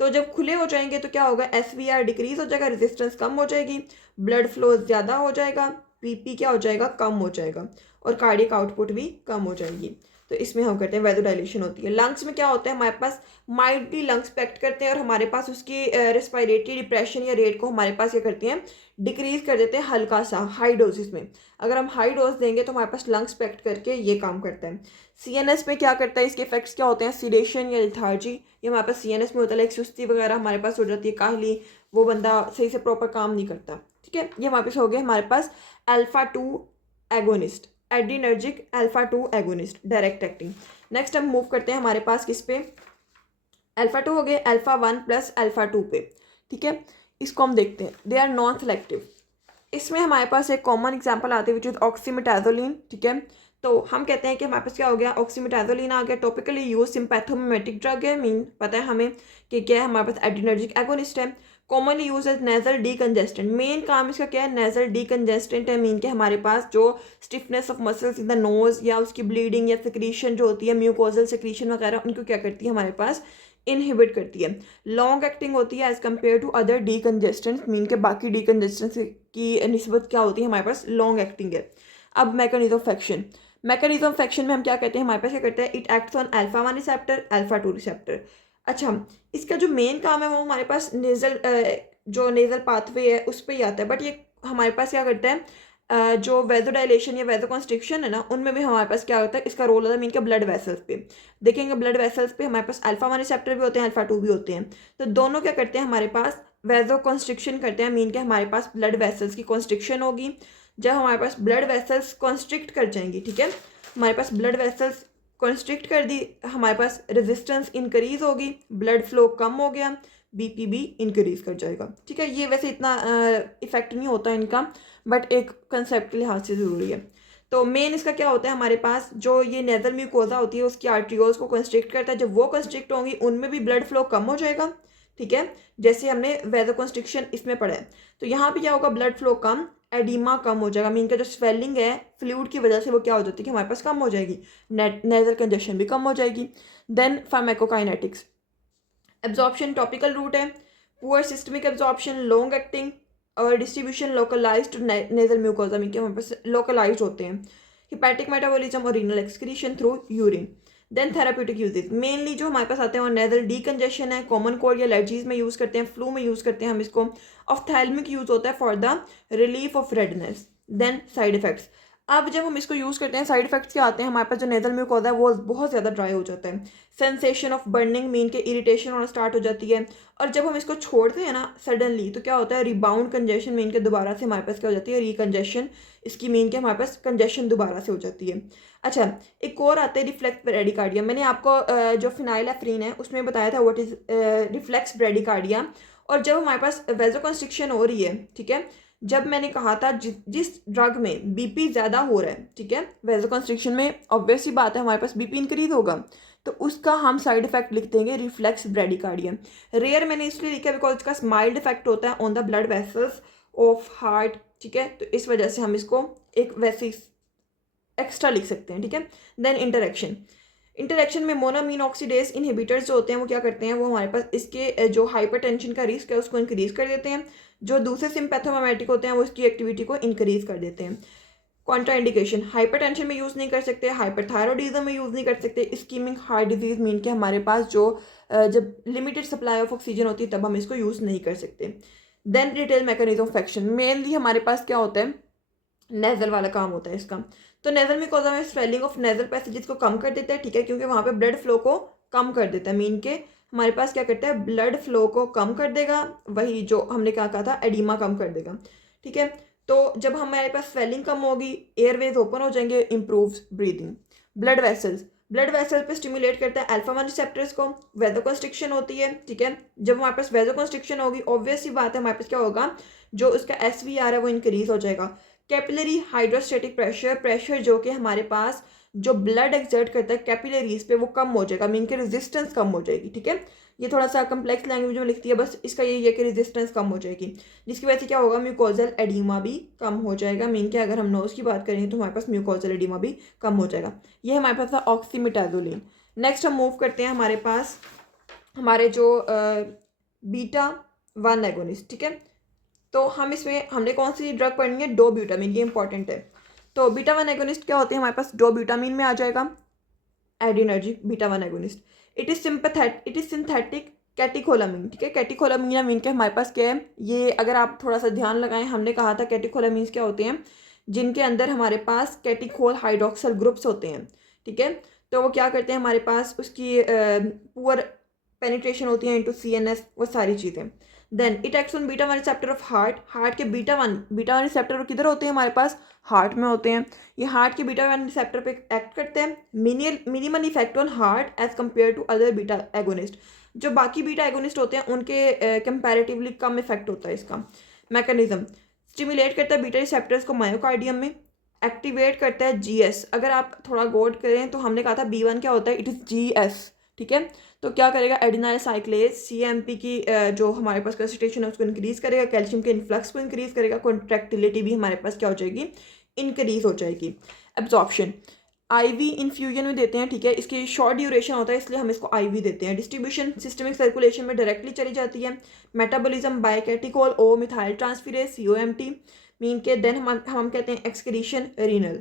तो जब खुले हो जाएंगे तो क्या होगा, एसवीआर डिक्रीज हो जाएगा, रेजिस्टेंस कम हो जाएगी, ब्लड फ्लो ज़्यादा हो जाएगा, पीपी क्या हो जाएगा, कम हो जाएगा, और कार्डियक आउटपुट भी कम हो जाएगी। तो इसमें हम करते हैं वेजोडाइलेशन होती है। लंग्स में क्या होता है हमारे पास, माइल्डली लंग्स पे एक्ट करते हैं और हमारे पास उसकी रेस्पिरेटरी डिप्रेशन या रेट को हमारे पास क्या करते हैं, डिक्रीज कर देते हैं हल्का सा हाई डोजेस में। अगर हम हाई डोज देंगे तो हमारे पास लंग्स पे एक्ट करके ये काम करता है। सीएनएस में क्या करता है, इसके इफेक्ट्स क्या होते हैं, सिडेशन या लिथार्जी, ये हमारे पास सीएनएस में होता है। लाइक सुस्ती वगैरह हमारे पास हो जाती है, काहली, वो बंदा सही से प्रॉपर काम नहीं करता। ठीक है, ये हमारे पास हो गया हमारे पास alpha 2 agonist, adrenergic alpha 2 agonist, direct acting. Next हम मूव करते हैं हमारे पास किस पे, अल्फा 2 हो गए, अल्फा 1 प्लस अल्फा 2 पे। ठीक है, इसको हम देखते हैं, दे आर नॉन सेलेक्टिव। इसमें हमारे पास एक कॉमन एग्जांपल आती है विच इज ऑक्सीमेटाजोलिन। ठीक है, तो हम कहते हैं कि हमारे पास क्या हो गया, ऑक्सीमेटाजोलिन आ गया, टॉपिकली यूज सिंपैथोमिमेटिक ड्रग है, मीन पता है हमें कि क्या है, हमारे पास एड्रीनर्जिक एगोनिस्ट है, commonly use as nasal decongestant. Main काम इसका क्या है, नेजल डीकंजेस्टेंट है, मीन के हमारे पास जो stiffness of muscles in the nose या उसकी ब्लीडिंग या सिक्रीशन जो होती है, म्यूकोजल सिक्रीशन वगैरह, उनको क्या करती है हमारे पास, इनहिबिट करती है। लॉन्ग एक्टिंग होती है as compare to other decongestants, mean के बाकी डीकंजेस्टेंट्स की निस्बत क्या होती है, हमारे पास लॉन्ग एक्टिंग है। अब mechanism of action, mechanism of action में हम क्या कहते हैं, हमारे पास क्या करते हैं, it acts on alpha 1 receptor, alpha 2 receptor. अच्छा, इसका जो मेन काम है वो हमारे पास नेजल जो नेजल पाथवे है उस पर ही आता है, बट ये हमारे पास क्या करता है, जो वेजोडाइलेशन या वेजोकॉन्स्ट्रिक्शन है ना, उनमें भी हमारे पास क्या होता है, इसका रोल होता है मीन के ब्लड वेसल्स पे। देखेंगे ब्लड वेसल्स पे हमारे पास अल्फा 1 रिसेप्टर भी होते हैं, अल्फा 2 भी होते हैं, तो दोनों क्या करते हैं हमारे पास, वेजोकॉन्स्ट्रिक्शन करते हैं, मीन के हमारे पास ब्लड वेसल्स की कॉन्स्ट्रिक्शन होगी। जब हमारे पास ब्लड वेसल्स कॉन्स्ट्रिक्ट कर जाएंगी, ठीक है, हमारे पास ब्लड वेसल्स कॉन्स्ट्रिक्ट कर दी, हमारे पास रेजिस्टेंस इंक्रीज होगी, ब्लड फ्लो कम हो गया, बीपी भी इंक्रीज कर जाएगा। ठीक है, ये वैसे इतना इफेक्ट नहीं होता इनका, बट एक कंसेप्ट के लिहाज से ज़रूरी है। तो मेन इसका क्या होता है, हमारे पास जो ये नेजल म्यूकोजा होती है उसकी आर्ट्रियोल्स को कंस्ट्रिक्ट करता है, जब वो कंस्ट्रिक्ट होंगी उनमें भी ब्लड फ्लो कम हो जाएगा। ठीक है, जैसे हमने वेजोकॉन्स्ट्रिक्शन इसमें पढ़ा है, तो यहाँ पे क्या होगा, ब्लड फ्लो कम, एडिमा कम हो जाएगा, मीन का जो स्वेलिंग है फ्लूइड की वजह से वो क्या हो जाती है कि हमारे पास कम हो जाएगी, नेजल कंजेशन भी कम हो जाएगी। Then pharmacokinetics, absorption topical route है, poor systemic absorption, long acting, और distribution localized to nasal mucosa, mean के हमारे पास लोकलाइज्ड होते हैं। हिपैटिक मेटाबॉलिज्म और renal excretion through urine. Then therapeutic uses, mainly जो हमारे पास आते हैं वो नेजल डीकंजेशन है, कॉमन कोल्ड या एलर्जीज में यूज़ करते हैं, फ्लू में यूज़ करते हैं हम इसको। ऑफ्थैल्मिक यूज़ होता है for the relief of redness. Then side effects, अब जब हम इसको यूज़ करते हैं साइड इफेक्ट्स क्या आते हैं, हमारे पास जो नेजल म्यूकोसा है वो बहुत ज़्यादा ड्राई हो जाता है, सेंसेशन ऑफ बर्निंग मीन के इरिटेशन होना स्टार्ट हो जाती है, और जब हम इसको छोड़ते हैं ना सडनली तो क्या होता है, रिबाउंड कंजेशन मीन के दोबारा से हमारे पास क्या हो जाती है, रिकंजेशन, इसकी मीन के हमारे पास कंजेशन दोबारा से हो जाती है। अच्छा, एक और आता है रिफ्लेक्स ब्रेडिकार्डिया। मैंने आपको जो फिनाइलेफ्रीन है उसमें बताया था व्हाट इज़ रिफ्लेक्स ब्रेडिकार्डिया। और जब हमारे पास वेजोकंस्ट्रिक्शन हो रही है, ठीक है, जब मैंने कहा था जिस ड्रग में बीपी ज़्यादा हो रहा है, ठीक है, वेजोकंस्ट्रिक्शन में ऑब्वियस ही बात है हमारे पास बीपी इंक्रीज होगा, तो उसका हम साइड इफेक्ट लिख देंगे रिफ्लेक्स ब्रेडिकार्डिया। रेयर मैंने इसलिए लिखा बिकॉज इसका माइल्ड इफेक्ट होता है on the blood vessels of heart, ठीक है, तो इस वजह से हम इसको एक वैसे एक्स्ट्रा लिख सकते हैं, ठीक है। देन इंटरेक्शन में मोनोमीन ऑक्सीडेज इनहिबिटर्स जो होते हैं वो क्या करते हैं, वो हमारे पास इसके जो हाइपरटेंशन का रिस्क है उसको इंक्रीज कर देते हैं, जो दूसरे सिम्पैथोमिमेटिक होते हैं वो इसकी एक्टिविटी को इंक्रीज कर देते हैं। कॉन्ट्राइंडिकेशन, हाइपरटेंशन में यूज़ नहीं कर सकते, हाइपरथायरॉइडिज्म में यूज़ नहीं कर सकते, इस्कीमिक हार्ट डिजीज मीन के हमारे पास जो जब लिमिटेड सप्लाई ऑफ ऑक्सीजन होती है तब हम इसको यूज़ नहीं कर सकते। Then detail mechanism of action, mainly हमारे पास क्या होता है, नेजल वाला काम होता है इसका। तो नेजल म्यूकोसा में स्वेलिंग ऑफ नेजल पैसेजेस को कम कर देता है, ठीक है, क्योंकि वहाँ पे ब्लड फ्लो को कम कर देता है, मीन के हमारे पास क्या करता है, ब्लड फ्लो को कम कर देगा, वही जो हमने क्या कहा था, एडिमा कम कर देगा, ठीक है। तो जब हमारे पास स्वेलिंग कम होगी, एयरवेज ओपन हो जाएंगे, इम्प्रूव्स ब्रीदिंग। ब्लड वेसल्स पे स्टिमुलेट करता है अल्फा 1 रिसेप्टर्स को, वेजोकंस्ट्रिक्शन होती है, ठीक है, जब हमारे पास वेजोकंस्ट्रिक्शन होगी ऑब्वियस ही बात है हमारे पास क्या होगा, जो उसका SVR है वो इंक्रीज हो जाएगा। कैपिलरी हाइड्रोस्टेटिक प्रेशर जो कि हमारे पास जो ब्लड एक्सर्ट करता है कैपिलरीज पे वो कम हो जाएगा, मीन के रेजिस्टेंस कम हो जाएगी, ठीक है। ये थोड़ा सा कम्प्लेक्स लैंग्वेज में लिखती है, बस इसका यही है कि रेजिस्टेंस कम हो जाएगी, जिसकी वजह से क्या होगा, म्यूकोजल एडिमा भी कम हो जाएगा, मीन के अगर हम नोज की बात करें तो हमारे पास म्यूकोजल एडिमा भी कम हो जाएगा। ये हमारे पास था ऑक्सीमेटाजोलिन। नेक्स्ट हम मूव करते हैं हमारे पास हमारे जो बीटा 1 एगोनिस्ट, ठीक है। तो हम इसमें हमने कौन सी ड्रग पढ़नी है, डो ब्यूटामिन, ये इंपॉर्टेंट है। तो बीटा 1 एगोनिस्ट क्या होते हैं हमारे पास, डो ब्यूटामिन में आ जाएगा adrenergic beta 1 agonist. It is synthetic catecholamine, ठीक है, कैटिकोलामीन मीन के हमारे पास क्या है, ये अगर आप थोड़ा सा ध्यान लगाएं, हमने कहा था कैटिकोलामीन्स क्या होते हैं, जिनके अंदर हमारे पास कैटिकोल हाइड्रोक्सल ग्रुप्स होते हैं, ठीक है। तो वो क्या करते हैं, हमारे पास उसकी पुअर पेनिट्रेशन होती है इनटू CNS, वो सारी चीज़ें। Then it acts on beta 1 receptor of heart के बीटा वन रिसेप्टर किधर होते हैं, हमारे पास हार्ट में होते हैं। ये हार्ट के बीटा 1 रिसेप्टर पे एक्ट करते हैं, minimal effect on heart as compare to other beta agonist. जो बाकी बीटा एगोनिस्ट होते हैं उनके कंपैरेटिवली कम इफेक्ट होता है इसका। मैकेनिज्म, स्टिमुलेट करता है बीटा रिसेप्टर्स को मायोकार्डियम में, एक्टिवेट करता है GS। अगर आप थोड़ा गौर करें तो हमने कहा था B1 क्या होता है, इट इज़ GS, ठीक है। तो क्या करेगा, एडिनाइल साइक्लेज CMP की जो हमारे पास कंसंट्रेशन है उसको इंक्रीज करेगा, कैल्शियम के इन्फ्लक्स को इंक्रीज करेगा, कॉन्ट्रैक्टिलिटी भी हमारे पास क्या हो जाएगी, इंक्रीज हो जाएगी। एब्जॉर्प्शन, IV इन्फ्यूजन में देते हैं, ठीक है, इसकी शॉर्ट ड्यूरेशन होता है इसलिए हम इसको IV देते हैं। डिस्ट्रीब्यूशन सिस्टमिक सर्कुलेशन में डायरेक्टली चली जाती है। Metabolism by catechol O methyl transferase COMT mean के। देन हम कहते हैं एक्सक्रीशन रीनल।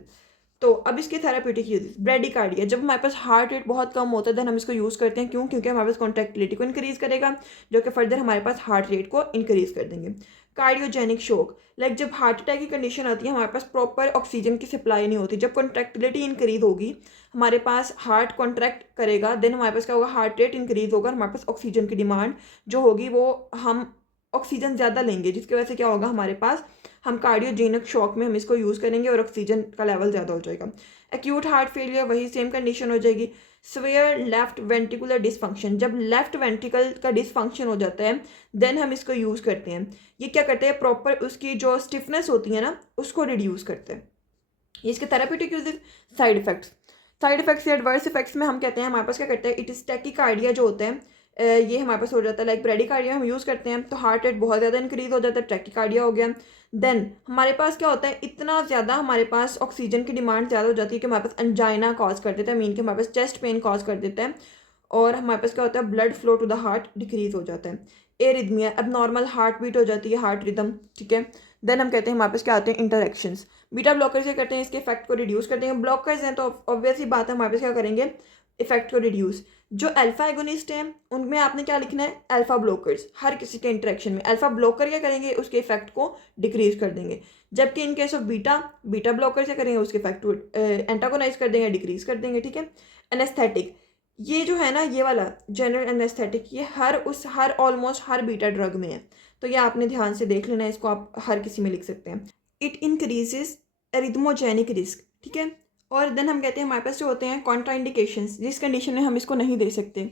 तो अब इसके थेराप्यूटिक यूज, ब्रेडिकार्डिया, जब हमारे पास हार्ट रेट बहुत कम होता है देन हम इसको यूज़ करते हैं, क्यों, क्योंकि हमारे पास कॉन्ट्रैक्टिलिटी को इंक्रीज करेगा, जो कि फर्दर हमारे पास हार्ट रेट को इंक्रीज कर देंगे। कार्डियोजेनिक शोक, लाइक जब हार्ट अटैक की कंडीशन आती है हमारे पास प्रॉपर ऑक्सीजन की सप्लाई नहीं होती, जब कॉन्ट्रैक्टिलिटी इंक्रीज होगी हमारे पास हार्ट कॉन्ट्रैक्ट करेगा, देन हमारे पास क्या होगा, हार्ट रेट इंक्रीज होगा, हमारे पास ऑक्सीजन की डिमांड जो होगी वो हम ऑक्सीजन ज़्यादा लेंगे, जिसकी वजह से क्या होगा, हमारे पास हम कार्डियोजेनिक शॉक में हम इसको यूज़ करेंगे और ऑक्सीजन का लेवल ज़्यादा हो जाएगा। एक्यूट हार्ट फेलियर, वही सेम कंडीशन हो जाएगी। स्वेयर लेफ्ट वेंट्रिकुलर डिसफंक्शन, जब लेफ्ट वेंट्रिकल का डिसफंक्शन हो जाता है देन हम इसको यूज़ करते हैं। ये क्या करते हैं, प्रॉपर उसकी जो स्टिफनेस होती है ना उसको रिड्यूस करते हैं। इसके थेराप्यूटिक यूजेस। साइड इफेक्ट्स या एडवर्स इफेक्ट्स में हम कहते हैं हमारे पास क्या करते हैं, इट इज टैकीकार्डिया जो होता है ये हमारे पास हो जाता है, लाइक ब्रेडिकार्डिया हम यूज़ करते हैं तो हार्ट रेट बहुत ज़्यादा इंक्रीज हो जाता है, टैकीकार्डिया हो गया। देन हमारे पास क्या होता है, इतना ज़्यादा हमारे पास ऑक्सीजन की डिमांड ज़्यादा हो जाती है कि हमारे पास अंजाइना कॉज कर देता है, मीन कि हमारे पास चेस्ट पेन कॉज कर देता है, और हमारे पास क्या होता है, blood flow to the heart decrease हो जाता है। एरिथमिया, अब नॉर्मल हार्ट बीट हो जाती है, हार्ट रिदम, ठीक है। देन हम कहते हैं हमारे पास क्या आते हैं, इंटरेक्शंस। बीटा ब्लॉकर से करते हैं इसके इफेक्ट को रिड्यूस करते हैं, ब्लॉकर्स हैं तो ऑब्वियस ही बात है हमारे पास क्या करेंगे, इफेक्ट को रिड्यूस। जो अल्फा एगोनिस्ट हैं उनमें आपने क्या लिखना है, अल्फा ब्लोकर्स। हर किसी के इंटरेक्शन में अल्फा ब्लोकर क्या करेंगे, उसके इफेक्ट को डिक्रीज कर देंगे। जबकि in case of beta, beta blocker क्या करेंगे, उसके इफेक्ट को एंटागोनाइज कर देंगे, डिक्रीज कर देंगे, ठीक है। एनेस्थेटिक, ये जो है ना, ये वाला जनरल एनेस्थेटिक, ये हर ऑलमोस्ट हर बीटा ड्रग में है, तो ये आपने ध्यान से देख लेना है, इसको आप हर किसी में लिख सकते हैं। इट इंक्रीजेज एरिथमोजेनिक रिस्क, ठीक है। और देन हम कहते हैं हमारे पास जो होते हैं कॉन्ट्राइंडिकेशंस, जिस कंडीशन में हम इसको नहीं दे सकते।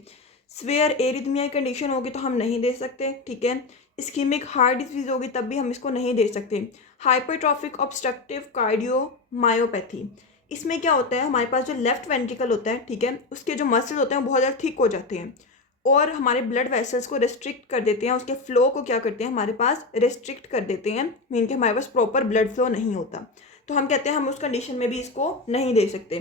स्वेयर एरिथमिया की कंडीशन होगी तो हम नहीं दे सकते, ठीक है। इस्कीमिक हार्ट डिजीज होगी तब भी हम इसको नहीं दे सकते। हाइपरट्रॉफिक ऑब्स्ट्रक्टिव कार्डियोमायोपैथी, इसमें क्या होता है, हमारे पास जो लेफ्ट वेंट्रिकल होता है, ठीक है, उसके जो मसल्स होते हैं वो बहुत ज़्यादा थिक हो जाते हैं और हमारे ब्लड वेसल्स को रिस्ट्रिक्ट कर देते हैं, उसके फ्लो को क्या करते हैं हमारे पास रिस्ट्रिक्ट कर देते हैं, मीन कि हमारे पास प्रॉपर ब्लड फ्लो नहीं होता, तो हम कहते हैं हम उस कंडीशन में भी इसको नहीं दे सकते।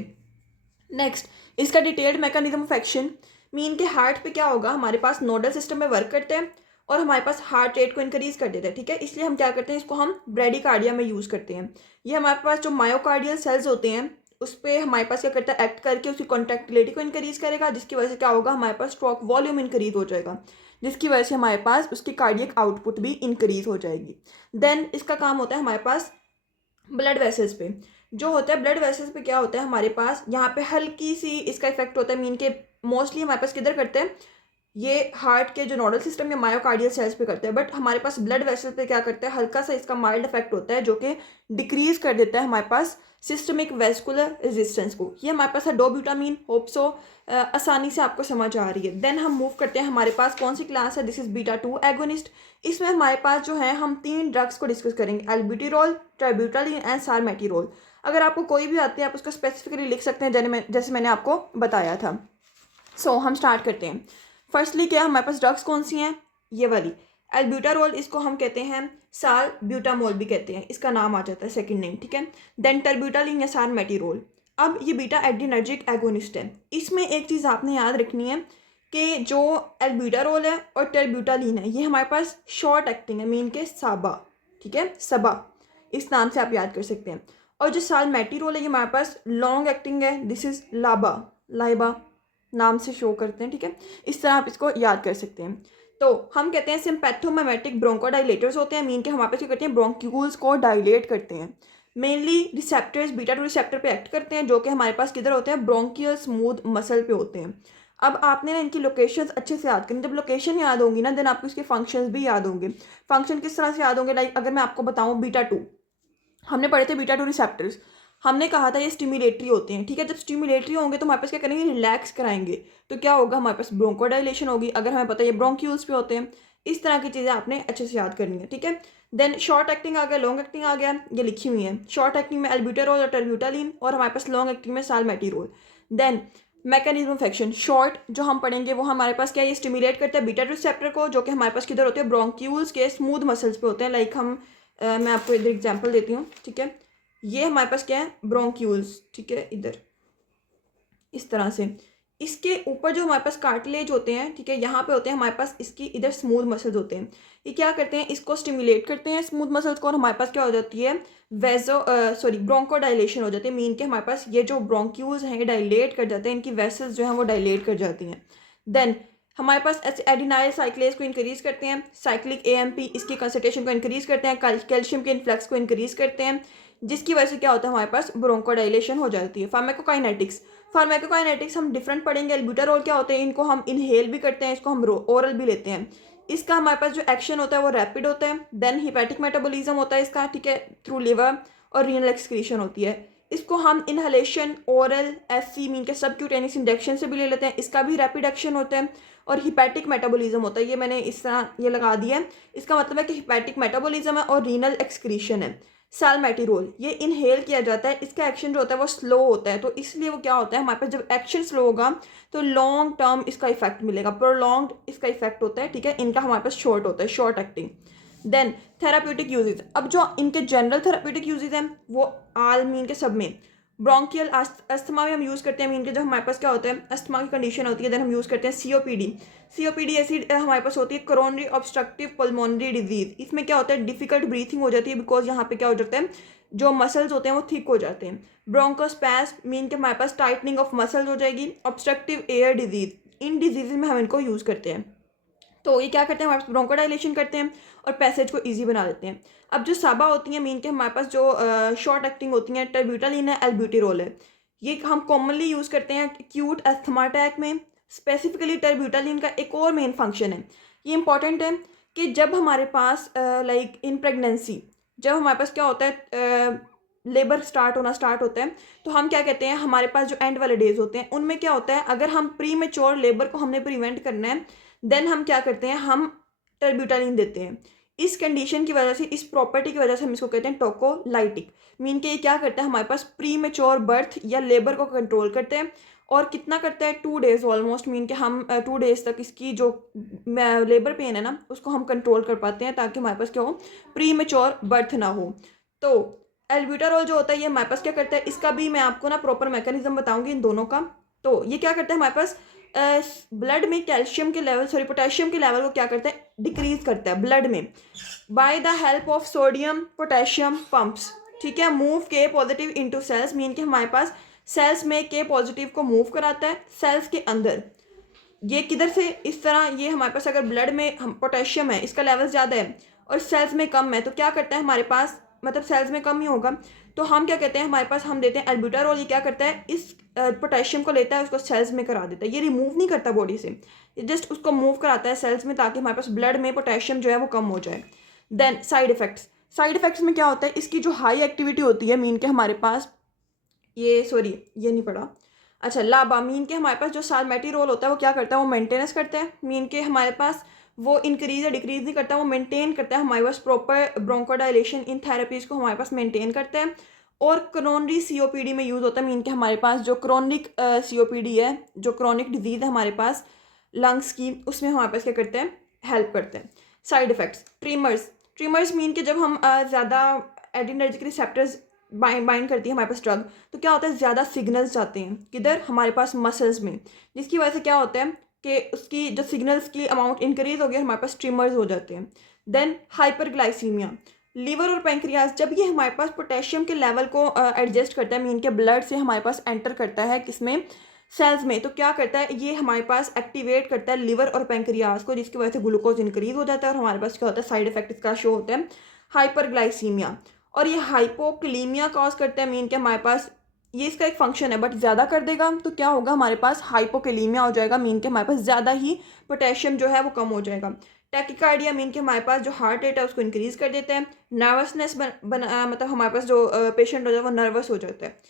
नेक्स्ट, इसका detailed mechanism of action, mean के हार्ट पे क्या होगा, हमारे पास नोडल सिस्टम में वर्क करते हैं और हमारे पास हार्ट रेट को इंक्रीज कर देता है, ठीक है। इसलिए हम क्या करते हैं, इसको हम ब्रेडिकार्डिया में यूज़ करते हैं। ये हमारे पास जो मायोकार्डियल सेल्स होते हैं उस पर हमारे पास क्या करता है, एक्ट करके उसकी कॉन्ट्रैक्टिलिटी को इंक्रीज करेगा, जिसकी वजह से क्या होगा, हमारे पास स्ट्रोक वॉल्यूम इंक्रीज हो जाएगा, जिसकी वजह से हमारे पास उसकी कार्डियक आउटपुट भी इंक्रीज हो जाएगी। देन इसका काम होता है हमारे पास ब्लड वेसल्स पे, जो होता है ब्लड वेसल्स पे क्या होता है हमारे पास, यहाँ पे हल्की सी इसका इफेक्ट होता है, मीन के मोस्टली हमारे पास किधर करते हैं, ये हार्ट के जो नोडल सिस्टम या मायोकार्डियल सेल्स पे करते हैं, बट हमारे पास ब्लड वेसल पे क्या करता है, हल्का सा इसका माइल्ड इफेक्ट होता है जो कि डिक्रीज कर देता है हमारे पास सिस्टमिक वेस्कुलर रेजिस्टेंस को। ये हमारे पास है डोब्यूटामीन, होप सो आसानी से आपको समझ आ रही है। देन हम मूव करते हैं, हमारे पास कौन सी क्लास है, दिस इज बीटा 2 एगोनिस्ट। इसमें हमारे पास जो है हम 3 ड्रग्स को डिस्कस करेंगे, एल्ब्यूटेरॉल, ट्राइब्यूटालिन एंड सालमेटिरोल। अगर आपको कोई भी आती है आप उसको स्पेसिफिकली लिख सकते हैं, जैसे मैंने आपको बताया था। सो हम स्टार्ट करते हैं। फर्स्टली क्या हमारे पास ड्रग्स कौन सी हैं, ये वाली एल्ब्यूटारोल, इसको हम कहते हैं सालब्यूटामोल भी कहते हैं, इसका नाम आ जाता है सेकंड नेम, ठीक है। देन टर्ब्यूटालिन या सालमेटिरोल। अब ये बीटा एड्रीनर्जिक एगोनिस्ट है। इसमें एक चीज़ आपने याद रखनी है कि जो एल्ब्यूटारोल है और टर्ब्यूटालिन है ये हमारे पास शॉर्ट एक्टिंग है, मीन के साबा, ठीक है, सबा, इस नाम से आप याद कर सकते हैं। और जो सालमेटिरोल है ये हमारे पास लॉन्ग एक्टिंग है, दिस इज लाबा, लाइबा नाम से शो करते हैं, ठीक है। इस तरह आप इसको याद कर सकते हैं। तो हम कहते हैं सिम्पैथोमिमेटिक ब्रोंकोडाइलेटर्स होते हैं, मीन के हमारे पास क्या करते हैं, ब्रोंक्यूल्स को डायलेट करते हैं। मेनली रिसेप्टर्स बीटा 2 रिसेप्टर पे एक्ट करते हैं, जो कि हमारे पास किधर होते हैं, ब्रोंकियल स्मूथ मसल पे होते हैं। अब आपने ना इनकी लोकेशंस अच्छे से याद करनी, जब लोकेशन याद होंगी ना देन आपको इसके फंक्शंस भी याद होंगे। फंक्शन किस तरह से याद होंगे, लाइक अगर मैं आपको बताऊँ बीटा 2, हमने पढ़े थे बीटा 2 रिसेप्टर्स, हमने कहा था ये स्टिमुलेटरी होते हैं, ठीक है। जब स्टिमुलेटरी होंगे तो हमारे पास क्या करेंगे, रिलैक्स कराएंगे, तो क्या होगा, हमारे पास ब्रोंकोडाइलेशन होगी। अगर हमें पता है ये ब्रोंक्यूल्स पे होते हैं, इस तरह की चीज़ें आपने अच्छे से याद करनी है, ठीक है। देन शॉर्ट एक्टिंग आ गया, लॉन्ग एक्टिंग आ गया, ये लिखी हुई है। शॉर्ट एक्टिंग में एल्ब्यूटेरोल और टर्ब्यूटालिन, और हमारे पास लॉन्ग एक्टिंग में salmeterol. Then mechanism of action, short जो हम पढ़ेंगे वो हमारे पास क्या, ये स्टिमुलेट करता है बीटा 2 रिसेप्टर को, जो कि हमारे पास किधर होते हैं, ब्रोंक्यूल्स के स्मूथ मसल्स पे होते हैं। लाइक मैं आपको इधर एग्जाम्पल देती हूँ, ठीक है। ये हमारे पास क्या है, ब्रोंक्यूल्स, ठीक है, इधर इस तरह से। इसके ऊपर जो हमारे पास कार्टिलेज होते हैं, ठीक है, यहाँ पे होते हैं हमारे पास इसकी इधर स्मूथ मसल्स होते हैं। ये क्या करते हैं, इसको स्टिमुलेट करते हैं स्मूथ मसल्स को, और हमारे पास क्या हो जाती है, ब्रोंकोडाइलेशन हो जाती है, मीन के हमारे पास ये जो ब्रोंक्यूल्स हैं ये डायलेट कर जाते हैं, इनकी वेसल्स जो हैं वो डायलेट कर जाती हैं। देन हमारे पास एडिनाइल साइक्लेज को इंक्रीज करते हैं, साइक्लिक एएमपी इसकी कंसंट्रेशन को इंक्रीज करते हैं, कैल्शियम के इन्फ्लक्स को इंक्रीज करते हैं, जिसकी वजह से क्या होता है, हमारे पास ब्रोंकोडाइलेशन हो जाती है। फार्माकोकाइनेटिक्स, फार्माकोकाइनेटिक्स हम डिफरेंट पढ़ेंगे। एल्ब्यूटारोल क्या होते हैं, इनको हम इनहेल भी करते हैं, इसको हम ओरल भी लेते हैं। इसका हमारे पास जो एक्शन होता है वो रैपिड होता है। देन हिपैटिक मेटाबॉलिज्म होता है इसका, ठीक है, थ्रू लिवर, और रीनल एक्सक्रीशन होती है। इसको हम इनहलेशन, ओरल, एससी मीन के सबक्यूटेनियस इंजेक्शन से भी ले लेते हैं, इसका भी रैपिड एक्शन होता है। और हिपैटिक मेटाबॉलिज्म होता है, ये मैंने इस तरह ये लगा दिया है, इसका मतलब है कि हिपैटिक मेटाबॉलिज्म है और रीनल एक्सक्रीशन है। सालमेटिरोल ये इनहेल किया जाता है, इसका एक्शन जो होता है वो स्लो होता है, तो इसलिए वो क्या होता है, हमारे पास जब एक्शन स्लो होगा तो लॉन्ग टर्म इसका इफेक्ट मिलेगा, प्रोलॉन्ग्ड इसका इफेक्ट होता है, ठीक है। इनका हमारे पास शॉर्ट होता है, short acting. Then therapeutic uses, अब जो इनके जनरल थेराप्यूटिक यूजेज हैं वो आल मीन के सब में, ब्रोंकियल अस्थमा में हम यूज़ करते हैं, मीन के जब हमारे पास क्या होता है, अस्थमा की कंडीशन होती है, देन हम यूज़ करते हैं सीओपीडी। सीओपीडी ऐसी हमारे पास होती है कोरोनरी ऑब्स्ट्रक्टिव पल्मोनरी डिजीज। इसमें क्या होता है, डिफिकल्ट ब्रीथिंग हो जाती है, बिकॉज यहाँ पे क्या हो जाता है, जो मसल्स होते हैं वो थिक हो जाते हैं। ब्रोंकोस्पैस्म मीन के हमारे पास टाइटनिंग ऑफ मसल्स हो जाएगी। ऑब्स्ट्रक्टिव एयर डिजीज, इन डिजीज़ में हम इनको यूज़ करते हैं। तो ये क्या करते हैं, हमारे पास ब्रोंकोडाइलेशन करते हैं और पैसेज को ईजी बना देते हैं। अब जो साबा होती हैं मीन के हमारे पास जो शॉर्ट एक्टिंग होती हैं, टेरब्यूटालिन है, एल्ब्यूटेरोल है। ये हम कॉमनली यूज़ करते हैं एक्यूट अस्थमा अटैक में। स्पेसिफिकली टेरब्यूटालिन का एक और मेन फंक्शन है, ये इंपॉर्टेंट है कि जब हमारे पास लाइक इन प्रेगनेंसी, जब हमारे पास क्या होता है, लेबर स्टार्ट होता है, तो हम क्या कहते हैं, हमारे पास जो एंड वाले डेज होते हैं उनमें क्या होता है, अगर हम प्री मेच्योर लेबर को हमने प्रिवेंट करना है, देन हम क्या करते हैं, हम टेरब्यूटालिन देते हैं। इस कंडीशन की वजह से, इस प्रॉपर्टी की वजह से हम इसको कहते हैं टोकोलाइटिक। मीन के ये क्या करता है, हमारे पास प्री मेच्योर बर्थ या लेबर को कंट्रोल करते हैं। और कितना करता है, 2 डेज़ ऑलमोस्ट। मीन के हम 2 डेज़ तक इसकी जो लेबर पेन है ना उसको हम कंट्रोल कर पाते हैं, ताकि हमारे पास क्या हो, प्री मेच्योर बर्थ ना हो। तो एल्ब्यूटारोल जो होता है ये हमारे पास क्या करता है, इसका भी मैं आपको ना प्रॉपर मैकेनिज्म बताऊंगी इन दोनों का। तो ये क्या करता है, हमारे पास ब्लड में कैल्शियम के लेवल, सॉरी पोटेशियम के लेवल को क्या करता है, डिक्रीज करता है ब्लड में, by the help of sodium potassium pumps. ठीक है, मूव के पॉजिटिव इनटू सेल्स। मीन के हमारे पास सेल्स में के पॉजिटिव को मूव कराता है सेल्स के अंदर। ये किधर से, इस तरह, ये हमारे पास अगर ब्लड में हम पोटेशियम है, इसका लेवल ज़्यादा है और सेल्स में कम है, तो क्या करता है हमारे पास, मतलब सेल्स में कम ही होगा, तो हम क्या कहते हैं, हमारे पास हम देते हैं एल्ब्यूटारोल। ये क्या करता है, इस पोटेशियम को लेता है, उसको सेल्स में करा देता है। ये रिमूव नहीं करता बॉडी से, जस्ट उसको मूव कराता है सेल्स में, ताकि हमारे पास ब्लड में पोटेशियम जो है वो कम हो जाए। Then side effects. Side effects में क्या होता है, इसकी जो हाई एक्टिविटी होती है, मीन के हमारे पास ये नहीं पड़ा, अच्छा, लाबा। मीन के हमारे पास जो सालमेटिरोल होता है वो क्या करता है, वो मेंटेनेंस करता है। मीन के हमारे पास वो इंक्रीज या डिक्रीज नहीं करता, वो मेंटेन करता है हमारे पास प्रॉपर ब्रोंकोडाइलेशन इन थेरेपीज़ को हमारे पास मेंटेन करता है। और क्रोनरी सीओपीडी में यूज़ होता है। मीन के हमारे पास जो क्रोनिक सीओपीडी है, जो क्रोनिक डिजीज़ है हमारे पास लंग्स की, उसमें हमारे पास क्या करते हैं, हेल्प करते हैं। साइड इफ़ेक्ट्स, ट्रीमर्स मीन के जब हम ज़्यादा एड्रेनर्जिक रिसेप्टर्स बाइंड करती है हमारे पास ड्रग, तो क्या होता है, ज़्यादा सिग्नल्स जाते हैं किधर, हमारे पास मसल्स में, जिसकी वजह से क्या होता है कि उसकी जो सिग्नल्स की अमाउंट इंक्रीज हो गई, हमारे पास ट्रिमर्स हो जाते हैं। देन हाइपरग्लाइसीमिया, लीवर और पैंक्रियाज, जब ये हमारे पास पोटेशियम के लेवल को एडजस्ट करता है, मीन के ब्लड से हमारे पास एंटर करता है किसमें, सेल्स में, तो क्या करता है, ये हमारे पास एक्टिवेट करता है लिवर और पैंक्रियाज को, जिसकी वजह से ग्लूकोज इंक्रीज हो जाता है और हमारे पास क्या होता है, साइड इफेक्ट इसका शो होता है हाइपरग्लाइसीमिया। और ये हाइपोक्लीमिया कॉज करता है। मीन के हमारे पास ये इसका एक फंक्शन है, बट ज़्यादा कर देगा तो क्या होगा, हमारे पास हाइपोक्लीमिया हो जाएगा। मीन के हमारे पास ज़्यादा ही पोटेशियम जो है वो कम हो जाएगा। टैकिकार्डिया, मीन के हमारे पास जो हार्ट रेट है उसको इंक्रीज कर देते हैं। नर्वसनेस मतलब हमारे पास जो पेशेंट हो जाए वो नर्वस हो जाता है।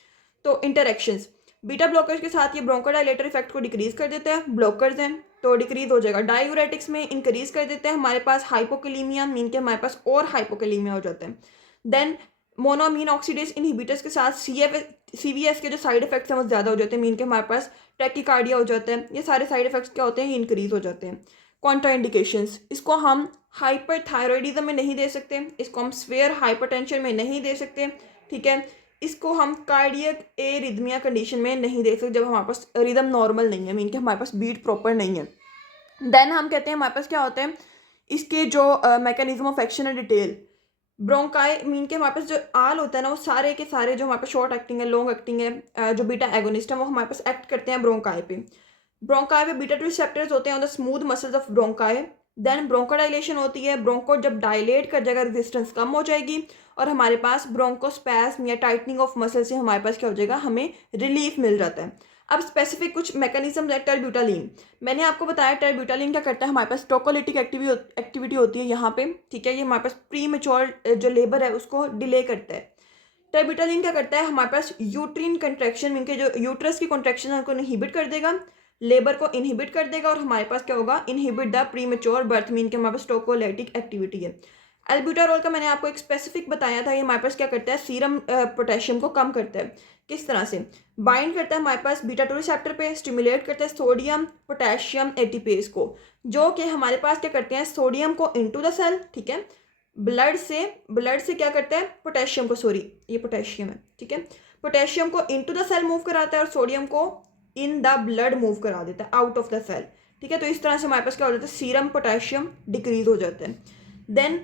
तो इंटरेक्शंस, बीटा ब्लॉकर्स के साथ ये ब्रोंकोडाइलेटर इफेक्ट को डिक्रीज कर देते हैं, ब्लॉकर्स हैं तो डिक्रीज हो जाएगा। डायूरेटिक्स में इंक्रीज कर देते हैं हमारे पास हाइपोकलीमिया, मीन के हमारे पास और हाइपोकलीमिया हो जाता है। देन मोनोअमीन ऑक्सीडेज इनहिबिटर्स के साथ सीवीएस के जो साइड इफेक्ट्स हैं वो ज़्यादा हो जाते हैं। मीन के हमारे पास टैकिकार्डिया हो जाता है। ये सारे साइड इफेक्ट्स क्या होते हैं, ये इंक्रीज हो जाते हैं। कॉन्ट्राइंडिकेशंस, इसको हम हाइपरथायरॉयडिज्म में नहीं दे सकते, इसको हम स्वेयर हाइपरटेंशन में नहीं दे सकते, ठीक है। इसको हम कार्डियक एरिथमिया कंडीशन में नहीं दे सकते, जब हमारे पास रिदम नॉर्मल नहीं है, मीन के हमारे पास बीट प्रॉपर नहीं है। देन हम कहते हैं हमारे पास क्या होता है, इसके जो मैकेनिज्म ऑफ एक्शन है डिटेल, ब्रोंकाई, मीन के हमारे पास जो आल होता है ना, वो सारे के सारे जो हमारे पास शॉर्ट एक्टिंग है, लॉन्ग एक्टिंग है, जो बीटा एगोनिस्ट है वो हमारे पास एक्ट करते हैं ब्रोंकाई पे। ब्रोंकाई पे बीटा 2 रिसेप्टर्स होते हैं on the smooth muscles of bronchi. Then bronchodilation होती है, ब्रोंको जब डायलेट कर जाएगा रेजिस्टेंस कम हो जाएगी और हमारे पास ब्रोंकोस्पैस्म या टाइटनिंग ऑफ मसल से हमारे पास क्या हो जाएगा, हमें रिलीफ मिल जाता है। अब स्पेसिफिक कुछ मैकेनिज्म है। टेरब्यूटालिन, मैंने आपको बताया टेरब्यूटालिन क्या करता है, हमारे पास टोकोलिटिक एक्टिविटी होती है यहाँ पे, ठीक है। ये हमारे पास प्री मेच्योर जो लेबर है उसको डिले करता है। टेरब्यूटालिन क्या करता है, हमारे पास यूट्रिन कंट्रैक्शन, इनके जो यूट्रस की कंट्रैक्शन है उनको इनहिबिट कर देगा, लेबर को इनहिबिट कर देगा और हमारे पास क्या होगा, inhibit the pre mature birth, mean के हमारे पास टोकोलाइटिक एक्टिविटी है। एल्ब्यूटारोल का मैंने आपको एक स्पेसिफिक बताया था, ये हमारे पास क्या करता है, सीरम पोटेशियम को कम करता है। किस तरह से बाइंड करता है, हमारे पास बीटा 2 रिसेप्टर पे स्टिमुलेट करता है सोडियम पोटेशियम एटीपेज को, जो कि हमारे पास क्या करते हैं, सोडियम को इनटू द सेल, ठीक है, ब्लड से क्या करता है, पोटेशियम को, सॉरी ये पोटेशियम है, ठीक है, पोटेशियम को इनटू द सेल मूव कराता है और सोडियम को इन द ब्लड मूव करा देता है आउट ऑफ द सेल, ठीक है। तो इस तरह से हमारे पास क्या हो जाता है, सीरम पोटेशियम डिक्रीज हो जाता है। देन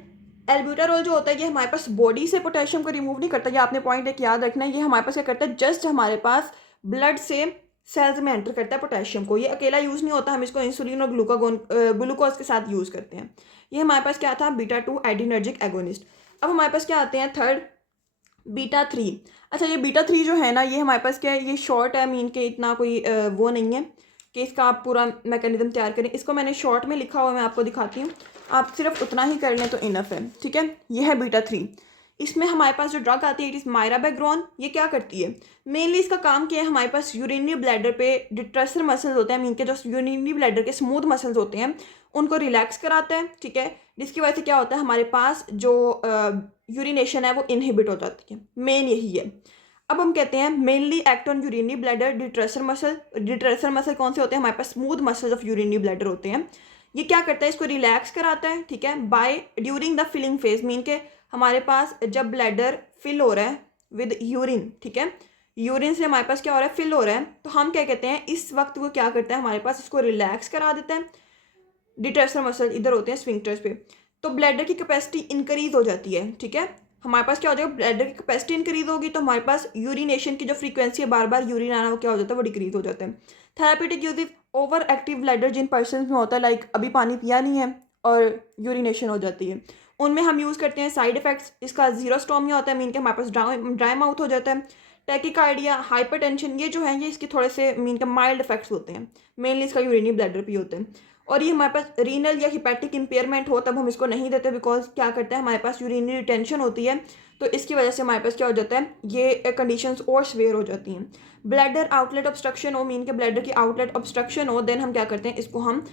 एल्ब्यूटारोल जो होता है ये हमारे पास बॉडी से पोटेशियम को रिमूव नहीं करता, ये आपने पॉइंट एक याद रखना है। ये हमारे पास क्या करता है, जस्ट हमारे पास ब्लड से सेल्स में एंटर करता है पोटेशियम को। ये अकेला यूज़ नहीं होता, हम इसको इंसुलिन और ग्लूकोज के साथ यूज़ करते हैं। ये हमारे पास क्या था, बीटा 2 एड्रीनर्जिक एगोनिस्ट। अब हमारे पास क्या आते हैं, थर्ड बीटा 3। अच्छा, ये बीटा 3 जो है ना, ये हमारे पास क्या है, ये शॉर्ट है, मीन के इतना कोई वो नहीं है कि इसका आप पूरा मैकेनिज्म तैयार करें। इसको मैंने शॉर्ट में लिखा हुआ, मैं आपको दिखाती हूँ, आप सिर्फ उतना ही कर लें तो इनफ है, ठीक है। ये है बीटा 3। इसमें हमारे पास जो ड्रग आती है, इट इज़ मायराबैग्रोन। ये क्या करती है, मेनली इसका काम क्या है, हमारे पास यूरिनरी ब्लैडर पे डिट्रेसर मसल्स होते हैं, मीन के जो यूरिनरी ब्लैडर के स्मूथ मसल्स होते हैं उनको रिलैक्स कराता है, ठीक है। जिसकी वजह से क्या होता है, हमारे पास जो यूरिनेशन है वो इनहिबिट हो जाती है, मेन यही है। अब हम कहते हैं mainly act on urinary bladder detrusor muscle. Detrusor muscle कौन से होते हैं, हमारे पास smooth muscles of urinary bladder होते हैं। ये क्या करता है, इसको रिलैक्स कराता है, ठीक है, by during the filling phase, mean के हमारे पास जब ब्लैडर फिल हो रहा है विद यूरिन, ठीक है, यूरिन से हमारे पास क्या हो रहा है, फिल हो रहा है, तो हम क्या कहते हैं, इस वक्त वो क्या करता है, हमारे पास इसको रिलैक्स करा देता है। डिट्रेसर मसल इधर होते हैं स्फिंक्टर्स पे, तो ब्लैडर की कैपेसिटी इंक्रीज हो जाती है, ठीक है। हमारे पास क्या हो जाएगा, ब्लैडर की कैपेसिटी इंक्रीज होगी तो हमारे पास यूरिनेशन की जो फ्रीक्वेंसी है, बार बार यूरिन आना, वो क्या हो जाता है, वो डिक्रीज हो जाता है। Therapeutic use over active bladder जिन पर्सन में होता है, लाइक अभी पानी पिया नहीं है और यूरिनेशन हो जाती है, उनमें हम यूज़ करते हैं। साइड इफेक्ट्स इसका जीरोस्टोमिया होता है, मीन के हमारे पास ड्राई माउथ हो जाता है। टैकिकार्डिया, हाइपरटेंशन, ये जो है ये इसके थोड़े से मीन के माइल्ड इफेक्ट्स होते हैं, मेनली इसका यूरिनरी ब्लैडर भी होते हैं। और ये हमारे पास रीनल या हिपैटिक इंपेयरमेंट हो तब हम इसको नहीं देते, बिकॉज क्या करता है, हमारे पास यूरिनरी रिटेंशन होती है, तो इसकी वजह से हमारे पास क्या हो जाता है, ये कंडीशंस और स्वेयर हो जाती हैं। ब्लैडर आउटलेट ऑब्स्ट्रक्शन हो, मीन के ब्लैडर की आउटलेट ऑब्स्ट्रक्शन हो, देन हम क्या करते हैं, इसको हम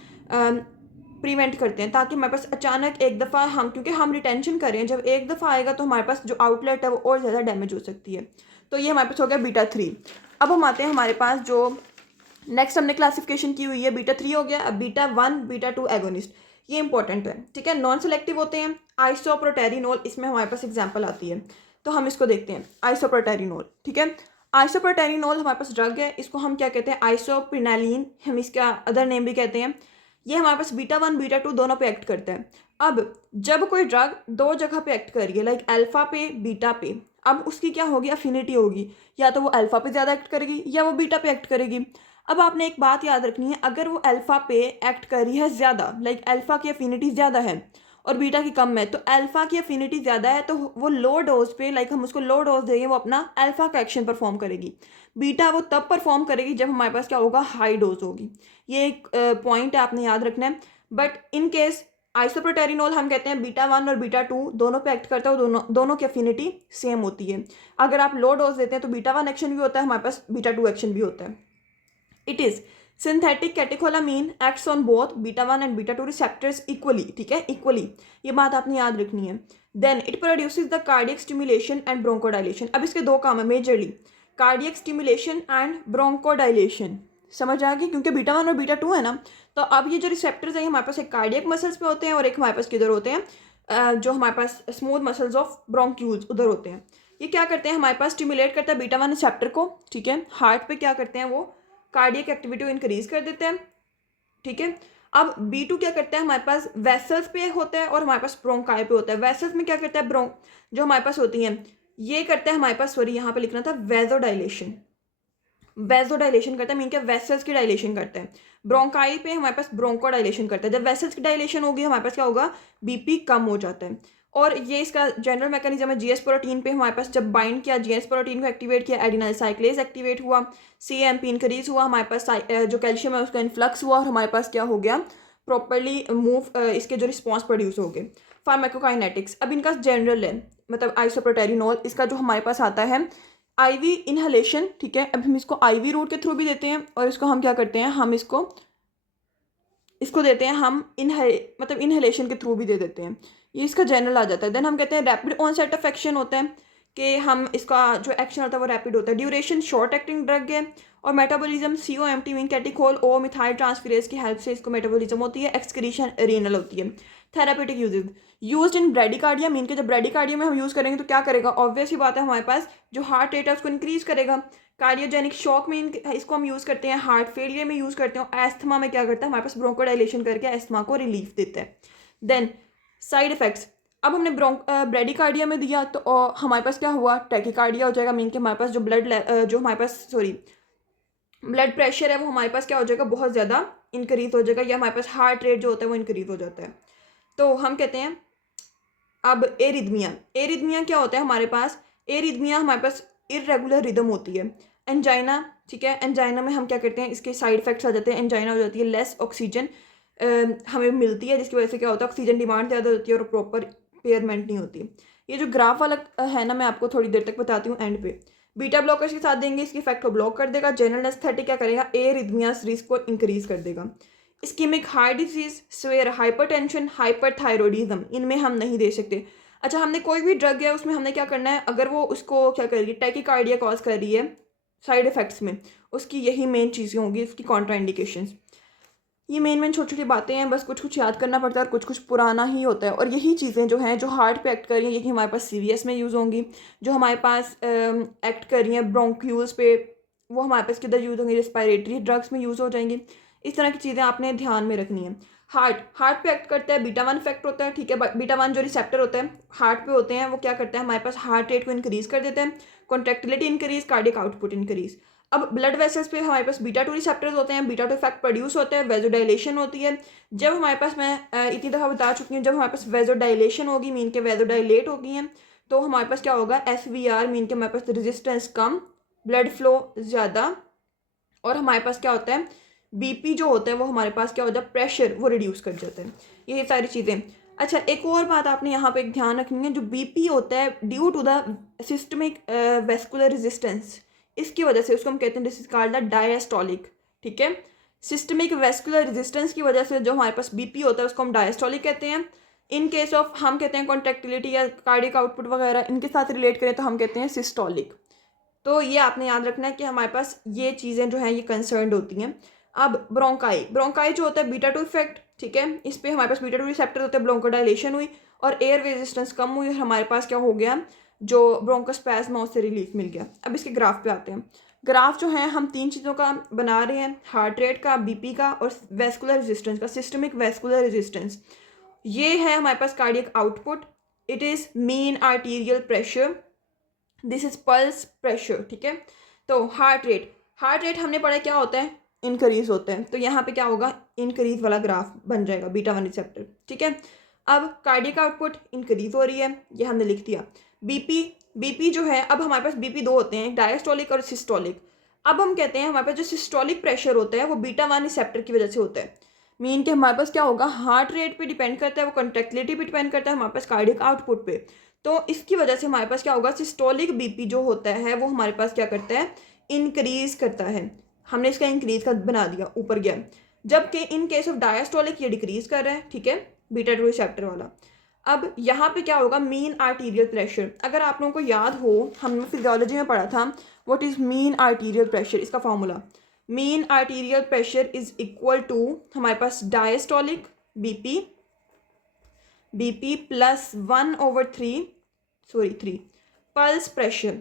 प्रिवेंट करते हैं, ताकि हमारे पास अचानक एक दफ़ा हम, क्योंकि हम रिटेंशन कर रहे हैं, जब एक दफ़ा आएगा तो हमारे पास जो आउटलेट है वो और ज़्यादा डैमेज हो सकती है। तो ये हमारे पास हो गया बीटा 3। अब हम आते हैं हमारे पास जो नेक्स्ट हमने क्लासिफिकेशन की हुई है, बीटा 3 हो गया। अब बीटा 1 बीटा 2 एगोनिस्ट, ये इंपॉर्टेंट है, ठीक है, नॉन सेलेक्टिव होते हैं। आइसोप्रोटेरिनोल, इसमें हमारे पास एग्जाम्पल आती है, तो हम इसको देखते हैं। आइसोप्रोटेरिनोल, ठीक है, आइसोप्रोटेरिनोल हमारे पास ड्रग है, इसको हम क्या कहते हैं, आइसोप्रिनालिन, हम इसका अदर नेम भी कहते हैं। ये हमारे पास बीटा 1 बीटा 2 दोनों पे एक्ट करता है। अब जब कोई ड्रग दो जगह पे एक्ट कर रही है, लाइक अल्फा पे बीटा पे, अब उसकी क्या होगी, अफिनिटी होगी, या तो वो अल्फा पे ज़्यादा एक्ट करेगी या वो बीटा पे एक्ट करेगी। अब आपने एक बात याद रखनी है, अगर वो अल्फा पे एक्ट कर रही है ज़्यादा, लाइक अल्फा की अफिनिटी ज़्यादा है और बीटा की कम है, तो अल्फा की अफिनिटी ज़्यादा है तो वो लो डोज पे, लाइक हम उसको लो डोज देंगे, वो अपना अल्फा का एक्शन परफॉर्म करेगी। बीटा वो तब परफॉर्म करेगी जब हमारे पास क्या होगा, हाई डोज होगी। ये एक पॉइंट है, आपने याद रखना है। बट इन केस आइसोप्रोटेरिनोल हम कहते हैं बीटा 1 और बीटा 2 दोनों पे एक्ट करता है, दोनों की अफिनिटी सेम होती है। अगर आप लो डोज देते हैं तो बीटा 1 एक्शन भी होता है, हमारे पास बीटा 2 एक्शन भी होता है। It is synthetic catecholamine acts on both beta 1 and beta 2 receptors equally, ठीक है, इक्वली, ये बात आपने याद रखनी है। Then it produces the cardiac stimulation and bronchodilation. अब इसके दो काम है majorly, cardiac stimulation and bronchodilation, समझ आ गई, क्योंकि बीटा 1 और बीटा 2 है ना। तो अब ये जो रिसेप्टर्स हैं हमारे पास एक कार्डियक मसल्स पे होते हैं और एक हमारे पास किधर होते हैं, जो हमारे पास स्मूथ मसल्स ऑफ ब्रोंक्यूल्स उधर होते हैं। ये क्या करते हैं, हमारे पास स्टिमुलेट करता है बीटा 1 रिसेप्टर को, ठीक है, हार्ट पे क्या करते हैं, वो कार्डियक एक्टिविटी को इंक्रीज कर देते हैं, ठीक है। अब B2 क्या करता है, हमारे पास वेसल्स पे होता है और हमारे पास ब्रोंकाई पे होता है। वेसल्स में क्या करता है, जो हमारे पास होती हैं, ये करता है हमारे पास, सॉरी यहाँ पे लिखना था, वेजोडाइलेशन, वेजोडाइलेशन करता है, मीन के वेसल्स की डायलेशन करता है। ब्रोंकाई पे हमारे पास ब्रोंकोडाइलेशन करता है। जब वेसल्स की डायलेशन होगी हमारे पास क्या होगा, बीपी कम हो जाता है। और ये इसका जनरल मैकेनिज्म है, जीएस प्रोटीन पे हमारे पास जब बाइंड किया, जीएस प्रोटीन को एक्टिवेट किया, एडिनाइल साइक्लेज एक्टिवेट हुआ, सीएमपी इंक्रीज हुआ, हमारे पास जो कैल्शियम है उसका इन्फ्लक्स हुआ और हमारे पास क्या हो गया, प्रॉपरली मूव, इसके जो रिस्पॉन्स प्रोड्यूस हो गए। फार्माकोकाइनेटिक्स, अब इनका जनरल है, मतलब आइसोप्रोटेरिनोल, इसका जो हमारे पास आता है आईवी इनहेलेशन, ठीक है। अब हम इसको आईवी रूट के थ्रू भी देते हैं और इसको हम क्या करते हैं, हम इसको देते हैं, हम मतलब इनहेलेशन के थ्रू भी दे देते हैं। ये इसका जनरल आ जाता है। देन हम कहते हैं रैपिड ऑनसेट ऑफ एक्शन होता है, कि हम इसका जो एक्शन होता है वो रैपिड होता है। ड्यूरेशन शॉर्ट एक्टिंग ड्रग है और मेटाबॉलिज्म COMT मीन कैटिकोल ओ मिथाइल ट्रांसफेरेज की हेल्प से इसको मेटाबॉलिज्म होती है, एक्सक्रीशन रीनल होती है। Therapeutic use in bradycardia, mean के जब ब्रेडिकार्डिया में हम यूज़ करेंगे तो क्या करेगा, ऑब्वियस ही बात है, हमारे पास जो हार्ट रेट है उसको इंक्रीज करेगा। कार्डियोजेनिक शॉक में इसको हम यूज़ करते हैं, हार्ट फेलियर में यूज़ करते हैं, एस्थमा में क्या करता है, हमारे पास ब्रोंकोडाइलेशन करके एस्थमा को रिलीफ देता है। देन साइड इफेक्ट्स, अब हमने ब्रेडिकार्डिया में दिया तो हमारे पास क्या हुआ, टैकिकार्डिया हो जाएगा, मीन के हमारे पास जो ब्लड जो हमारे पास ब्लड प्रेशर है वो हमारे पास क्या हो जाएगा, बहुत ज़्यादा इंक्रीज हो जाएगा, या हमारे पास हार्ट रेट जो होता है वो इंक्रीज हो जाता है। तो हम कहते हैं अब एरिथमिया। एरिथमिया क्या होता है हमारे पास, एरिथमिया हमारे पास इरेगुलर रिदम होती है। एंजाइना, ठीक है, एंजाइना में हम क्या करते हैं, इसके साइड इफेक्ट्स आ जाते हैं। एंजाइना हो जाती है लेस ऑक्सीजन हमें मिलती है, जिसकी वजह से क्या होता है ऑक्सीजन डिमांड ज़्यादा होती है और प्रॉपर पेयरमेंट नहीं होती। ये जो ग्राफ वाला है ना, मैं आपको थोड़ी देर तक बताती हूँ एंड पे। बीटा ब्लॉकर्स के साथ देंगे, इसके इफेक्ट को ब्लॉक कर देगा। जनरल एनेस्थेटिक क्या करेगा, एरिथमियास रिस्क को इंक्रीज कर देगा। Ischaemic heart disease, swear hypertension, hyperthyroidism, इनमें हम नहीं दे सकते। अच्छा, हमने कोई भी ड्रग है उसमें हमने क्या करना है, अगर वो उसको क्या कर रही है, टैकीकार्डिया कॉज कर रही है साइड इफेक्ट्स में, उसकी यही मेन चीज़ें होंगी, उसकी कॉन्ट्राइंडिकेशंस। ये मेन छोटी छोटी बातें हैं, बस कुछ कुछ याद करना पड़ता है और कुछ कुछ पुराना ही होता है। और यही चीज़ें जो हैं जो हार्ट पे एक्ट कर रही हैं, यही हमारे पास सीवीएस में यूज़ होंगी। जो हमारे पास एक्ट कर रही हैं ब्रोंक्यूल्स पे, वो हमारे पास किधर यूज़ होंगी, रेस्पिरेटरी ड्रग्स में यूज़ हो जाएंगी। इस तरह की चीज़ें आपने ध्यान में रखनी है। हार्ट पे एक्ट करता है, बीटा वन इफेक्ट होता है, ठीक है। बीटा वन जो रिसेप्टर होता है हार्ट पे होते हैं, वो क्या करते हैं हमारे पास हार्ट रेट को इंक्रीज़ कर देते हैं, contractility increase, cardiac output increase. अब ब्लड वेसल्स पे हमारे पास बीटा टू रिसेप्टर्स होते हैं, बीटा टू इफेक्ट प्रोड्यूस होता है, वेजोडाइलेशन होती है। जब हमारे पास, मैं इतनी दफ़ा बता चुकी हूँ, जब हमारे पास वेजोडाइलेशन होगी मीन के वेजोडाइलेट होगी हैं, तो हमारे पास क्या होगा, SVR मीन के हमारे पास रेजिस्टेंस कम, ब्लड फ्लो ज़्यादा, और हमारे पास क्या होता है BP जो होता है वो हमारे पास क्या होता है, प्रेशर वो रिड्यूस कर जाता है। ये सारी चीज़ें। अच्छा, एक और बात आपने यहाँ पे एक ध्यान रखनी है, जो BP होता है due to the systemic vascular resistance, इसकी वजह से उसको हम कहते हैं this is called the diastolic, ठीक है। सिस्टमिक वेस्कुलर रेजिस्टेंस की वजह से जो हमारे पास BP होता है उसको हम डायस्टोलिक कहते हैं। इन केस ऑफ हम कहते हैं कॉन्ट्रेक्टिलिटी या कार्डियक आउटपुट वगैरह इनके साथ रिलेट करें तो हम कहते हैं सिस्टोलिक। तो ये आपने याद रखना है कि हमारे पास ये चीज़ें जो हैं ये कंसर्न्ड होती हैं। अब ब्रोंकाई जो होता है बीटा टू इफेक्ट, ठीक है, इस पर हमारे पास बीटा टू रिसेप्टर होते हैं, ब्रोंकोडाइलेशन हुई और एयर रेजिस्टेंस कम हुई और हमारे पास क्या हो गया, जो ब्रोंकोस्पैज्म उससे रिलीफ मिल गया। अब इसके ग्राफ पे आते हैं। ग्राफ जो है हम तीन चीज़ों का बना रहे हैं, हार्ट रेट का, BP का और वेस्कुलर रेजिस्टेंस का, सिस्टमिक वेस्कुलर रेजिस्टेंस। ये है हमारे पास cardiac output, it is mean arterial pressure, this is pulse pressure, ठीक है। तो हार्ट रेट हमने पढ़ा क्या होता है, इंक्रीज होता है, तो यहाँ पे क्या होगा, इंक्रीज वाला ग्राफ बन जाएगा, बीटा वन रिसेप्टर, ठीक है। अब कार्डियक आउटपुट इंक्रीज हो रही है, ये हमने लिख दिया। बीपी जो है, अब हमारे पास BP दो होते हैं, डायस्टोलिक और सिस्टोलिक। अब हम कहते हैं हमारे पास जो सिस्टोलिक प्रेशर होता है वो बीटा वन रिसेप्टर की वजह से होता है। मीन के हमारे पास क्या होगा, हार्ट रेट पे डिपेंड करता है, वो कंट्रेक्टिलिटी पे डिपेंड करता है, हमारे पास कार्डियक आउटपुट पे। तो इसकी वजह से हमारे पास क्या होगा, सिस्टोलिक BP जो होता है वो हमारे पास क्या करता है, इंक्रीज करता है। हमने इसका इंक्रीज का बना दिया, ऊपर गया। जबकि इन केस ऑफ डायस्टोलिक ये डिक्रीज कर रहा है, ठीक है, बीटा टू रिसेप्टर वाला। अब यहाँ पे क्या होगा, मीन आर्टीरियल प्रेशर। अगर आप लोगों को याद हो, हमने फिजियोलॉजी में पढ़ा था what is mean arterial pressure, इसका formula, mean arterial pressure is equal to हमारे पास diastolic BP plus 1/3 pulse pressure.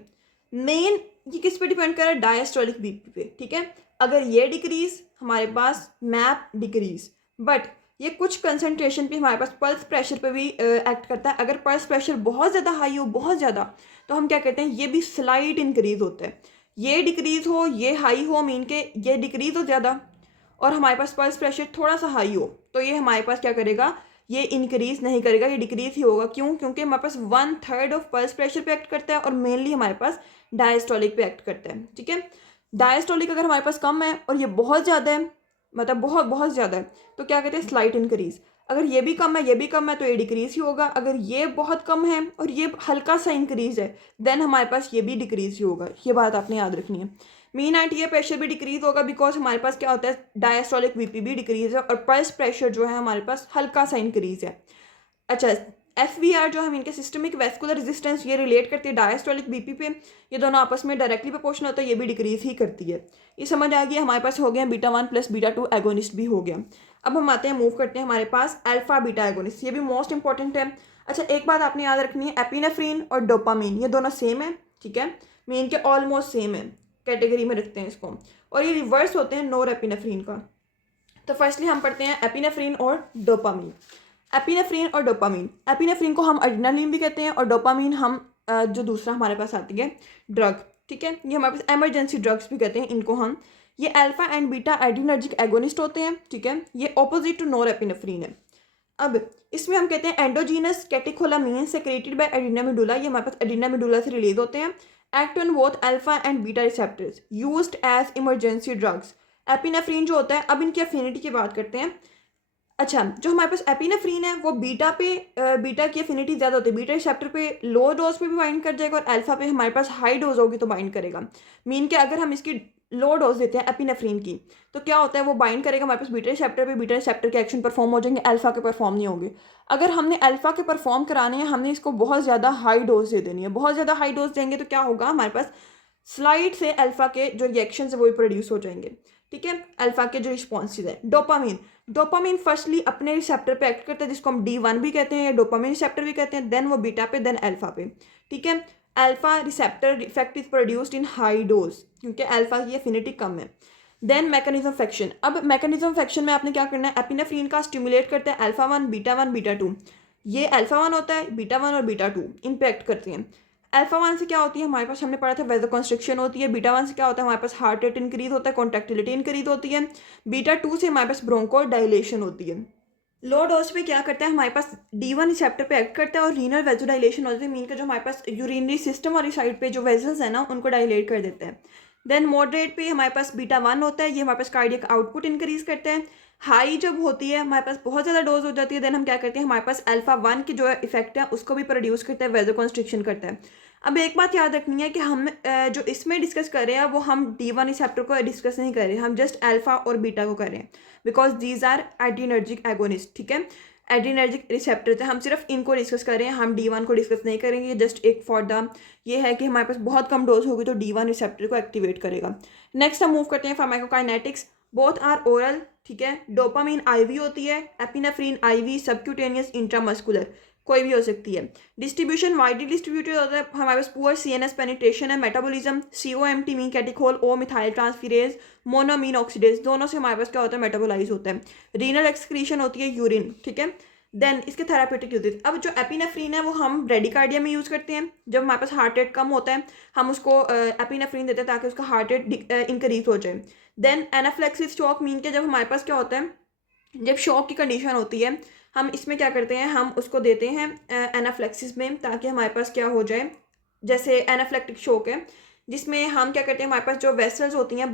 Main ये किस पे डिपेंड कर रहा है, डायस्टोलिक BP पे, ठीक है। अगर ये डिक्रीज हमारे पास मैप डिक्रीज, बट ये कुछ कंसंट्रेशन पे हमारे पास पल्स प्रेशर पे भी एक्ट करता है। अगर पल्स प्रेशर बहुत ज़्यादा हाई हो, बहुत ज़्यादा, तो हम क्या कहते हैं, ये भी स्लाइड इंक्रीज होता है। ये डिक्रीज हो, ये हाई हो, मीन के ये डिक्रीज हो ज़्यादा और हमारे पास पल्स प्रेशर थोड़ा सा हाई हो, तो ये हमारे पास क्या करेगा, ये इंक्रीज नहीं करेगा, ये डिक्रीज ही होगा। क्यों, क्योंकि हमारे पास 1/3 ऑफ पल्स प्रेशर पे एक्ट करता है और मेनली हमारे पास डायस्टोलिक पे एक्ट करता है, ठीक है। डायस्टोलिक अगर हमारे पास कम है और ये बहुत ज़्यादा है, मतलब बहुत बहुत ज़्यादा है, तो क्या कहते हैं, स्लाइट इंक्रीज। अगर ये भी कम है, ये भी कम है, तो ये डिक्रीज ही होगा। अगर ये बहुत कम है और ये हल्का सा इंक्रीज है, देन हमारे पास ये भी डिक्रीज ही होगा। ये बात आपने याद रखनी है। मीन आर्टीरियल प्रेशर भी डिक्रीज होगा बिकॉज हमारे पास क्या होता है, डायस्टोलिक BP भी डिक्रीज है और पल्स प्रेशर जो है हमारे पास हल्का सा इंक्रीज है। अच्छा, SVR जो हम इनके सिस्टमिक वेस्कुलर रेजिस्टेंस ये रिलेट करती है डायस्टोलिक BP पे, ये दोनों आपस में डायरेक्टली प्रोपोर्शनल होता है, ये भी डिक्रीज ही करती है। ये समझ आ गया, हमारे पास हो गया beta one plus beta two agonist भी हो गया। अब हम आते हैं, मूव करते हैं हमारे पास अल्फा बीटा एगोनिस्ट, ये भी मोस्ट इंपॉर्टेंट है। अच्छा, एक बात आपने याद रखनी है, एपिनेफ्रीन और डोपामीन ये दोनों सेम है, ठीक है, मीन के ऑलमोस्ट सेम है, कैटेगरी में रखते हैं इसको, और ये रिवर्स होते हैं नोर एपिनेफ्रीन का। तो फर्स्टली हम पढ़ते हैं एपिनेफ्रीन और डोपामीन। एपिनेफ्रीन और डोपामीन, एपिनेफ्रीन को हम एड्रेनालिन भी कहते हैं और डोपामीन हम जो दूसरा हमारे पास आती है ड्रग, ठीक है, ये हमारे पास एमरजेंसी ड्रग्स भी कहते हैं इनको हम। ये alpha and beta adrenergic agonist होते हैं, ठीक है। ये ऑपोजिट टू नॉरएपिनेफ्रीन है। अब इसमें हम कहते हैं endogenous catecholamine secreted by adrenal medulla, ये हमारे पास एड्रीना मेडुला से रिलीज होते हैं। Act on both alpha and beta receptors, used as emergency drugs. Epinephrine जो होता है, अब इनकी एफिनिटी की बात करते हैं। अच्छा, जो हमारे पास एपिनेफ्रीन है वो बीटा की एफिनिटी ज़्यादा होती है, बीटा रिसेप्टर पे लो डोज पे भी बाइंड कर जाएगा और अल्फा पे हमारे पास हाई डोज होगी तो बाइंड करेगा। मीन के अगर हम इसकी लो डोज देते हैं एपिनेफ्रीन की तो क्या होता है, वो बाइंड करेगा हमारे पास बीटा रिसेप्टर पे, बीटा रिसेप्टर के एक्शन परफॉर्म हो जाएंगे, अल्फा के परफॉर्म नहीं होंगे। अगर हमने अल्फा के परफॉर्म कराने हैं, हमने इसको बहुत ज़्यादा हाई डोज दे देनी है। बहुत ज़्यादा हाई डोज देंगे तो क्या होगा, हमारे पास स्लाइड से अल्फा के जो रिएक्शन है वो भी प्रोड्यूस हो जाएंगे, ठीक है। अल्फा के जो रिस्पॉन्सेज है। डोपामीन फर्स्टली अपने रिसेप्टर पे एक्ट करता है जिसको हम D1 भी कहते हैं या डोपामीन रिसेप्टर भी कहते हैं, देन वो बीटा पे, देन अल्फा पे, ठीक है। Alpha receptor effect is produced in high dose क्योंकि अल्फा की एफिनिटी कम है। Then mechanism of action. अब मैकेनिज्म ऑफ एक्शन में आपने क्या करना है, एपिनेफ्रीन का स्टिमुलेट करते हैं अल्फा 1 बीटा 2। ये अल्फा 1 होता है, बीटा 1 और बीटा 2 इन पे एक्ट करते हैं। अल्फा 1 से क्या होती है, हमारे पास हमने पढ़ा था वेजोकंस्ट्रिक्शन होती है। बीटा 1 से क्या होता है, हमारे पास हार्ट रेट इंक्रीज होता है, कॉन्ट्रैक्टिलिटी इंक्रीज होती है। बीटा 2 से हमारे पास ब्रोंको डायलेशन होती है। लो डोज पे क्या करता है, हमारे पास D1 रिसेप्टर पे एक्ट करता है और रीनल वेजोडाइलेशन होती है। मीन का जो हमारे पास यूरिनरी सिस्टम वाली साइड पे जो वेजल्स है ना उनको डायलेट कर देता है। देन मॉडरेट पे हमारे पास बीटा 1 होता है, ये हमारे पास कार्डियक आउटपुट इंक्रीज करते हैं। हाई जब होती है हमारे पास बहुत ज़्यादा डोज हो जाती है, देन हम क्या करते हैं, हमारे पास अल्फा 1 की जो इफेक्ट है उसको भी प्रोड्यूस करता है, वेजोकंस्ट्रिक्शन करता है। अब एक बात याद रखनी है कि हम जो इसमें डिस्कस कर रहे हैं वो हम D1 रिसेप्टर को डिस्कस नहीं कर रहे, हम जस्ट अल्फा और बीटा को कर रहे हैं because these are adrenergic agonist, ठीक है। एड्रीनर्जिक रिसेप्टर हम सिर्फ इनको डिस्कस कर रहे हैं, हम D1 को डिस्कस नहीं करेंगे। जस्ट एक फॉर द ये है कि हमारे पास बहुत कम डोज होगी तो D1 रिसेप्टर को एक्टिवेट करेगा। नेक्स्ट हम मूव करते हैं फार्माकोकाइनेटिक्स। बोथ आर ओरल, ठीक है। डोपामीन IV होती है, एपिनेफ्रीन IV सबक्यूटेनियस इंट्रामस्कुलर कोई भी हो सकती है। डिस्ट्रीब्यूशन वाइडली डिस्ट्रीब्यूटेड होता है, हमारे पास पुअर CNS पेनिट्रेशन है। Metabolism COMT mean catechol O methyl transferase monoamine oxidase दोनों से हमारे पास क्या होता है, मेटाबोलाइज होता है। रीनल एक्सक्रीशन होती है यूरिन, ठीक है। देन इसके थेरापेटिक यूजेस। अब जो एपिनेफ्रीन है वो हम ब्रेडिकार्डिया में यूज़ करते हैं। जब हमारे पास हार्ट रेट कम होता है हम उसको एपिनेफ्रीन देते हैं ताकि उसका हार्ट रेट इंक्रीज हो जाए। देन एनाफ्लेक्सिस शॉक मीन के जब हमारे पास क्या होता है, जब शॉक की कंडीशन होती है हम इसमें क्या करते हैं, हम उसको देते हैं एनाफ्लेक्सिस में ताकि हमारे पास क्या हो जाए, जैसे एनाफ्लेक्टिक शॉक है जिसमें हम क्या करते हैं, हमारे पास जो वेसल्स होती हैं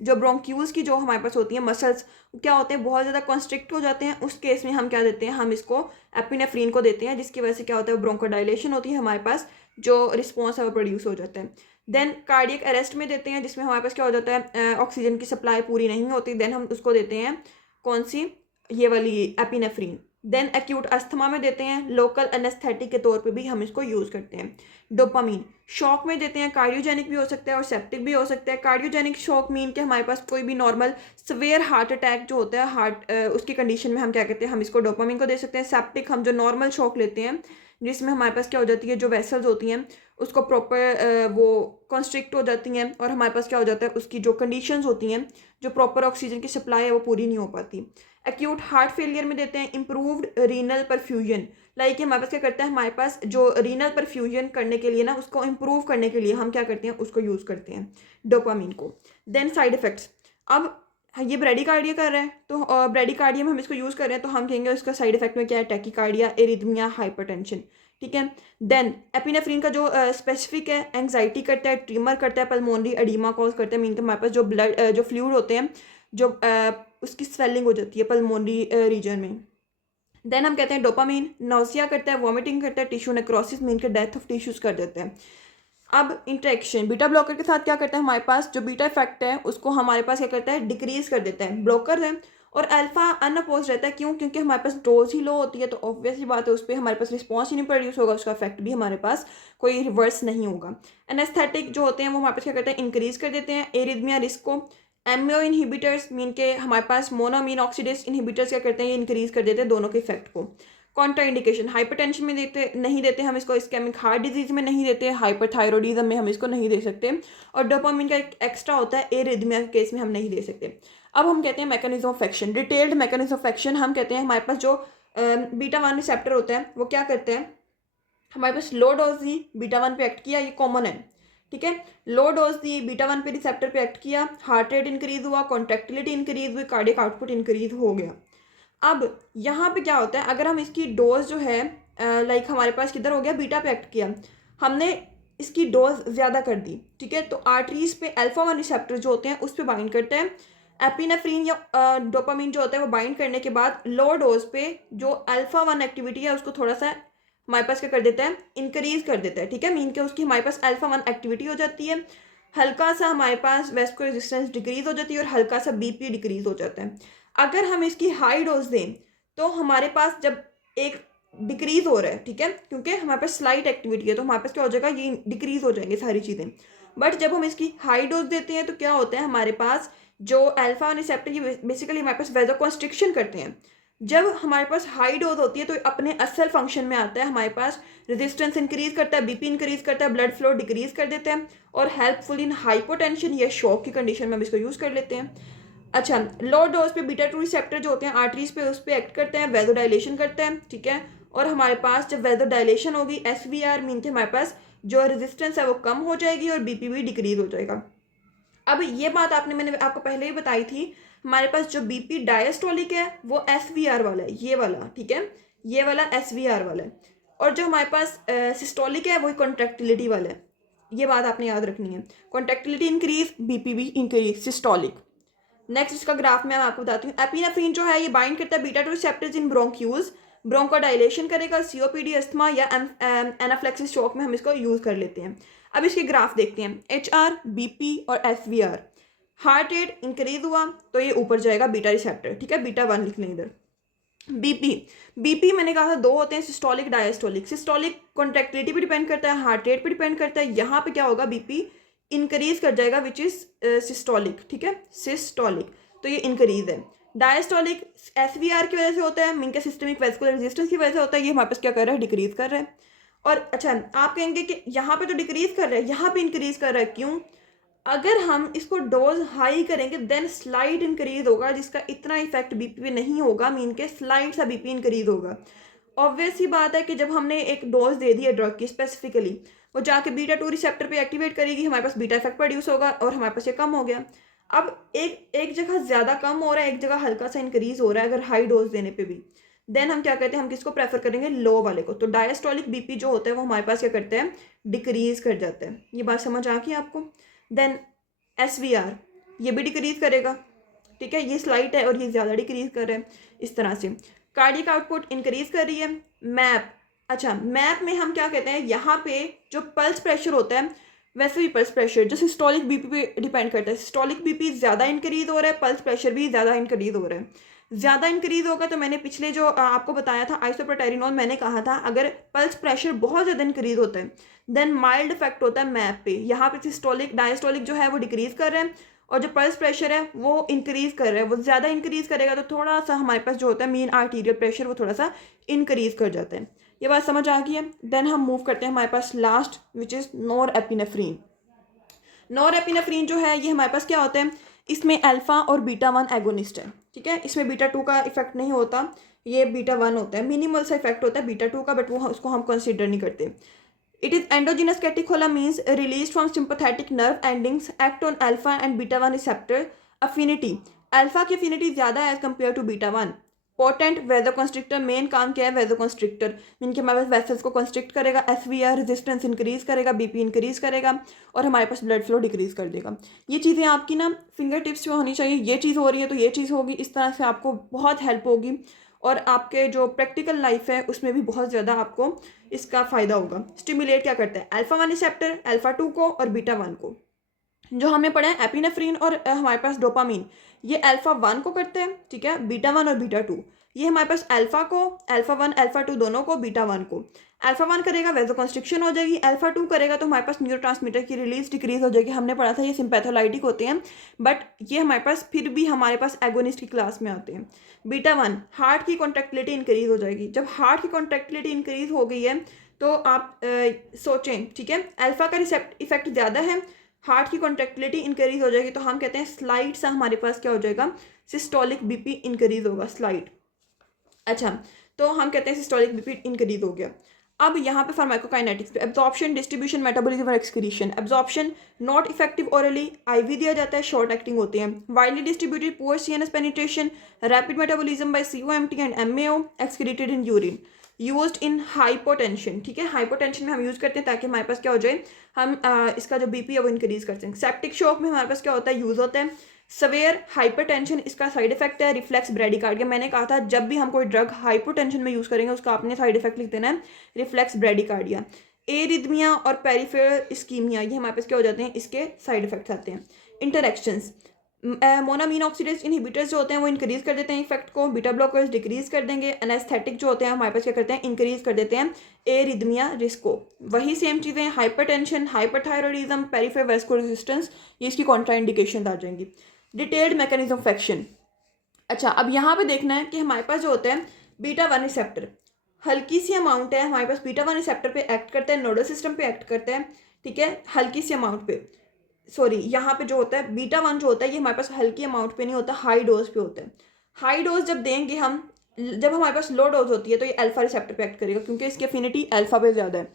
जो ब्रोंक्यूल्स की जो हमारे पास होती हैं मसल्स क्या होते हैं, बहुत ज़्यादा कॉन्स्ट्रिक्ट हो जाते हैं। उस केस में हम क्या देते हैं, हम इसको एपिनेफ्रीन को देते हैं जिसकी वजह से क्या होता है, ब्रोंकोडाइलेशन होती है, हमारे पास जो रिस्पॉन्स है वो प्रोड्यूस हो जाता है। देन कार्डियक अरेस्ट में देते हैं जिसमें हमारे पास क्या हो जाता है, ऑक्सीजन की सप्लाई पूरी नहीं होती, देन हम उसको देते हैं कौन सी, ये वाली एपिनेफ्रीन। देन एक्यूट अस्थमा में देते हैं, लोकल एनेस्थेटिक के तौर पे भी हम इसको यूज़ करते हैं। डोपामीन शॉक में देते हैं, कार्डियोजेनिक भी हो सकता है और सेप्टिक भी हो सकता है। कार्डियोजेनिक शॉक मीन के हमारे पास कोई भी नॉर्मल सवेयर हार्ट अटैक जो होता है उसकी कंडीशन में हम क्या कहते हैं, हम इसको डोपामीन को दे सकते हैं। सेप्टिक हम जो नॉर्मल शॉक लेते हैं जिसमें हमारे पास क्या हो जाती है, जो वेसल्स होती हैं उसको प्रॉपर वो कॉन्स्ट्रिक्ट हो जाती हैं और हमारे पास क्या हो जाता है, उसकी जो कंडीशंस होती हैं, जो प्रॉपर ऑक्सीजन की सप्लाई है वो पूरी नहीं हो पाती। एक्यूट हार्ट फेलियर में देते हैं इम्प्रूव्ड रीनल परफ्यूजन। लाइक हमारे पास क्या करता है, हमारे पास जो रीनल परफ्यूजन करने के लिए ना उसको इम्प्रूव करने के लिए हम क्या करते हैं, उसको यूज़ करते हैं डोपामीन को। Then side effects. अब ये ब्रेडिकार्डिया कर रहा है तो ब्रेडिकार्डिया में हम इसको यूज़ कर रहे हैं तो हम कहेंगे उसका साइड इफेक्ट में क्या है, टैकीकार्डिया, एरिथमिया, हाइपरटेंशन, ठीक है। देन एपिनेफ्रीन का जो स्पेसिफिक है, एंग्जाइटी करता है, ट्रिमर करता है, पल्मोनरी एडिमा कॉज करता है। मीन के हमारे पास जो ब्लड जो फ्लूइड होते हैं जो उसकी स्वेलिंग हो जाती है पल्मोनरी रीजन में। देन हम कहते हैं डोपामीन नौसिया करता है, वॉमिटिंग करता है, टिश्यू नेक्रोसिस मीन के डेथ ऑफ टिश्यूज कर देते हैं। अब इंटरेक्शन बीटा ब्लॉकर के साथ क्या करता है, हमारे पास जो बीटा इफेक्ट है उसको हमारे पास क्या करता है, डिक्रीज कर देता है, ब्लॉकर है। और अल्फा अनअपोज रहता है, क्यों, क्योंकि हमारे पास डोज ही लो होती है तो ऑब्वियसली बात है उस पर हमारे पास रिस्पॉन्स ही नहीं प्रोड्यूस होगा, उसका इफेक्ट भी हमारे पास कोई रिवर्स नहीं होगा। एनेस्थेटिक जो होते हैं वो हमारे पास क्या करते हैं, इंक्रीज कर देते हैं एरिथमिया रिस्क को। एमओ इनहिबिटर्स मीन के हमारे पास मोनोमीन ऑक्सीडेज इनहिबिटर्स क्या करते हैं, ये इंक्रीज कर देते हैं दोनों के इफेक्ट को। कॉन्ट्रा इंडिकेशन हाइपरटेंशन में नहीं देते हम इसको, इस्केमिक हार्ट डिजीज में नहीं देते, हाइपरथायरॉयडिज्म में हम इसको नहीं दे सकते, और डोपामिन का एक एक्स्ट्रा होता है एरिथमिया के केस में हम नहीं दे सकते। अब हम कहते हैं mechanism of action, detailed mechanism of action. हम कहते हैं हमारे पास जो बीटा 1 रिसेप्टर होता है वो क्या करते हैं, हमारे पास लो डोज ही बीटा 1 पे एक्ट किया, ये कॉमन है, ठीक है। लो डोज दी, बीटा 1 पे रिसेप्टर पे एक्ट किया, हार्ट रेट इंक्रीज हुआ, कॉन्ट्रैक्टिलिटी इंक्रीज हुई, कार्डियक आउटपुट इंक्रीज हो गया। अब यहाँ पे क्या होता है, अगर हम इसकी डोज जो है लाइक हमारे पास किधर हो गया, बीटा पे एक्ट किया, हमने इसकी डोज ज़्यादा कर दी, ठीक है, तो आर्टरीज पे अल्फा 1 रिसेप्टर जो होते हैं उस पर बाइंड करते हैं। एपिनेफ्रीन या डोपामीन जो होता है वो बाइंड करने के बाद लो डोज पे जो अल्फा 1 एक्टिविटी है उसको थोड़ा सा हमारे पास क्या कर देता है, इंक्रीज कर देता है, ठीक है, मीन के उसकी हमारे पास अल्फा 1 एक्टिविटी हो जाती है, हल्का सा हमारे पास वेस्को रेजिस्टेंस डिक्रीज हो जाती है और हल्का सा बीपी डिक्रीज हो जाता है। अगर हम इसकी हाई डोज दें तो हमारे पास जब एक डिक्रीज हो रहा है, ठीक है, क्योंकि हमारे पास स्लाइट एक्टिविटी है तो हमारे पास क्या हो जाएगा, ये डिक्रीज हो जाएंगे सारी चीज़ें। बट जब हम इसकी हाई डोज देते हैं तो क्या होता है, हमारे पास जो अल्फा रिसेप्टर ये बेसिकली हमारे पास वेजोकॉन्स्ट्रिक्शन करते हैं। जब हमारे पास हाई डोज होती है तो अपने असल फंक्शन में आता है, हमारे पास रेजिस्टेंस इंक्रीज करता है, बीपी इंक्रीज करता है, ब्लड फ्लो डिक्रीज कर देते हैं और हेल्पफुल इन हाइपोटेंशन या शॉक की कंडीशन में हम इसको यूज़ कर लेते हैं। अच्छा, लो डोज पे बीटा 2 रिसेप्टर जो होते हैं आर्टरीज पे उस पर एक्ट करते हैं, वेजोडाइलेशन करते हैं, ठीक है, और हमारे पास जब वेजोडाइलेशन होगी SVR मीन के हमारे पास जो रेजिस्टेंस है वो कम हो जाएगी और बीपी भी डिक्रीज हो जाएगा। अब ये बात मैंने आपको पहले ही बताई थी, हमारे पास जो बीपी डायस्टोलिक है वो SVR वाला है, ये वाला, ठीक है, ये वाला SVR वाला है, और जो हमारे पास सिस्टोलिक है वही कॉन्ट्रैक्टिलिटी वाला है। ये बात आपने याद रखनी है, कॉन्ट्रैक्टिलिटी इंक्रीज, बीपी भी इंक्रीज, सिस्टोलिक। नेक्स्ट इसका ग्राफ मैं आपको बताती हूँ। एपिनेफ्रीन जो है ये बाइंड करता है बीटा 2 रिसेप्टर्स इन ब्रोंक्यूल्स, ब्रोंकोडाइलेशन करेगा, COPD, अस्थमा या एनाफ्लेक्सिस शॉक में हम इसको यूज़ कर लेते हैं। अब इसके ग्राफ देखते हैं, HR, BP और SVR। हार्ट रेट इंक्रीज हुआ तो ये ऊपर जाएगा बीटा रिसेप्टर, ठीक है, बीटा 1 लिख लें इधर। बीपी मैंने कहा था दो होते हैं, सिस्टोलिक डायस्टोलिक। सिस्टोलिक कॉन्ट्रैक्टिलिटी पे डिपेंड करता है, हार्ट रेट पे डिपेंड करता है। यहाँ पे क्या होगा, बीपी इंक्रीज कर जाएगा विच इज सिस्टोलिक, ठीक है, सिस्टोलिक, तो ये इंक्रीज है। डायस्टोलिक SVR की वजह से होता है, मीन के सिस्टमिक वेस्कुलर रेजिस्टेंस की वजह से होता है, ये हमारे पास क्या कर रहा है, डिक्रीज कर रहा है। और अच्छा, आप कहेंगे कि यहाँ पे तो डिक्रीज कर रहा है, यहाँ पे इंक्रीज कर रहा है, क्यों? अगर हम इसको डोज हाई करेंगे देन स्लाइड इंक्रीज होगा, जिसका इतना इफेक्ट बीपी पे नहीं होगा, मीन के स्लाइड सा बीपी इंक्रीज होगा। ऑब्वियस ही बात है कि जब हमने एक डोज दे दी है ड्रग की स्पेसिफिकली, वो जाके बीटा 2 रिसेप्टर पे एक्टिवेट करेगी, हमारे पास बीटा इफेक्ट प्रोड्यूस होगा और हमारे पास ये कम हो गया। अब एक जगह ज़्यादा कम हो रहा है, एक जगह हल्का सा इंक्रीज हो रहा है अगर हाई डोज देने पे भी, देन हम क्या कहते हैं, हम किसको प्रेफर करेंगे, लो वाले को। तो डायस्टोलिक बीपी जो होता है वो हमारे पास क्या करते हैं, डिक्रीज कर जाता है। ये बात समझ आ गई आपको? देन SVR ये भी डिक्रीज करेगा, ठीक है, ये स्लाइट है और ये ज़्यादा डिक्रीज कर रहा है, इस तरह से। कार्डियक आउटपुट इंक्रीज कर रही है। मैप, अच्छा, मैप में हम क्या कहते हैं, यहाँ पे जो पल्स प्रेशर होता है, वैसे भी पल्स प्रेशर जो सिस्टोलिक बीपी पे डिपेंड करता है, सिस्टोलिक बीपी ज़्यादा इंक्रीज हो रहा है, पल्स प्रेशर भी ज़्यादा इंक्रीज हो रहा है। ज़्यादा इंक्रीज होगा तो मैंने पिछले जो आपको बताया था आइसोप्रोटेरिनोल, मैंने कहा था अगर पल्स प्रेशर बहुत ज़्यादा इंक्रीज होता है देन माइल्ड इफेक्ट होता है मैप पे। यहाँ पे सिस्टोलिक डायस्टोलिक जो है वो डिक्रीज कर रहे हैं और जो पल्स प्रेशर है वो इंक्रीज कर रहा है, वो ज़्यादा इंक्रीज करेगा तो थोड़ा सा हमारे पास जो होता है मीन आर्टीरियल प्रेशर वो थोड़ा सा इंक्रीज कर जाता है। ये बात समझ आ गई है? देन हम मूव करते हैं हमारे पास लास्ट विच इज़ नॉरएपिनेफ्रीन। नॉरएपिनेफ्रीन जो है ये हमारे पास क्या होता है, इसमें अल्फा और बीटा 1 एगोनिस्ट है, ठीक है, इसमें बीटा 2 का इफेक्ट नहीं होता, ये बीटा 1 होता है, मिनिमल सा इफेक्ट होता है बीटा 2 का, बट वो उसको हम कंसिडर नहीं करते। It is endogenous catechola means released from sympathetic nerve endings, act on alpha and beta 1 receptor affinity. Alpha की अफिनिटी ज़्यादा है as compare to beta 1। Potent vasoconstrictor, main काम क्या है, वेजोकॉन्स्ट्रिक्टर, इनके हमारे पास वेसल्स को कंस्ट्रिक्ट करेगा, SVR रेजिस्टेंस इंक्रीज करेगा, बीपी इंक्रीज करेगा और हमारे पास ब्लड फ्लो डिक्रीज कर देगा। ये चीज़ें आपकी ना फिंगर टिप्स पे होनी चाहिए, ये चीज़ हो रही है तो ये चीज़ होगी, इस तरह से आपको बहुत हेल्प होगी और आपके जो प्रैक्टिकल लाइफ है उसमें भी बहुत ज़्यादा आपको इसका फ़ायदा होगा। स्टिमुलेट क्या करता है, अल्फा 1 रिसेप्टर, अल्फा 2 को और बीटा 1 को। जो हमने पढ़ा है एपिनेफ्रीन और हमारे पास डोपामीन, ये अल्फा 1 को करते हैं, ठीक है, बीटा 1 और बीटा 2। ये हमारे पास अल्फा को, अल्फा 1 अल्फा 2 दोनों को, बीटा 1 को। अल्फा 1 करेगा वेजोकॉन्स्ट्रिक्शन हो जाएगी, अल्फा 2 करेगा तो हमारे पास न्यूरोट्रांसमीटर की रिलीज डिक्रीज हो जाएगी। हमने पढ़ा था ये सिंपैथोलाइटिक होते हैं बट ये हमारे पास फिर भी हमारे पास एगोनिस्ट की क्लास में आते हैं। बीटा 1 हार्ट की कॉन्ट्रैक्टिलिटी इंक्रीज हो जाएगी। जब हार्ट की कॉन्ट्रैक्टिलिटी इंक्रीज हो गई है तो आप सोचें, ठीक है, अल्फा का इफेक्ट ज़्यादा है, हार्ट की कॉन्ट्रैक्टिलिटी इंक्रीज हो जाएगी तो हम कहते हैं स्लाइड सा हमारे पास क्या हो जाएगा, सिस्टोलिक बीपी इंक्रीज होगा, स्लाइड। अच्छा, तो हम कहते हैं सिस्टोलिक बीपी इंक्रीज हो गया। अब यहाँ पे फार्माकोकाइनेटिक्स पे एब्जॉर्प्शन, डिस्ट्रीब्यूशन, मेटाबॉलिज्म और excretion. Absorption not effective orally, IV दिया जाता है, शॉर्ट एक्टिंग होते हैं। Widely distributed, poor CNS penetration, rapid metabolism by COMT and MAO, excreted in urine, used in hypotension. ठीक है, हाइपोटेंशन में हम यूज़ करते हैं ताकि हमारे पास क्या हो जाए, हम इसका जो बीपी है वो इंक्रीज कर सकें। सेप्टिक शॉक में हमारे पास क्या होता है, यूज़ होता है। सवेयर हाइपरटेंशन, इसका साइड इफेक्ट है रिफ्लेक्स ब्रेडिकार्डिया। मैंने कहा था जब भी हम कोई ड्रग हाइपोटेंशन में यूज़ करेंगे उसका आपने साइड इफेक्ट लिख देना है, रिफ्लेक्स ब्रेडिकार्डिया। एरिथमिया और पेरिफेरल इस्कीमिया, ये हमारे पास क्या हो जाते हैं, इसके साइड इफेक्ट्स आते हैं। इंटरेक्शंस, मोनामीन ऑक्सीडेज इनहिबिटर्स जो होते हैं वो इंक्रीज कर देते हैं इफेक्ट को, बीटा ब्लॉकर्स डिक्रीज कर देंगे। एनेस्थेटिक जो होते हैं हमारे पास क्या करते हैं, इंक्रीज कर देते हैं एरिथमिया रिस्क को। वही सेम चीज़ें, hypertension, hyperthyroidism, peripheral vascular resistance, ये इसकी कॉन्ट्राइंडिकेशन आ जाएंगी। Detailed mechanism of action. अच्छा, अब यहाँ पे देखना है कि हमारे पास जो होता है बीटा वन रिसेप्टर, हल्की सी अमाउंट है हमारे पास बीटा वन रिसेप्टर पे एक्ट करता है, नोडल सिस्टम पे एक्ट करता है। ठीक है, हल्की सी अमाउंट पे, सॉरी यहाँ पे जो होता है बीटा वन जो होता है ये हमारे पास हल्की अमाउंट पे नहीं होता, हाई डोज पे होता है। हाई डोज जब देंगे हम, जब हमारे पास लो डोज होती है तो ये अल्फा रिसेप्टर पे एक्ट करेगा क्योंकि इसकी एफिनिटी अल्फा पे ज़्यादा है।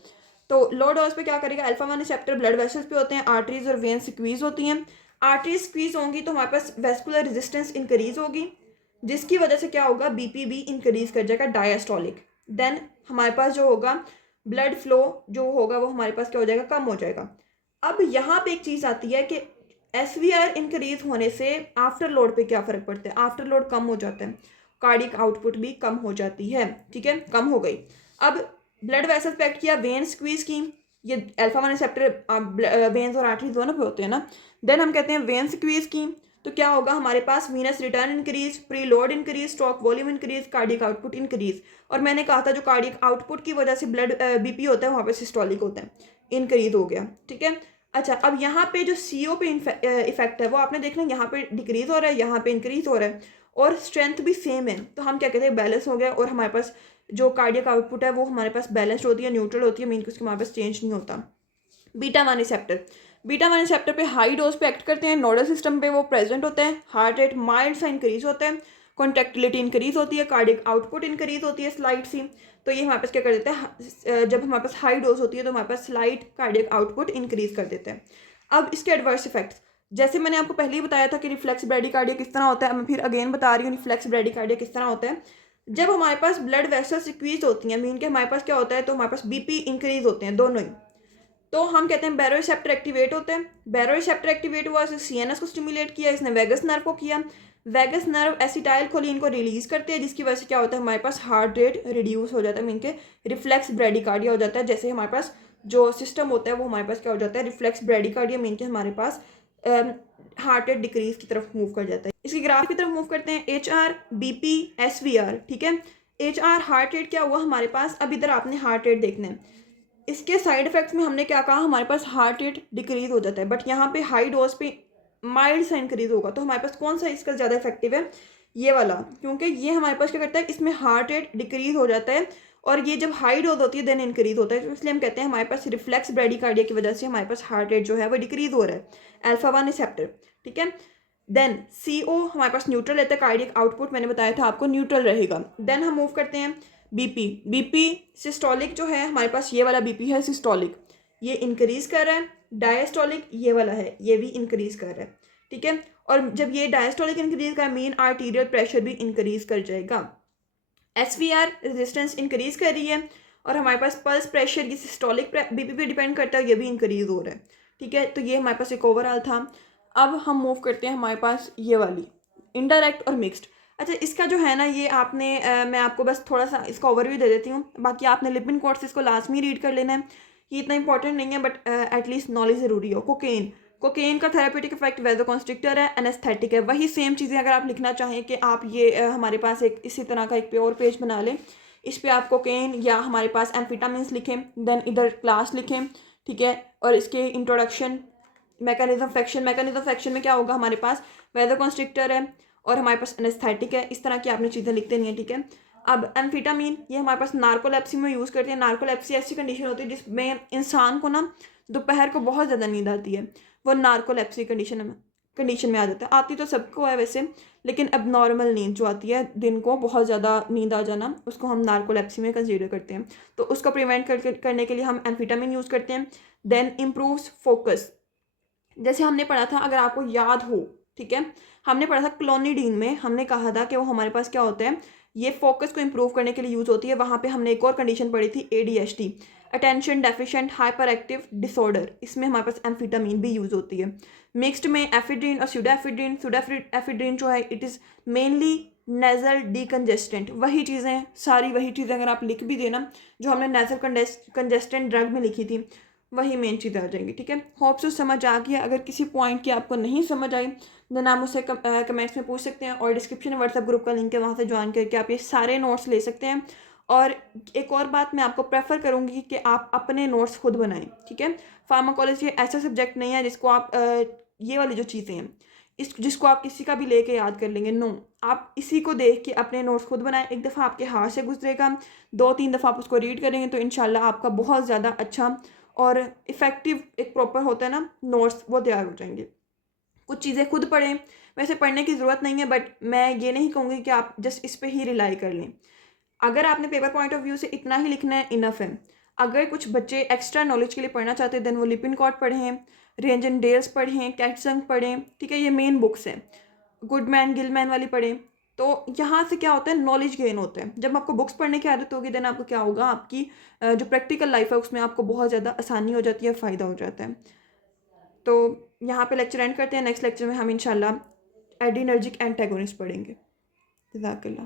तो लो डोज पे क्या करेगा, alpha one receptor blood vessels पे होते हैं, आर्टरीज और वेन स्क्वीज होती हैं। आर्टरीज स्क्वीज होंगी तो हमारे पास वेस्कुलर रेजिस्टेंस इंक्रीज होगी, जिसकी वजह से क्या होगा, बीपी भी इंक्रीज कर जाएगा, डायस्टोलिक। देन हमारे पास जो होगा ब्लड फ्लो जो होगा वो हमारे पास क्या हो जाएगा, कम हो जाएगा। अब यहाँ पे एक चीज़ आती है कि एसवीआर इंक्रीज होने से आफ्टर लोड पे क्या फ़र्क पड़ता है, आफ्टर लोड कम हो जाता है, कार्डिक आउटपुट भी कम हो जाती है। ठीक है, कम हो गई। अब ब्लड वेसल्स पे एक्ट किया, वेन स्क्वीज की, ये अल्फा वन रिसेप्टर वेन्स और आर्टरीज दोनों पे होते हैं ना। देन हम कहते हैं वेन स्क्वीज की, तो क्या होगा हमारे पास, venous return increase, pre load increase, stroke volume increase, cardiac output increase. और मैंने कहा था जो कार्डिक आउटपुट की वजह से ब्लड बीपी होता है वहाँ पे सिस्टोलिक होता है, इंक्रीज हो गया। ठीक है, अच्छा, अब यहाँ पे जो सीओ पे इफेक्ट है वो आपने देखना, यहाँ पे डिक्रीज हो रहा है, यहाँ पे इंक्रीज हो रहा है, और स्ट्रेंथ भी सेम है। तो हम क्या कहते हैं, बैलेंस हो गया, और हमारे पास जो कार्डियक आउटपुट है वो हमारे पास बैलेंस्ड होती है, न्यूट्रल होती है, मीन कि उसके हमारे पास चेंज नहीं होता। Beta one receptor, beta one receptor पे हाई डोज पे एक्ट करते हैं, नोडल सिस्टम पे वो प्रेजेंट होते हैं, हार्ट रेट माइल्ड सा इंक्रीज होता है, कॉन्ट्रैक्टिलिटी इंक्रीज होती है, कार्डिक आउटपुट इंक्रीज होती है स्लाइट सी। तो ये हमारे पास क्या कर देता है, जब हमारे पास हाई डोज होती है तो हमारे पास स्लाइट कार्डियक आउटपुट इंक्रीज कर देते हैं। अब इसके एडवर्स इफेक्ट्स, जैसे मैंने आपको पहले ही बताया था कि रिफ्लेक्स ब्रेडिकार्डिया किस तरह होता है, मैं फिर अगेन बता रही हूँ रिफ्लेक्स ब्रेडिकार्डिया किस तरह होता है। जब हमारे पास ब्लड वेसल्स स्क्वीज होती हैं, मीन के हमारे पास क्या होता है, तो हमारे पास बीपी इंक्रीज होते हैं दोनों ही। तो हम कहते हैं बैरो रिसेप्टर एक्टिवेट होते हैं, बैरो रिसेप्टर एक्टिवेट हुआ, इसने सीएनएस को स्टिमुलेट किया, इसने वेगस नर्व को किया, वेगस नर्व एसिटाइल कोलिन को रिलीज करते हैं, जिसकी वजह से क्या होता है, हमारे पास हार्ट रेट रिड्यूस हो जाता है, मीन के रिफ्लेक्स ब्रेडिकार्डिया हो जाता है। जैसे हमारे पास जो सिस्टम होता है वो हमारे पास क्या हो जाता है, रिफ्लेक्स ब्रेडिकार्डिया, मीन के हमारे पास हार्ट रेट डिक्रीज की तरफ मूव कर जाता है। इसकी ग्राफ की तरफ मूव करते हैं, एच आर, बीपी, एसवीआर। ठीक है, एच आर हार्ट रेट क्या हुआ हमारे पास, अब इधर आपने हार्ट रेट देखना है। इसके साइड इफेक्ट्स में हमने क्या कहा, हमारे पास हार्ट रेट डिक्रीज हो जाता है, बट यहाँ पे हाई डोज पे माइल्ड सा इंक्रीज होगा। तो हमारे पास कौन सा इसका ज़्यादा इफेक्टिव है, ये वाला, क्योंकि ये हमारे पास क्या करता है, इसमें हार्ट रेट डिक्रीज हो जाता है, और ये जब हाई डोज होती है देन इंक्रीज होता है। तो इसलिए हम कहते हैं हमारे पास रिफ्लेक्स ब्रेडिकार्डिया की वजह से हमारे पास हार्ट रेट जो है वो डिक्रीज हो रहा है, अल्फा वन रिसेप्टर। ठीक है, देन CO हमारे पास न्यूट्रल रहता है, कार्डियक आउटपुट मैंने बताया था आपको न्यूट्रल रहेगा। देन हम मूव करते हैं बीपी, बीपी सिस्टोलिक जो है हमारे पास, ये वाला बीपी है सिस्टोलिक, ये इंक्रीज कर रहा है। डायस्टोलिक ये वाला है, ये भी इंक्रीज कर रहा है। ठीक है, और जब ये डायस्टोलिक इंक्रीज कर, मेन आर्टीरियल प्रेशर भी इंक्रीज कर जाएगा। एसवीआर रेजिस्टेंस इंक्रीज कर रही है, और हमारे पास पल्स प्रेशर ये सिस्टोलिक बीपी पे डिपेंड करता है, ये भी इंक्रीज हो रहा है। ठीक है, तो ये हमारे पास एक ओवरऑल था। अब हम मूव करते हैं हमारे पास ये वाली इनडायरेक्ट और मिक्स्ड। अच्छा, इसका जो है ना ये आपने मैं आपको बस थोड़ा सा इसका ओवरव्यू दे देती हूँ, बाकी आपने लिपिन कोर्स इसको लाजमी रीड कर लेना है, ये इतना इंपॉर्टेंट नहीं है बट एटलीस्ट नॉलेज ज़रूरी हो। कोकेन, कोकेन का थेरेपेटिक इफेक्ट वेज़ोकॉन्स्ट्रिक्टर है, एनेस्थेटिक है। वही सेम चीज़ें अगर आप लिखना चाहें कि आप ये हमारे पास एक इसी तरह का एक और पेज बना लें, इस पर आप कोकेन या हमारे पास एम्फिटामिन्स लिखें, देन इधर क्लास लिखें। ठीक है, और इसके introduction, mechanism of action, mechanism of action में क्या होगा, हमारे पास वेज़ोकॉन्स्ट्रिक्टर है और हमारे पास एनेस्थेटिक है। इस तरह की आपने चीज़ें लिखते नहीं है। ठीक है, अब एम्फिटामिन ये हमारे पास नार्कोलेप्सी में यूज़ करते हैं। नार्कोलेप्सी ऐसी कंडीशन होती है जिसमें इंसान को ना दोपहर को बहुत ज़्यादा नींद आती है, वो नार्कोलेप्सी कंडीशन है। कंडीशन में आ जाता है। आती तो सबको है वैसे, लेकिन अब नॉर्मल नींद जो आती है दिन को बहुत ज़्यादा नींद आ जाना, उसको हम नार्कोलेप्सी में कंसीडर करते हैं। तो उसको प्रिवेंट करने के लिए हम एम्फेटामिन यूज़ करते हैं। Then improves focus. जैसे हमने पढ़ा था, अगर आपको याद हो, ठीक है, हमने पढ़ा था क्लोनिडीन में, हमने कहा था कि वो हमारे पास क्या होता है, ये फोकस को इम्प्रूव करने के लिए यूज़ होती है। वहाँ पे हमने एक और कंडीशन पढ़ी थी, ADHD, attention deficient hyper active disorder. इसमें हमारे पास एम्फेटामिन भी यूज़ होती है। मिक्स्ड में एफिड्रीन और स्यूडोएफिड्रीन। स्यूडोएफिड्रीन जो है it is mainly nasal decongestant. वही चीज़ें, सारी वही चीज़ें अगर आप लिख भी देना जो हमने नेजल कंजेस्टेंट ड्रग में लिखी थी, वही मेन चीज़ आ जाएंगी। ठीक है, होप सो समझ आ गया। अगर किसी पॉइंट की आपको नहीं समझ आई देन आप मुझसे कमेंट्स में पूछ सकते हैं, और डिस्क्रिप्शन में व्हाट्सएप ग्रुप का लिंक है, वहाँ से ज्वाइन करके आप ये सारे नोट्स ले सकते हैं। और एक और बात मैं आपको प्रेफर करूँगी कि आप अपने नोट्स खुद बनाएं। ठीक है, फार्माकोलॉजी ऐसा सब्जेक्ट नहीं है जिसको आप ये वाली जो चीज़ें हैं जिसको आप किसी का भी लेके याद कर लेंगे। नो, आप इसी को देख के अपने नोट्स खुद बनाएं। एक दफ़ा आपके हाथ से गुजरेगा, 2-3 दफ़ा आप उसको रीड करेंगे तो इंशाल्लाह आपका बहुत ज़्यादा अच्छा और इफ़ेक्टिव एक प्रॉपर होता है ना नोट्स, वो तैयार हो जाएंगे। कुछ चीज़ें खुद पढ़ें, वैसे पढ़ने की ज़रूरत नहीं है, बट मैं ये नहीं कहूँगी कि आप जस्ट इस पे ही रिलाई कर लें। अगर आपने पेपर पॉइंट ऑफ व्यू से इतना ही लिखना है, इनफ है। अगर कुछ बच्चे एक्स्ट्रा नॉलेज के लिए पढ़ना चाहते हैं देन वो लिपिनकॉट पढ़ें, रेंज एंड डेल्स पढ़ें, कैटसंग पढ़ें। ठीक है, ये मेन बुक्स हैं। गुडमैन गिलमैन वाली पढ़ें। तो यहाँ से क्या होता है, नॉलेज गेन होता है। जब आपको बुक्स पढ़ने की आदत होगी देन आपको क्या होगा, आपकी जो प्रैक्टिकल लाइफ है उसमें आपको बहुत ज़्यादा आसानी हो जाती है, फ़ायदा हो जाता है। तो यहाँ पे लेक्चर एंड करते हैं। नेक्स्ट लेक्चर में हम इंशाल्लाह एडिनर्जिक एंटागोनिस्ट पढ़ेंगे। जज़ाकल्लाह।